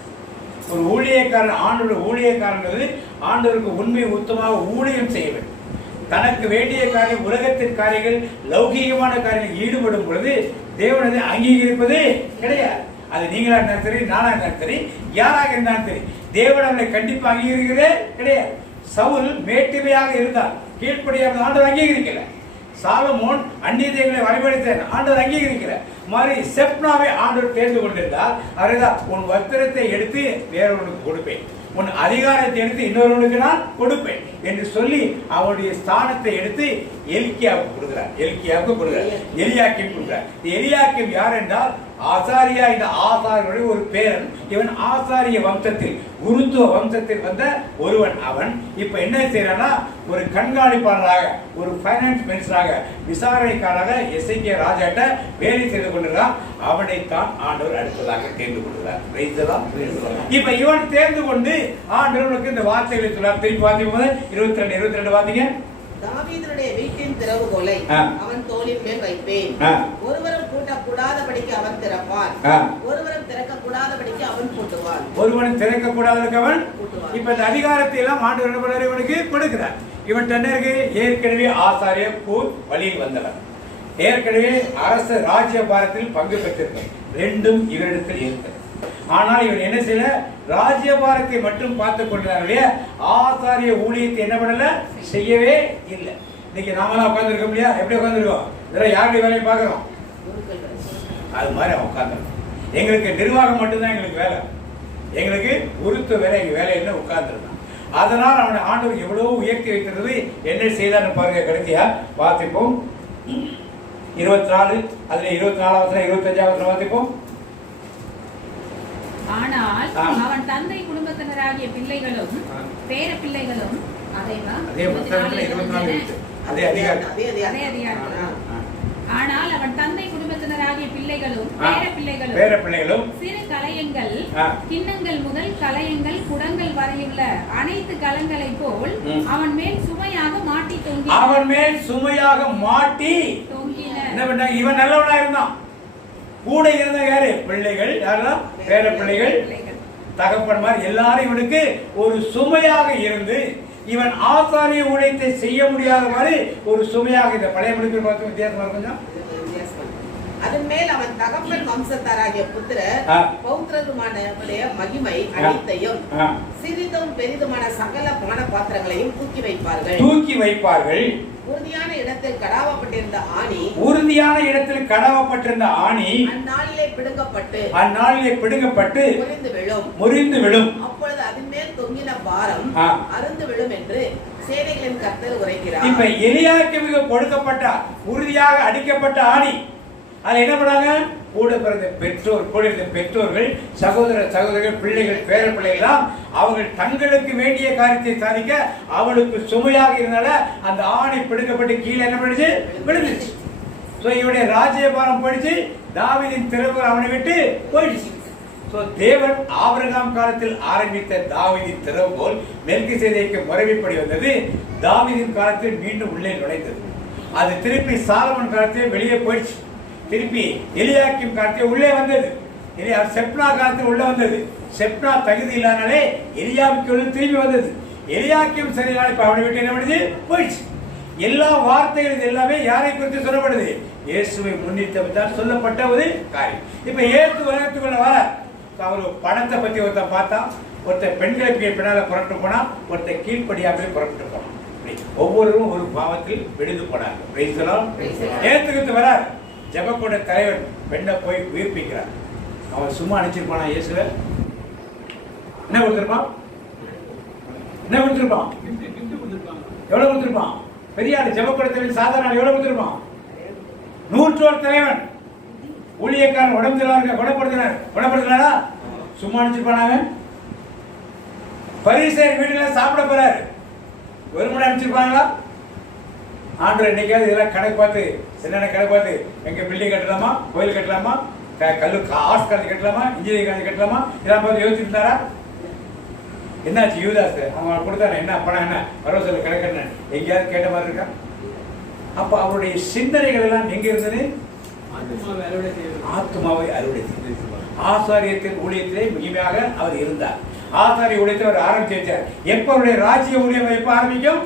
ஒரு ஊழியக்காரன், ஆண்டோட ஊழியக்காரன் ஆண்டவருக்கு உண்மை உத்தமாக ஊழியம் செய்ய வேண்டும். தனக்கு வேண்டிய காரியம், உலகத்தின் காரியங்கள், லௌகீகமான காரியங்கள் ஈடுபடும் பொழுது தேவனதை அங்கீகரிப்பது கிடையாது. அது நீங்களா இருந்தாலும் சரி, நானா இருந்தாலும் சரி, யாராக இருந்தாலும் சரி, தேவன் அவனை கண்டிப்பாக அங்கீகரிக்கிறதே கிடையாது. சவுல் மேட்டுமையாக இருந்தார், கீழ்ப்படியாக ஆண்டவர் அங்கீகரிக்கல. சாலமோன் அந்நிய தெய்வங்களை வழிபடுத்த ஆண்டவர் அங்கீகரிக்கல. மாதிரி செப்னாவை ஆண்டவர் தேர்ந்து கொண்டிருந்தார். அவர்தான் உன் வஸ்திரத்தை எடுத்து வேறொருவனுக்கு கொடுப்பேன், உன் அதிகாரத்தை எடுத்து இன்னொருவனுக்கு நான் கொடுப்பேன் என்று சொல்லி அவனுடைய ஸ்தானத்தை எடுத்து எலிக்கியாவுக்கு கொடுக்கிறார். எலியாக்கிம் கொடுக்கிறார். எலியாக்கிம் யார் என்றால் ஆசாரியா. இந்த ஆசாரியுடைய ஒரு பேரன். இவன் ஆசாரிய வம்சத்தில், குருத்துவ வம்சத்தில் வந்த ஒருவன். அவன் இப்ப என்ன செய்யறான்னா, ஒரு கண்காணிப்பாளராக, ஒரு பைனான்ஸ் மினிஸ்டராக, விசாரணைக்காரராக எஸ்ஐகே ராஜாட்ட வேலை செய்து கொண்டிருக்கிறான். அவனைத்தான் ஆண்டவர் அடுத்ததாக தேர்ந்து கொள்கிறார். இப்ப இவன் தேர்ந்து கொண்டு ஆண்டவர்களுக்கு இந்த வார்த்தைகளை சொன்னார். திருப்பி வாசிக்கும் போது 22 வாசிங்க. தாவீதுடைய வீட்டின் திறவுகோலை அவன் தோளின் மேல் வைப்பேன், ஒருவரும் பூட்டக்கூடாதபடிக்கு அவன் திறப்பான், ஒருவரும் திறக்க கூடாதபடிக்கு அவன் பூட்டுவான். ஒருவனும் திறக்க கூடாதபடிக்கு அவன் பூட்டுவான். இப்ப இந்த அதிகாரத்தை எல்லாம் ஆண்டவர் என்ன பண்றாரு, இவனுக்கு கொடுக்கிறார். இவன் தன்னருக்கு ஏற்கனவே ஆசாரிய போர் வழியில் வந்தவன், ஏற்கனவே அரசு ராஜ்ய பாரத்தில் பங்கு பெற்றிருக்க, ரெண்டும் இவரிடத்தில் இருக்கிறது. ஆனால் இவன் என்ன செய்யல, ராஜ்யபாரத்தை மட்டும் பார்த்துக் கொண்டாருடைய ஆசாரிய ஊழியத்தை என்ன பண்ணல, செய்யவே இல்லை. இன்னைக்கு நாமெல்லாம் உட்கார்ந்து இருக்க முடியா? எப்படி உட்கார்ந்துருக்கோம்? இதெல்லாம் யாருடைய வேலையை பார்க்கிறோம்? அது மாதிரி அவன் உட்கார்ந்துருக்கோம். எங்களுக்கு நிர்வாகம் மட்டும்தான் எங்களுக்கு வேலை, எங்களுக்கு உருத்த வேலை, எங்க வேலை என்ன உட்கார்ந்துருந்தான். அதனால் அவனை ஆண்டவர் எவ்வளவு உயர்த்தி வைக்கிறது, என்ன செய்தான்னு பாருங்க. கடைசியா வாசிப்போம் 24, அதுல 24 25 வாசிப்போம். ஆனால் அவன் தந்தை குடும்பத்தினராகிய பிள்ளைகளும் பேர பிள்ளைகளும் ஆனால் அவன் தந்தை குடும்பத்தினராகிய பிள்ளைகளும் பேர பிள்ளைகளும் சிறு கலயங்கள், கிண்ணங்கள் முதல் கலயங்கள், குடங்கள் வரையுள்ள அனைத்து கலங்களை போல் அவன் மேல் சுமையாக மாட்டி தொங்கி, அவன் மேல் சுமையாக மாட்டி தொங்கின. என்ன பண்ண, இவன் நல்லவனா இருந்தான். கூட இருந்த யாரு? பிள்ளைகள். யாரெல்லாம்? பேர பிள்ளைகள், தகப்பன்மார், எல்லாரும் இவனுக்கு ஒரு சுமையாக இருந்து இவன் ஆசாரிய ஊழியத்தை செய்ய முடியாத மாதிரி ஒரு சுமையாக. இந்த பழைய முடிப்பு பார்த்து வித்தியாசமா கொஞ்சம். அதன் மேல் அவன் தகப்பன் வம்சத்தாராகிய புத்திரர் பௌத்திரருமான மகிமை அனைத்தையும் சிறிதும் பெரிதுமான சகல பான பாத்திரங்களையும் தூக்கி வைப்பார்கள். உறுதியான இடத்தில் கடாவப்பட்டிருந்த ஆணி, உறுதியான இடத்தில் கடாவப்பட்டிருந்த ஆணி அந்நாளிலே பிடுங்கப்பட்டு முறிந்து விழும். அப்பொழுது அதன் மேல் தொங்கின பாரம் அருந்து விழும் என்று சேனைகளின் கர்த்தர் உரைக்கிறார். இப்ப எலியாக்கிமுக்கு கொடுக்கப்பட்ட உறுதியாக அடிக்கப்பட்ட ஆணி, அது என்ன பண்ணாங்க? கூட பிறந்த பெற்றோர்கள், சகோதரர்கள், பிள்ளைகள், பேர பிள்ளைகள் அவர்கள் தங்களுக்கு வேண்டிய காரியத்தை சாதிக்க அவளுக்கு சுமையாக இருந்தனால அந்த ஆணை பிடுங்கப்பட்டு கீழே என்ன பண்ணிச்சு? விழுந்துச்சு. இவனுடைய ராஜ்யபாரம் போயிடுச்சு. தாவீதின் திறவுகள் அவனை விட்டு போயிடுச்சு. தேவன் ஆபிரகாம் காலத்தில் ஆரம்பித்த தாவீதின் திறவுகோல் மெல்கிசேதேக்கு முறைமைப்படி வந்தது. தாவீதின் காலத்தில் மீண்டும் உள்ளே நுழைந்தது. அது திருப்பி சாலமன் காலத்தில் வெளியே போயிடுச்சு. திருப்பி எலியாக்கிம் காலத்தில் உள்ளே வந்தது. செப்னா காலத்தில் உள்ள வந்தது. செப்னா தகுதி இல்லாதனாலே எலியாவுக்கு திரும்பி வந்தது. எலியாக்கிம் சரியான இப்ப அவனை விட்டு என்ன பண்ணுது? போயிடுச்சு. எல்லா வார்த்தைகள் எல்லாமே யாரை குறித்து சொல்லப்படுது? இயேசுவை முன்னிட்டு சொல்லப்பட்ட ஒரு காரியம். இப்ப இயேசு உலகத்துக்குள்ள வர அவர் பணத்தை பத்தி ஒருத்தன் பார்த்தா, ஒருத்தர் பெண்களை பின்னால புறப்பட்டு போனா, ஒருத்தர் கீழ்ப்படியாமலே புறப்பட்டு போனான். ஒவ்வொருவரும் ஒரு பாவத்தில் விழுந்து போனாங்க. ஏத்துக்கிட்டு வர ஜெபக்கூட தலைவன் பெண்ணை போய் உயிர்ப்பிக்கிறார். அவன் சும்மா அனுப்பிச்சிருப்பானா? இயேசுவை என்ன கொடுத்திருப்பான்? எவ்வளவு கொடுத்திருப்பான்? பெரிய ஆளு ஜெபக்கூட தலைவன். சாதாரண எவ்வளவு கொடுத்திருப்பான்? 101 தலைவன். ஊழியக்காரன் உடம்பு குணப்படுத்தினாரா? சும்மா அனுப்பிச்சிருப்பானாங்க. பரிசேயர் வீட்டுல சாப்பிட போறாரு, வெறுமனே அனுப்பிச்சிருப்பாங்களா? ஆண்டவர் என்னைக்காவது இதெல்லாம் கணக்கு பார்த்து, என்னென்ன கணக்கு பார்த்து, எங்க பில்டிங் கட்டலாமா, கோயில் கட்டலாமா, கல்லு ஆர்ட்ஸ் காலேஜ் கட்டலாமா, இன்ஜினியரிங் காலேஜ் கட்டலாமா, இதெல்லாம் பார்த்து யோசிச்சிருந்தாரா? என்னாச்சு யூதாஸ்? அவங்க கொடுத்தாரு, என்ன பணம், என்ன வரவு சொல்ல கிடக்குன்னு எங்கேயாவது கேட்ட மாதிரி இருக்கா? அப்ப அவருடைய சிந்தனைகள் எல்லாம் எங்க இருந்தது? ஆத்மாவை அறுவடை செய்து ஆசாரியத்தின் ஊழியத்திலே மிகுமையாக அவர் இருந்தார். ஆசாரிய ஊழியத்தை அவர் ஆரம்பிச்சு வச்சார். எப்ப அவருடைய ராஜ்ய ஊழியம் எப்ப ஆரம்பிக்கும்?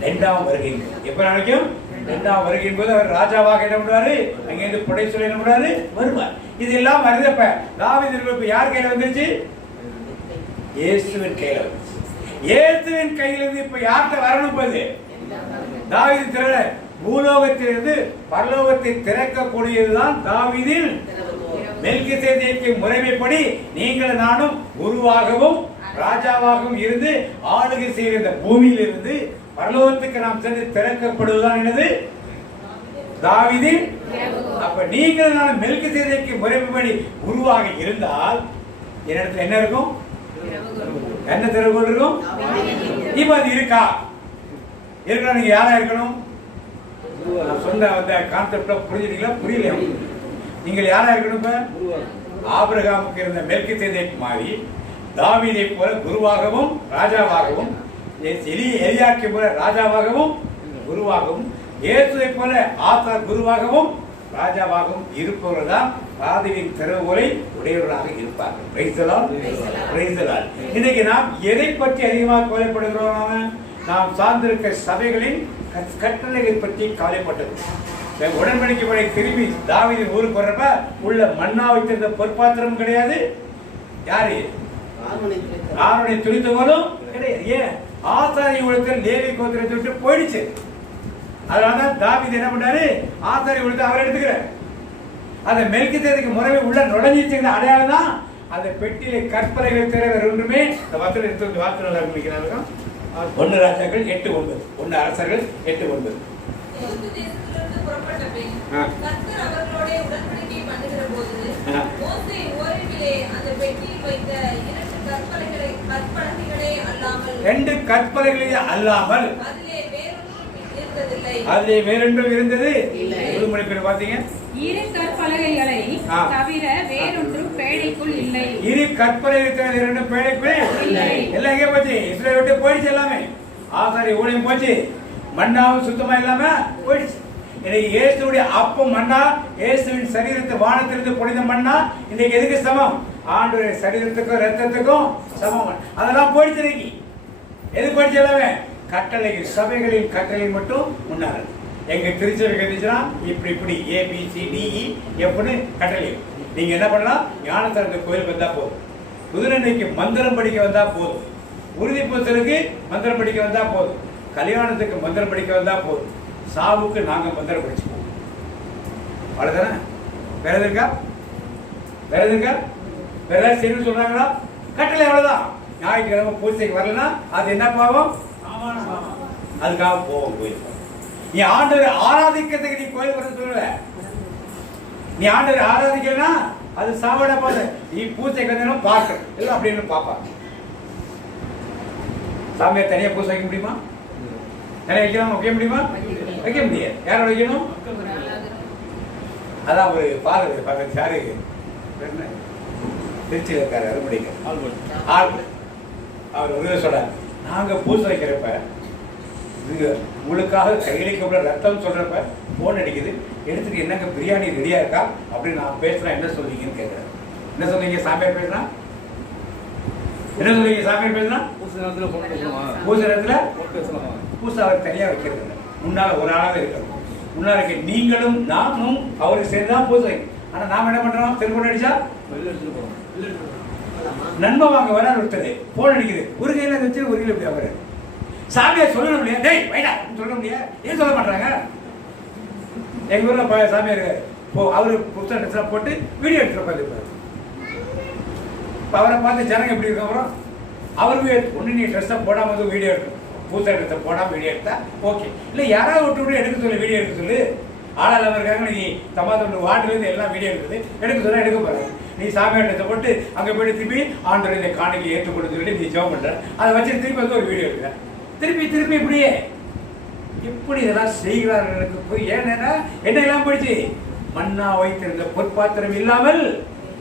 இரண்டாம் வருகை. எப்ப ஆரம்பிக்கும்? இரண்டாம் வருகையின் போது அவர் ராஜாவாக என்ன பண்ணுவாரு? அங்கிருந்து புடை சொல்லி என்ன பண்ணுவாரு? வருவார். இதெல்லாம் வருதப்ப தாவீது யார் கையில வந்துருச்சு? இயேசுவின் கையில வந்துச்சு. இயேசுவின் கையிலிருந்து இப்ப யார்கிட்ட வரணும்? போது தாவீது திறல பூலோகத்திலிருந்து பரலோகத்தை திறக்கக்கூடியதுதான் தாவீதின் மெல்கிசேதேக்கு முறைமைப்படி நீங்கள் நானும் குருவாகவும் ராஜாவாகவும் இருந்து ஆளுகை செய்கிற இந்த பூமியில் இருந்து பரலோகத்துக்கு நாம் சென்று திறக்கப்படுவதுதான் என்னது? தாவீதின். அப்ப நீங்கள் நான் மெல்கிசேதேக்கு முறைமைப்படி குருவாக இருந்தால் என்னிடத்துல என்ன இருக்கும்? என்ன திறவுகோல் இருக்கும்? இப்ப அது இருக்கா? இருக்கா? நீங்க யாரா இருக்கணும்? சொன்ன அந்த கான்செப்ட புரிஞ்சுட்டீங்களா? புரியல. நீங்கள் யாரா இருக்கணும்? இப்ப ஆபிரகாமுக்கு இருந்த மெல்கிசேதேக்கு மாறி தாவீதை போல குருவாகவும் ராஜாவாகவும், எலியாக்கை போல ராஜாவாகவும் குருவாகவும், இயேசுவை போல ஆசார் குருவாகவும் ராஜாவாகவும் இருப்பவர்கள் தான் பாதையின் திறவுகோலை உடையவர்களாக இருப்பார்கள். Praise the Lord. Praise the Lord. இன்னைக்கு நாம் எதை பற்றி அதிகமாக கவலைப்படுகிறோம்? நாம் சார்ந்திருக்க சபைகளின் கட்டளைகளை பற்றி கவலைப்பட்டது. உடன்படிக்கை திரும்பி தாவீது ஊருக்கு வர்றப்ப உள்ள மன்னா வைத்திருந்த பொற்பாத்திரம் கிடையாது. யாரு? ஆரோனை துணித்தவங்களும் கிடையாது. ஏன்? ஆசாரிய ஊழியத்தில் லேவி கோத்திரத்தை விட்டு போயிடுச்சு. அதனாலதான் தாவீது என்ன பண்ணாரு? ஆசாரிய ஊழியத்தை அவர் எடுத்துக்கிறார். அந்த மெல்கிசேதேக்கு முறைமை உள்ள நுழைஞ்சிச்சுங்கிற அடையாளம் தான் அந்த பெட்டியில கற்பனைகள் தவிர வேற ஒன்றுமே. இந்த வசனம் எடுத்து வார்த்தை நல்லா இருக்கிறாங்க. 1 ராஜாக்கள் 8:9, 1 அரசர்கள் 8:9. ரெண்டு கற்பனைகளே அல்லாமல் அதிலே வேறொன்றும் இருந்தது. பாத்தீங்க, இரு கற்பலகைகளை தவிர வேறொன்றும் பேழைக்குள் இல்லை. இரு கற்பலகைகள் இரண்டும் பேழைக்குள் இல்லை. எல்லாம் எங்க போச்சு? இஸ்ரேல் விட்டு போயிடுச்சு. எல்லாமே ஆசாரிய ஊழியம் போச்சு. மன்னாவும் சுத்தமா இல்லாம போயிடுச்சு. இன்னைக்கு இயேசுடைய அப்பம் மன்னா, இயேசுவின் சரீரத்தை வானத்திலிருந்து புனித மன்னா இன்னைக்கு எதுக்கு சமம்? ஆண்டவருடைய சரீரத்துக்கும் ரத்தத்துக்கும் சமம். அதெல்லாம் போயிடுச்சு. இன்னைக்கு எது போயிடுச்சு? எல்லாமே கட்டளைகள், சபைகளின் கட்டளை மட்டும் முன்னாள். எங்க திருச்சபை இருந்துச்சுன்னா இப்படி இப்படி ABCDE எப்படின்னு கட்டளை. நீங்க என்ன பண்ணலாம்? ஞானத்தரத்து கோயிலுக்கு வந்தா போதும், புதுநன்மைக்கு மந்திரம் படிக்க வந்தா போதும், உறுதிப்பூசலுக்கு மந்திரம் படிக்க வந்தா போதும், கல்யாணத்துக்கு மந்திரம் படிக்க வந்தா போதும், சாவுக்கு நாங்க மந்திரம் படிச்சுப்போம். அவ்வளவுதானே? வேற எது இருக்கா? வேற எது இருக்கா? வேற ஏதாவது செய்யணும்னு சொல்றாங்களா? கட்டளை அவ்வளவுதான். ஞாயிற்றுக்கிழமை பூஜைக்கு வரலன்னா அது என்ன பாவம்? அதுக்காக போவோம் கோயில். நீ ஆண்டவரை ஆராதிக்கிறதுக்கு நீ கோயில் வர சொல்லல. நீ ஆண்டவரை ஆராதிக்கலன்னா அது சாவட பாரு. நீ பூஜைக்கு வந்தா பார்க்க எல்லாம் அப்படின்னு பாப்பா. சாமியார் தனியா பூஜை வைக்க முடியுமா? தனியா வைக்கலாம் வைக்க முடியுமா? வைக்க முடியாது. யாரோட வைக்கணும்? அதான் ஒரு பாரு பக்கத்து யாரு திருச்சியில் இருக்காரு அருமுடிங்க ஆள். அவர் ஒரு சொல்ற, நாங்க பூஜை வைக்கிறப்ப நீங்க உங்களுக்காக கையளிக்கப்பட ரத்தம் சொல்றப்ப போன் அடிக்குது, எடுத்துட்டு என்னங்க பிரியாணி ரெடியா இருக்கா அப்படின்னு நான் பேசுறேன், என்ன சொல்றீங்கன்னு கேட்கிறேன். என்ன சொல்றீங்க? சாமியார் பேசுறான். என்ன சொல்றீங்க? சாமியார் பேசுறான். பூசை நேரத்துல பூசை அவர் தனியா வைக்கிறது. முன்னால ஒரு ஆளாக இருக்கணும். முன்னால இருக்க நீங்களும் நானும் அவருக்கு சேர்ந்துதான் பூசை. ஆனா நாம என்ன பண்றோம்? செல்போன் அடிச்சா நன்மை வாங்க வர விட்டது, போன் அடிக்குது, ஒரு கையில வச்சு ஒரு கையில இப்படி அவரு சாமியார் சொல்லணும் இல்லையா? டேய் வைடா சொல்ல முடியாது. ஏன் சொல்ல மாட்டாங்க? எங்க ஊர்ல சாமியார் அவரு புத்தக ட்ரெஸ் போட்டு வீடியோ எடுத்துட்டு உட்காந்துருப்பாரு. அவரை பார்த்து ஜனங்க எப்படி இருக்கும்? அப்புறம் அவருக்கு ஒண்ணு நீ ட்ரெஸ்ஸை போடாம வந்து வீடியோ எடுக்கணும். புத்தக ட்ரெஸ்ஸை போடாம வீடியோ எடுத்தா ஓகே. இல்ல யாராவது விட்டு எடுக்க சொல்லு, வீடியோ எடுக்க சொல்லு. ஆளாளர் இருக்காங்க. நீ தம்மாத்தோட வார்டுலேருந்து எல்லாம் வீடியோ இருக்குது, எடுக்க சொன்னா எடுக்க போறாங்க. நீ சாமியாட்டத்தை போட்டு அங்கே போயிட்டு திருப்பி ஆண்டவர் இந்த காணிக்கை ஏற்றுக்கொடுத்து சொல்லி நீ ஜெபம் பண்ற, அதை வச்சு திருப்பி வந்து ஒரு வீடியோ எடுக்கிற, திருப்பி திருப்பி இப்படியே இப்படி இதெல்லாம் செய்கிறார்களுக்கு போய் ஏன்னா என்ன எல்லாம் போயிடுச்சு, மண்ணா வைத்திருந்த பொற்பாத்திரம் இல்லாமல்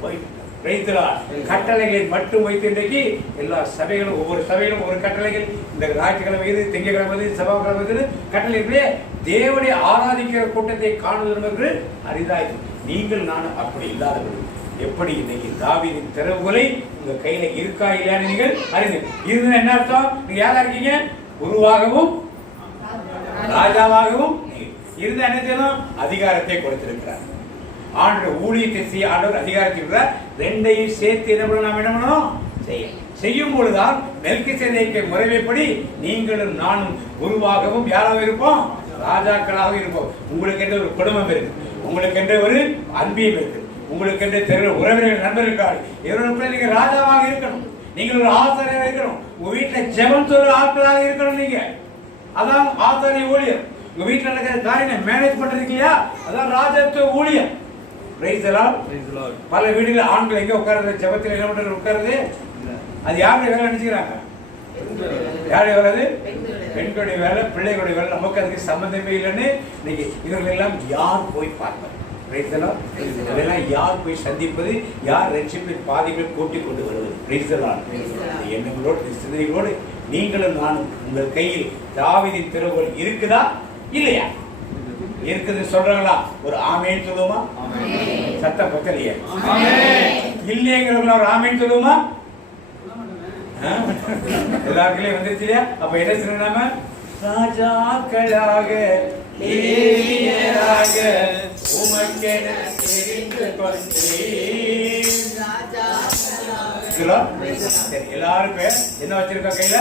வைத்திருக்கிறார். கட்டளைகளை மட்டும் வைத்து இன்றைக்கு எல்லா சபைகளும் ஒவ்வொரு சபைகளும் ஒவ்வொரு கட்டளைகள், இந்த ஞாயிற்றுக்கிழமை இது, திங்கக்கிழமை செவ்வாய்க்கிழமை கட்டளைகளே தேவனை ஆராதிக்கிற கூட்டத்தை காணுவது அரிதாய். நீங்கள் நானும் அப்படி இல்லாதவர்கள். எப்படி இன்னைக்கு தாவீதின் திறவுகோலை உங்க கையில இருக்கா இல்லையான்னு நீங்கள் அறிந்து இருந்தா என்ன அர்த்தம், நீங்க யாரா இருக்கீங்க, குருவாகவும் ராஜாவாகவும் இருந்தா என்ன செய்யணும், அதிகாரத்தை கொடுத்திருக்கிறார். ஆண்டவர் ஊழியத்தை செய்ய ஆண்டவர் அதிகாரத்தை ரெண்டையும் சேர்த்து என்ன பண்ணணும், நாம் என்ன பண்ணணும் செய்யும் பொழுதுதான் மெல்கிசேதேக்கு முறைமைப்படி நீங்களும் நானும் குருவாகவும் யாராகவும் இருப்போம், ராஜாக்களாக இருப்போம். உங்களுக்கு என்ற ஒரு குடும்பம் இருக்கு, உங்களுக்கு என்ற ஒரு அன்பியம் இருக்கு, உங்களுக்கு என்ற தெரு உறவினர்கள் நண்பர்கள் இவர்களுக்குள்ள நீங்க ராஜாவாக இருக்கணும், நீங்கள் ஒரு ஆசாரியாக இருக்கணும், உங்க வீட்டுல ஜெபம் சொல்ற ஆட்களாக இருக்கணும். நீங்க அதான் ஆசாரிய ஊழியம். உங்க வீட்டுல நடக்கிற காரியம் மேனேஜ் பண்றது இல்லையா, அதான் ராஜத்துவ ஊழியம். பல வீடுகளில் ஆண்கள் எங்க உட்கார்றது, ஜெபத்தில் என்ன பண்றது உட்கார்றது, அது யாருடைய வேலை நினைச்சுக்கிறாங்க, யாருடைய வேலை, பெண்களுடைய வேலை, பிள்ளைகளுடைய வேலை. நமக்கு அதுக்கு சம்பந்தமே இல்லைன்னு இன்னைக்கு இவர்கள் எல்லாம் யார் போய் பார்ப்பது, இதெல்லாம் யார் போய் சந்திப்பது, யார் ரட்சிப்பின் பாதைகள் கூட்டிக் கொண்டு வருவது. எண்ணங்களோடு சிந்தனைகளோடு நீங்களும் நானும் உங்கள் கையில் தாவீதின் திறவுகோல் இருக்குதா இல்லையா, இருக்குது சொல்றாங்களா, ஒரு ஆமேன்னு சொல்லுவோமா, சத்த பக்கலையே இல்லைங்கிறவங்கள ஒரு ஆமேன்னு சொல்லுவோமா, எல்லாருக்குள்ளே வந்துருச்சு இல்லையா. அப்ப என்ன சொன்னாம, ராஜாக்களாக லேவியராக உமக்கென தெரிந்து கொண்டேன். எல்லாரும் பேர் என்ன வச்சிருக்கோம் கையில,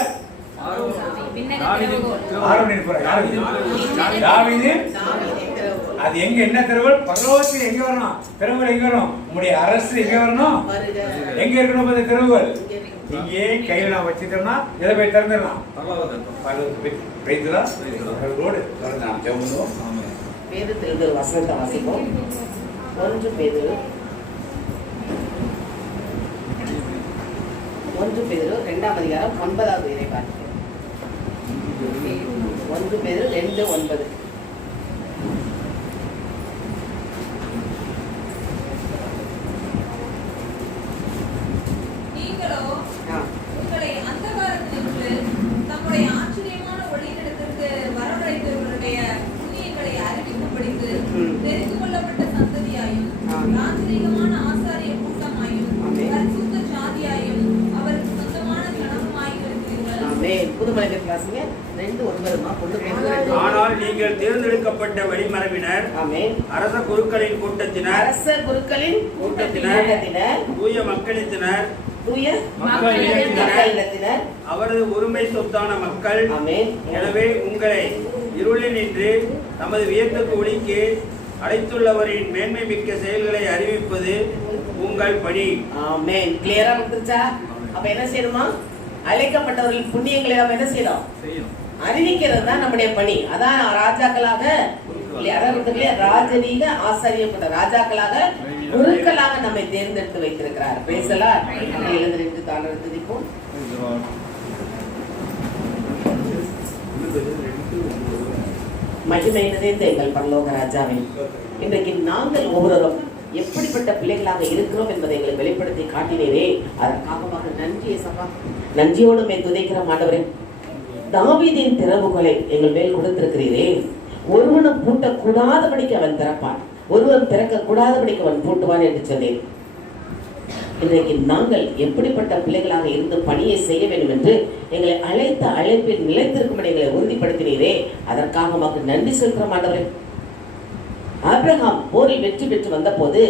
அது எங்க என்ன திறவுகள், பரலோகத்தில் எங்க வரணும், திறவுகள் எங்க வரணும், உங்களுடைய அரசு எங்க வரணும், எங்க இருக்கணும் அந்த திறவுகள், இங்கே கையில நான் வச்சுட்டோம்னா எதை போய் திறந்துடலாம், பேதுரு வசனத்தை வாசிப்போம். 1 பேதுரு 2ஆம் அதிகாரம் 9வது இறைவாக்கியம். 1 பேதுரு 2:9. ஆனால் நீங்கள் தேர்ந்தெடுக்கப்பட்ட வழிமரபினர், அரச குருக்களின் கூட்டத்தினர், தூய மக்களினத்தினர், அவரது உரிமை சொத்தான மக்கள். எனவே உங்களை இருளில் நின்று தமது வியப்புக்கு ஒளிக்கு அழைத்துள்ளவரின் மேன்மை மிக்க செயல்களை அறிவிப்பது உங்கள் பணி. ஆமென். கிளியரா வந்துருச்சா? அப்ப என்ன செய்யணுமா, அழைக்கப்பட்டவர்களின் புண்ணியங்களை நாம் என்ன செய்யணும், அறிவிக்கிறது தான் நம்முடைய பணி. அதான் ராஜாக்களாக, ராஜரீக ஆசாரியப்பட்ட ராஜாக்களாக, குருக்களாக நம்மை தேர்ந்தெடுத்து வைத்திருக்கிறார். பேசலாம். எழுந்திருந்து தாழ்ந்து துதிப்போம். மகிமை நிறைந்த எங்கள் பரலோக ராஜாவே, இன்றைக்கு நாங்கள் ஒவ்வொருவரும் எப்படிப்பட்ட பிள்ளைகளாக இருக்கிறோம் என்பதை எங்களை வெளிப்படுத்தி காட்டினேரே, அதற்காக நன்றி ஏசப்பா. நன்றியோடு மே துதிக்கிற ஆண்டவரே, தாவீதின் திறவுகளை எங்கள் மேல் கொடுத்திருக்கிறீரே. ஒருவனும் பூட்டக்கூடாதபடிக்கு அவன் திறப்பான், ஒருவன் திறக்க கூடாதபடிக்கு அவன் பூட்டுவான் என்று சொன்னேன். இன்றைக்கு நாங்கள் எப்படிப்பட்ட பிள்ளைகளாக இருந்து பணியை செய்ய வேண்டும் என்று எங்களை அழைத்த அழைப்பில் நிலைத்திருக்கும் எங்களை உறுதிப்படுத்தினீரே, அதற்காக நமக்கு நன்றி செலுத்துகிறோம் ஆண்டவரே. ஆபிரகாம் போரில் வெற்றி பெற்று வந்த போது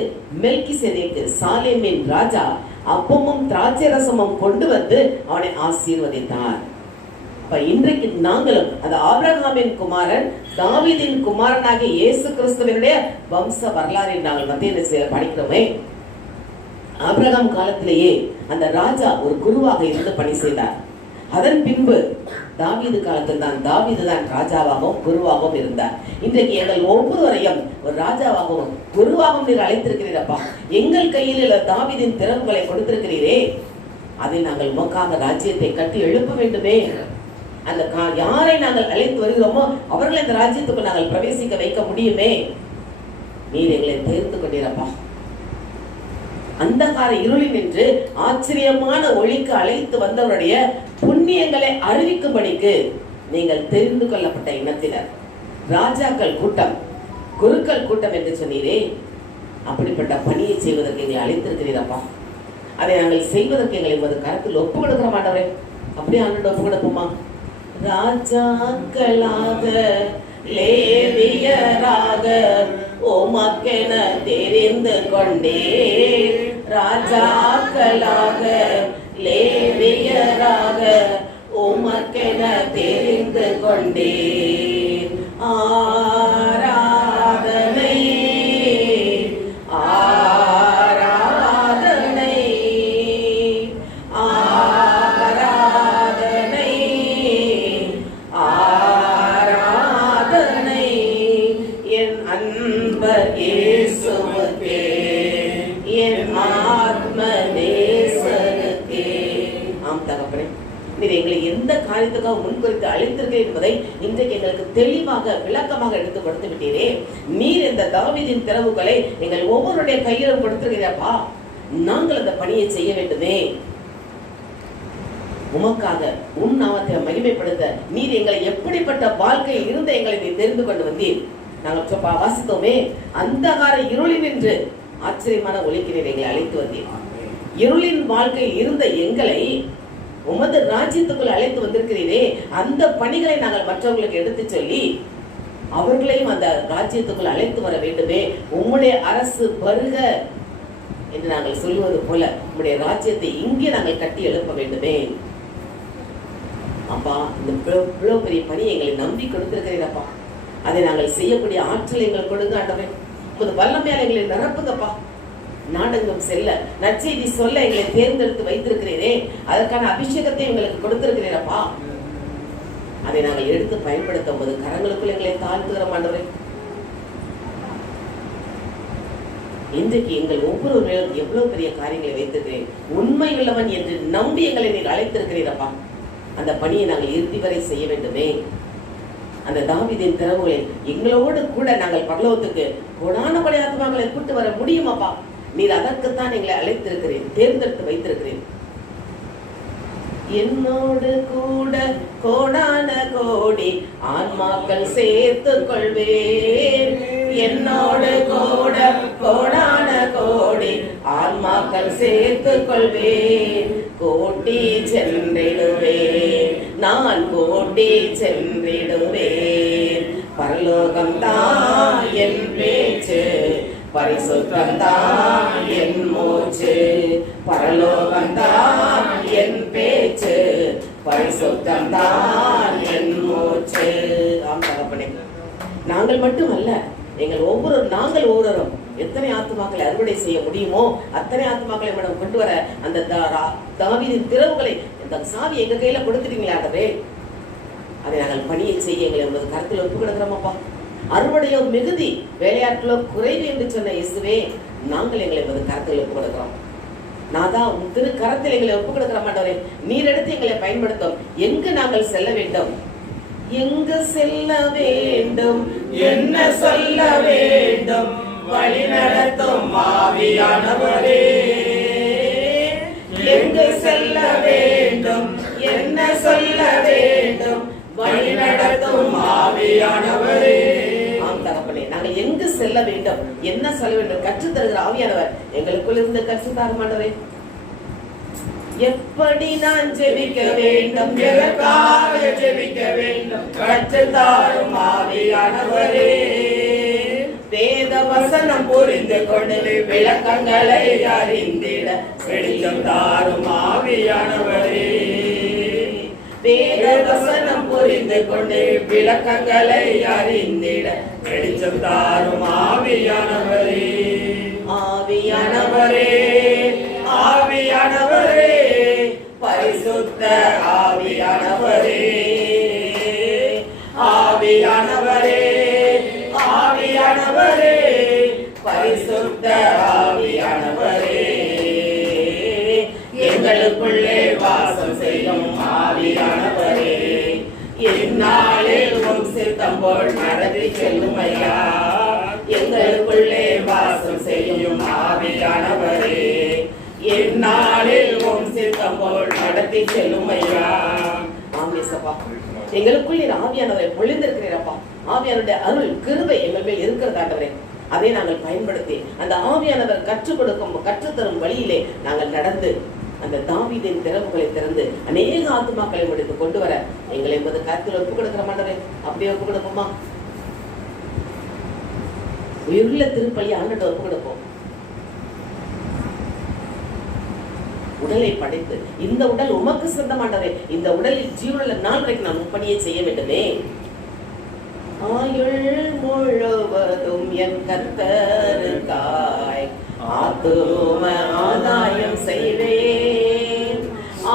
மெல்கிசேதேக்கு சாலேமின் ராஜா அப்பமும் திராட்சை ரசமும் கொண்டு வந்து அவனை ஆசீர்வதித்தார். இன்றைக்கு நாங்களும் அந்த ஆபிரகாமின் குமாரன் தாவீதின் குமாரனாகிய இயேசு கிறிஸ்துவினுடைய வம்ச வரலாறை நாங்கள் மத்திய படிக்கிறோமே. ஆபிரகாம் காலத்திலேயே அந்த ராஜா ஒரு குருவாக இருந்து பணி செய்தார். அதன் பின்பு தாவீது காலத்தில் தான் தாவீது தான் ராஜாவாகவும் குருவாகவும் இருந்தார். இன்றைக்கு எங்கள் ஒவ்வொருவரையும் ஒரு ராஜாவாகவும் குருவாகவும் நீர் அழைத்திருக்கிறீரப்பா. எங்கள் கையில் தாவீதின் திறவுகளை கொடுத்திருக்கிறீரே, அதை நாங்கள் உமக்காக ராஜ்யத்தை கட்டி எழுப்ப வேண்டுமே. அந்த யாரை நாங்கள் அழைத்து வருகிறோமோ அவர்களை இந்த ராஜ்யத்துக்கு நாங்கள் பிரவேசிக்க வைக்க முடியுமே. நீர் எங்களை தேர்ந்து கொண்டீரப்பா. அந்தகார இருளில் நின்று ஆச்சரியமான ஒளிக்கு அழைத்து வந்தவருடைய புண்ணியங்களை அறிவிக்கும்படிக்கு நீங்கள் தெரிந்து கொள்ளப்பட்ட இனத்தினர், ராஜாக்கள் கூட்டம், குருக்கள் கூட்டம் என்று சொன்னீரே. அப்படிப்பட்ட பணியை செய்வதற்கு எங்களை அழைத்திருக்கிறீரப்பா. அதை நாங்கள் செய்வதற்கு எங்களை கருத்தில் ஒப்பு கொடுக்கிற மாட்டவரே. அப்படியே ஆண்டு ஒப்பு கொடுப்போமா? ராஜாக்களாக லேவியராக உமக்கென தெரிந்து கொண்டே, ராஜாக்களாக லேவியராக உமக்கென தெரிந்து கொண்டே. ஆராதனை ஆராதனை ஆராதனை ஆராதனை என் அன்பர் இயேசுவுக்கே, என் ஆத்ம நேசருக்கே. ஆம் தகப்பனே, நீர் எங்களை எந்த காரியத்துக்காக முன்குறித்து அழைத்திருக்கிறேன் என்பதை இன்றைக்கு எங்களுக்கு தெளிவாக விளக்கமாக எடுத்து கொடுத்து விட்டீரே. நீர் இந்த தாவீதின் திறவுகளை எங்கள் ஒவ்வொருடைய கையிலும் கொடுத்திருக்கிறப்பா. நாங்கள் அந்த பணியை செய்ய வேண்டுமே. உமக்காக உன் நாமத்தை மகிமைப்படுத்த நீர் எங்களை எப்படிப்பட்ட வாழ்க்கையில் இருந்த எங்களை நீ தெரிந்து கொண்டு வந்தீர். நாங்கள் வாசித்தோமே, அந்தகார இருளில் நின்று ஆச்சரியமான ஒளிக்கு நீர் எங்களை அழைத்து வந்தீர். இருளின் வாழ்க்கையில் இருந்த எங்களை உமது ராஜ்யத்துக்குள் அழைத்து வந்திருக்கிறீரே. அந்த பணிகளை நாங்கள் மற்றவர்களுக்கு எடுத்து சொல்லி அவர்களையும் அந்த ராஜ்யத்துக்குள் அழைத்து வர வேண்டுமே. உம்முடைய அரசு வருக என்று நாங்கள் சொல்லுவது போல உம்முடைய ராஜ்யத்தை இங்கே நாங்கள் கட்டி எழுப்ப வேண்டுமே. அப்பா, இந்த இவ்வளவு பெரிய பணி எங்களை நம்பி கொடுத்திருக்கிறீரப்பா. அதை நாங்கள் செய்யக்கூடிய ஆற்றலை எங்களுக்கு கொடுங்க ஆண்டவரே. உமது வல்லமையால் எங்களை நிரப்புங்கப்பா. நாடகம் செல்ல, நற்செய்தி சொல்ல எங்களை தேர்ந்தெடுத்து வைத்திருக்கிறீரே. அதற்கான அபிஷேகத்தை எங்களுக்கு கொடுத்திருக்கிறீரப்பா. அதை நாங்கள் எடுத்து பயன்படுத்தும் போது கரங்களுக்குள் எங்களை தாழ்த்துகிற ஆண்டவரே. இன்றைக்கு எங்கள் ஒவ்வொருவரும் எவ்வளவு பெரிய காரியங்களை வைத்திருக்கிறேன். உண்மை உள்ளவன் என்று நம்பி எங்களை நீர் அழைத்திருக்கிறீரப்பா. அந்த பணியை நாங்கள் இறுதி வரை செய்ய வேண்டுமே. அந்த தாவீதின் திறவுகளை எங்களோடு கூட நாங்கள் பரலோகத்துக்கு கோடான கொடை ஆத்மாக்களை கூட்டு வர முடியுமாப்பா. நீர் அதற்குத்தான் எங்களை அழைத்திருக்கிறேன், தேர்ந்தெடுத்து வைத்திருக்கிறேன். என்னோடு கூட கோடான கோடி ஆன்மாக்கள் சேர்த்துக் கொள்வேன். என்னோடு கூட கோடான கோடி ஆன்மாக்கள் சேர்த்துக் கொள்வேன். கோட்டி சென்றிடுவேன், நான் கோட்டி சென்றிடுவேன். பரலோகம்தான் என் பேச்சு, பரிசுத்தம்தான் என் மூச்சு. பரலோகம்தான் என் பேச்சு, பரிசுத்தம்தான் என் மூச்சு. ஆம் தகப்பனே, நாங்கள் மட்டுமல்ல, நாங்கள் ஒவ்வொருவரும் எத்தனை ஆத்துமாக்களை அறுவடை செய்ய முடியுமோ அத்தனை ஆத்துமாக்களை மேடம் கொண்டு வர அந்த தாவீதின் திறவுகளை, இந்த சாவி எங்க கையில கொடுத்துட்டீங்களாடவே. அதை நாங்கள் பணியை செய்ய எங்களை என்பது கருத்தில் ஒப்பு கொடுக்கிறோமாப்பா. அறுவடையோ மிகுதி, வேலையாட்களோ குறைவு என்று சொன்ன இயேசுவே, நாங்கள் எங்களை என்பது கருத்தில் ஒப்பு கொடுக்கிறோம். நான் தான் உன் திரு கரத்தில் எங்களை ஒப்பு கொடுக்கிற மாட்டவரே. நீர் எடுத்து எங்களை பயன்படுத்தும். எங்கு நாங்கள் செல்ல வேண்டும், எங்கு செல்ல வேண்டும், என்ன சொல்ல வேண்டும், வழி நடத்தும் ஆவியானவரே. எங்கு செல்ல வேண்டும், என்ன சொல்ல வேண்டும், வழி நடத்தும் ஆவியானவரே. ஆம் தகப்பனே, நாங்கள் எங்கு செல்ல வேண்டும், என்ன சொல்ல வேண்டும் கற்றுத் தருகிற ஆவியானவர் எங்களுக்குள் இருந்து கற்றுத்தாருமானவரே. எப்படி நான் ஜெபிக்க வேண்டும், எதற்காக ஜெபிக்க வேண்டும், கற்றுத்தாரும் ஆவியானவரே. வேத வசனம் புரிந்து கொண்டு விளக்கங்களை அறிந்திட வெளிச்சம் தாரும் ஆவியானவரே. வேத வசனம் புரிந்து கொண்டு விளக்கங்களை அறிந்திட வெளிச்சம் தாரும் ஆவியானவரே. ஆவியானவரே, ஆவியானவரே, பரிசுத்த ஆவியானவரே, என்னாலில் உம் சித்தம் போல் நடத்தி செல்லும் ஐயா. எங்களுக்குள்ளே வாசம் செய்யும் ஆவியானவரே, என்னாலில் உம் சித்தம் போல் நடத்தி செல்லும் ஐயா. ஆமேசப்பா, எங்களுக்குள் நீர் ஆவியானவரை பொழிந்திருக்கிறீரப்பா. ஆவியானுடைய அருள் கிருபை எங்கள் மேல் இருக்கிறதாண்டவரே, அதை நாங்கள் பயன்படுத்தி அந்த ஆவியானவர் கற்றுக் கொடுக்கும் கற்றுத்தரும் வழியிலே நாங்கள் நடந்து அந்த தாவீதின் திறவுகளை திறந்து அநேக ஆத்துமாக்களை முடித்து கொண்டு வர எங்களை என்பது கருத்தில் ஒப்புக் கொடுக்கிற மாட்டவரே. அப்படியே ஒப்புக் கொடுப்போமா? உயிருள்ள திருப்பலி ஆண்டு ஒப்புக் கொடுப்போம். உடலை படைத்து இந்த உடல் உமக்கு சொந்தமானதே, இந்த உடலில் ஜீவனுள்ள நாள் வரைக்கும் நாம் பணியை செய்ய வேண்டுமே. ஆயுள் முழுவதும் என் கர்த்தருக்காய் ஆத்தும ஆதாயம் செய்வேன்.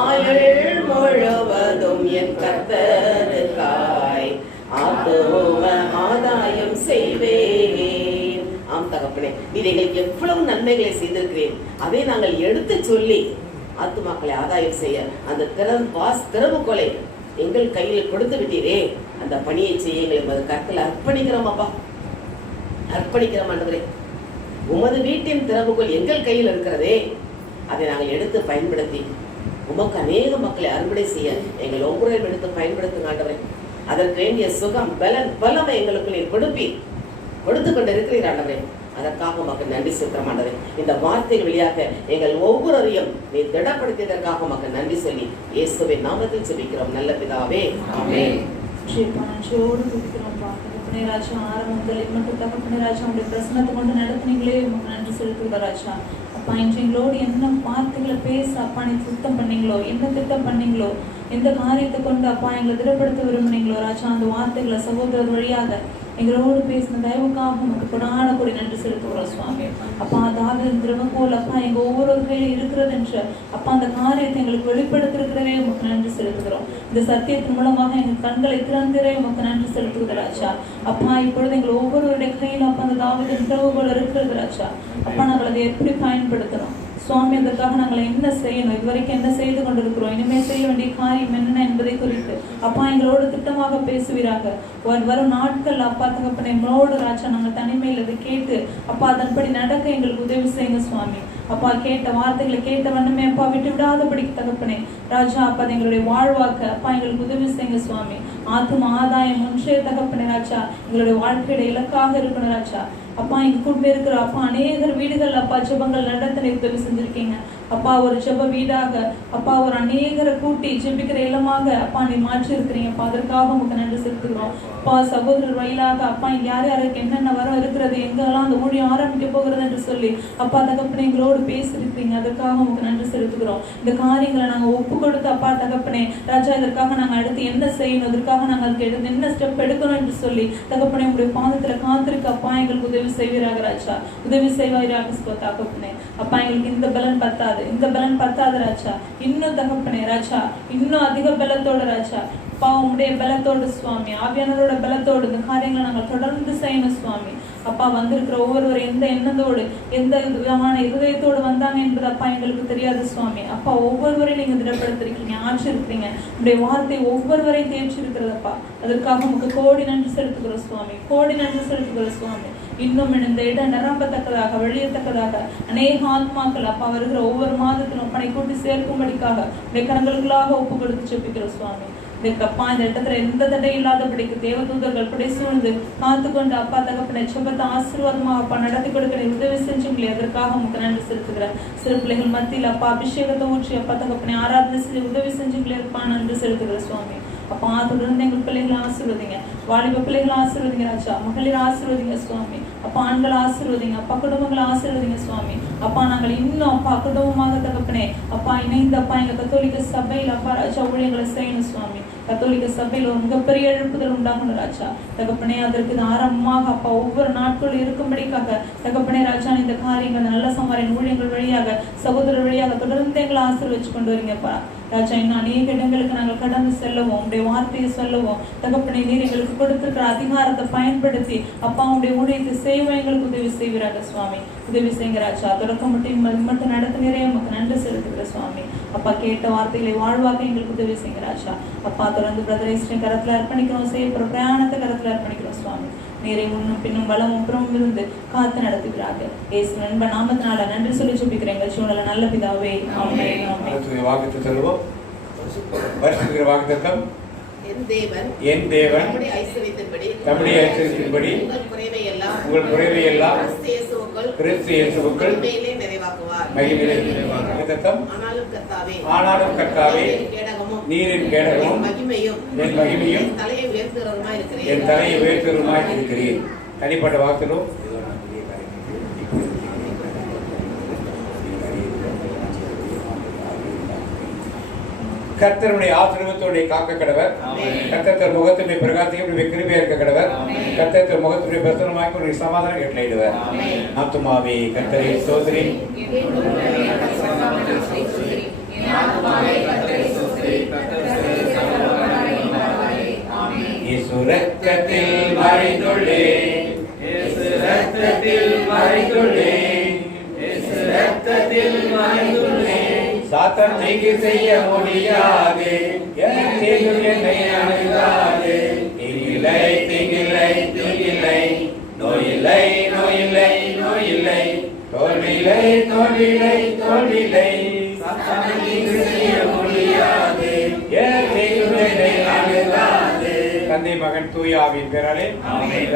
ஆயுள் முழுவதும் என் கர்த்தருக்காய் ஆத்தும ஆதாயம் செய்வேன். ஆம் தகப்பனே, நீர் எங்களுக்கு எவ்வளவு நன்மைகளை செய்திருக்கிறேன், அதை நாங்கள் எடுத்து சொல்லி ஆத்துமாக்களை ஆதாயம் செய்ய அந்த திறவுகோலை எங்கள் கையில் கொடுத்து விட்டீரே. அந்த பணியை செய்ய எங்களை கருத்தில் அர்ப்பணிக்கிறோம் அப்பா, அர்ப்பணிக்கிறோம் ஆண்டவரே. உமது வீட்டின் திறவுகோல் எங்கள் கையில் இருக்கிறதே, அதை நாங்கள் எடுத்து பயன்படுத்தி உமக்கு அநேக மக்களை அறுவடை செய்ய எங்கள் ஒவ்வொருவரும் எடுத்து பயன்படுத்துங்க ஆண்டவரே. அதற்கு வேண்டிய சுகம் பலமை எங்களுக்கு நீர் கொடுத்து கொண்டு இருக்கிறீர் ஆண்டவரே. அதற்காக மக்கள் நன்றி செலுத்துறோம் ஆண்டவரே. இந்த வார்த்தைகள் வழியாக எங்கள் ஒவ்வொருவரையும் நீ திடப்படுத்தியதற்காக மக்கள் நன்றி சொல்லி இயேசுவின் நாமத்தில் ஜெபிக்கிறோம் நல்ல பிதாவே, ஆமென். ராஜா ஆரம்பம் முதல் மட்டும் தகப்பனே ராஜா உடைய பிரசனத்தை கொண்டு நடத்தினீங்களே உமக்கு நன்றி செலுத்துகிற ராஜா. அப்பா இன்று எங்களோடு என்ன வார்த்தைகளை பேச அப்பா நீ சுத்தம் பண்ணீங்களோ, என்ன திட்டம் பண்ணீங்களோ, எந்த காரியத்தை கொண்டு அப்பா எங்களை திடப்படுத்த விரும்பினீங்களோ ராஜா, அந்த வார்த்தைகளை சகோதரர் வழியாக எங்களோடு பேசின தயவுக்காக உமக்கு கொடான கூடி நன்றி செலுத்துகிறோம் சுவாமி. அப்பா அதாவது திறவுகோல் அப்பா எங்க ஒவ்வொருவரையும் இருக்கிறது என்று அப்பா அந்த காரியத்தை எங்களுக்கு வெளிப்படுத்திருக்கிறதே உமக்கு நன்றி செலுத்துகிறோம். இந்த சத்தியத்தின் மூலமாக எங்கள் கண்களை திறந்திரே உமக்கு நன்றி செலுத்துகிற ராஜா. அப்பா இப்பொழுது எங்கள் ஒவ்வொருவருடைய கையில் அப்பா அந்த தாவீதின் திறவுகோல் இருக்கிறது ராஜா. அப்பா நாங்கள் அதை எப்படி பயன்படுத்தணும் சுவாமி, அதற்காக நாங்கள் என்ன செய்யணும், இதுவரைக்கும் என்ன செய்து கொண்டிருக்கிறோம், இனிமேல் செய்ய வேண்டிய காரியம் என்ன என்பதை குறித்து அப்பா எங்களோடு திட்டமாக பேசுவீராக. வரும் நாட்கள் அப்பா தகப்பனை எங்களோடு ராஜா நாங்கள் தனிமையில் இதை கேட்டு அப்பா அதன்படி நடக்க எங்களுக்கு உதவி செய்யுங்க சுவாமி. அப்பா கேட்ட வார்த்தைகளை கேட்ட வண்ணமே அப்பா விட்டு விடாதபடிக்கு தகப்பனே ராஜா அப்பா எங்களுடைய வாழ்வாக்க அப்பா எங்களுக்கு உதவி செய்யுங்க சுவாமி. ஆத்தும ஆதாயம் ஒன்றே தகப்பனே ராஜா எங்களுடைய வாழ்க்கையோட இலக்காக இருக்கணும் ராஜா. அப்பா இங்க கூட இருக்கிற அப்பா அநேகர் வீடுகள் அப்பா ஜெபங்கள் நடத்த உதவி செஞ்சிருக்கீங்க அப்பா. ஒரு ஜெப வீடாக அப்பா ஒரு அநேகரை கூட்டி ஜெபிக்கிற இல்லமாக அப்பா நீ மாற்றி இருக்கிறீங்க அப்பா. அதற்காக உங்களுக்கு நன்றி செலுத்துகிறோம் அப்பா. சகோதரர் வழியாக அப்பா இங்க யார் யாருக்கு என்னென்ன வரம் இருக்கிறது, எங்கெல்லாம் அந்த ஊழியம் ஆரம்பிக்க போகிறது என்று சொல்லி அப்பா தகப்பனே எங்களோடு பேசியிருக்கிறீங்க. அதற்காக உங்களுக்கு நன்றி செலுத்துகிறோம். இந்த காரியங்களை நாங்கள் ஒப்பு கொடுத்து அப்பா தகப்பனே ராஜா இதற்காக நாங்கள் அடுத்து என்ன செய்யணும், இதற்காக நாங்கள் அதுக்கு எடுத்து என்ன ஸ்டெப் எடுக்கணும் என்று சொல்லி தகப்பனே உங்களுடைய பாதத்துல காத்திருக்க அப்பா எங்களுக்கு உதவி செய்வீராக ராஜா. உதவி செய்வாராக தகப்பனே. அப்பா எங்களுக்கு இந்த பலன் பத்தாது, இந்த பலன் பத்தாது ராஜா. இன்னும் தகப்பனே ராஜா இன்னும் அதிக பலத்தோடு ராஜா அப்பா உங்களுடைய பலத்தோடு சுவாமி, ஆவியானவரோட பலத்தோடு இந்த காரியங்களை நாங்கள் தொடர்ந்து செய்யணும் சுவாமி. அப்பா வந்திருக்கிற ஒவ்வொருவரும் எந்த எண்ணத்தோடு எந்த விதமான இருதயத்தோடு வந்தாங்க என்பது அப்பா எங்களுக்கு தெரியாது சுவாமி. அப்பா ஒவ்வொருவரையும் நீங்க திடப்படுத்திருக்கீங்க, ஆற்றிருக்கிறீங்க. உங்களுடைய வார்த்தை ஒவ்வொருவரையும் தேய்ச்சிருக்கிறதப்பா. அதற்காக உங்களுக்கு கோடி நன்றி செலுத்துகிறோம் சுவாமி, கோடி நன்றி செலுத்துகிறோம் சுவாமி. இன்னும் இந்த இடம் நிரம்பத்தக்கதாக வெளியத்தக்கதாக அநேக ஆத்மாக்கள் அப்பா வருகிற ஒவ்வொரு மாதத்திலும் அப்பனை கூட்டி சேர்க்கும்படிக்காக கரங்களுக்குள்ளாக ஒப்பு கொடுத்து செப்பிக்கிறோம் சுவாமி. அப்பா இந்த இடத்துல எந்த தடை இல்லாதபடிக்கு தேவதூதர்கள் படை சூழ்ந்து காத்து கொண்டு அப்பா தகப்பனை செபத்தை ஆசீர்வாதமாக அப்பா நடத்தி கொடுக்கிற உதவி செஞ்சுங்களே அதற்காக உங்களுக்கு நன்றி செலுத்துகிறேன். சிறு பிள்ளைகள் மத்தியில் அப்பா அபிஷேகத்தை ஊற்றி அப்பா தகப்பனை ஆராதனை செஞ்சு உதவி செஞ்சுங்களே அப்பா நன்றி செலுத்துகிற சுவாமி. அப்பா தொடர்ந்து எங்கள் பிள்ளைகளை ஆசீர்வதிங்க, வாலிப பிள்ளைகளை ஆசீர்வதிங்க ராஜா, மகளிர் ஆசீர்வதிங்க சுவாமி. அப்பா ஆண்களை ஆசீர்வதிங்க அப்பா, குடும்பங்களை ஆசீர்வதிங்க சுவாமி. அப்பா நாங்கள் இன்னும் அப்பா குடும்பமாக தகப்பனே அப்பா இணைந்து அப்பா எங்க கத்தோலிக்க சபையில் அப்பா ராஜா ஊழியங்களை செய்யணும் சுவாமி. கத்தோலிக்க சபையில் ஒரு மிகப்பெரிய எழுப்புதல் உண்டாகணும் ராஜா தகப்பனே. அதற்கு ஆரம்பமாக அப்பா ஒவ்வொரு நாட்களும் இருக்கும்படிக்காக தகப்பனே ராஜா இந்த காரியங்கள் நல்ல சமாரின் ஊழியங்கள் வழியாக சகோதரர் வழியாக தொடர்ந்து எங்களை ஆசீர்வதிச்சு கொண்டு வரீங்கப்பா. ராஜா, இன்னும் அநேக இடங்களுக்கு நாங்கள் கடந்து செல்லவும் உடைய வார்த்தையை சொல்லவும் தகப்பனை நீர் எங்களுக்கு கொடுத்திருக்கிற அதிகாரத்தை பயன்படுத்தி அப்பா உடைய ஊழியத்தை செய்வோம் எங்களுக்கு உதவி செய்வீராக சுவாமி. உதவி செய்யுங்க ராஜா. தொடக்க மட்டும் நடத்துகிறே உமக்கு நன்றி செலுத்துகிற சுவாமி. அப்பா கேட்ட வார்த்தைகளை வாழ்வாக எங்களுக்கு உதவி செய்யுங்க ராஜா. அப்பா தொடர்ந்து பிரதர் ஐஸ்வரின் கரத்துல அர்ப்பணிக்கிறோம், செய்யப்படுற பிரயாணத்தை கரத்துல அர்ப்பணிக்கிறோம் சுவாமி. நீரை முன்னும் பின்னும் பலமும் புறமும் இருந்து காத்து நடத்துகிறார்கள். இயேசு நண்ப நாமத்தினால நன்றி சொல்லி ஜெபிக்கிறேன் எங்கள் சூழல நல்ல பிதாவே. ஆமென். ஆமென். வாக்குத்தத்தம் சொல்லுவோம். வருஷத்துக்கு வாக்குத்தத்தம். என் தேவன் தம்முடைய ஐஸ்வரியத்தின்படி உங்கள் குறைவை எல்லாம் கிறிஸ்து இயேசுவுக்குள் மகிமையிலே நிறைவாக்குவார். ஆனாலும் கர்த்தாவே நீரின் கேடகமும் என் மகிமையும் என் தலையை உயர்த்துவருமாய் இருக்கிறேன். தனிப்பட்ட வாக்குகளும் கர்த்தருடைய ஆசீர்வாதத்தோட காக்க கடவர். கர்த்தர் முகத்துடைய பிரகாசத்தை கிருபையா இருக்க கடவர். கர்த்தர் முகத்துடைய பிரசன்னமாக்கி ஒரு சமாதானம் கட்டளையிடுவார். ஆத்துமாவே கர்த்தரை ஸ்தோத்திரி. இயேசு ரத்தத்தில் மறைந்துள்ளேன், இயேசு ரத்தத்தில் மறைந்துள்ளேன், இயேசு ரத்தத்தில் மறைந்துள்ளேன். சாத்தான் நீங்கி செய்ய முடியாது, என்னை அணுகாது. தீங்கில்லை தீங்கில்லை தீங்கில்லை, நோயில்லை நோயில்லை நோயில்லை, தோல்வியில்லை தோல்வியில்லை தோல்வியில்லை. சாத்தான் நீங்கி செய்ய முடியாது, என்னை அணுகாது. தந்தை மகன் தூய ஆவியின் பேராலே ஆமென்.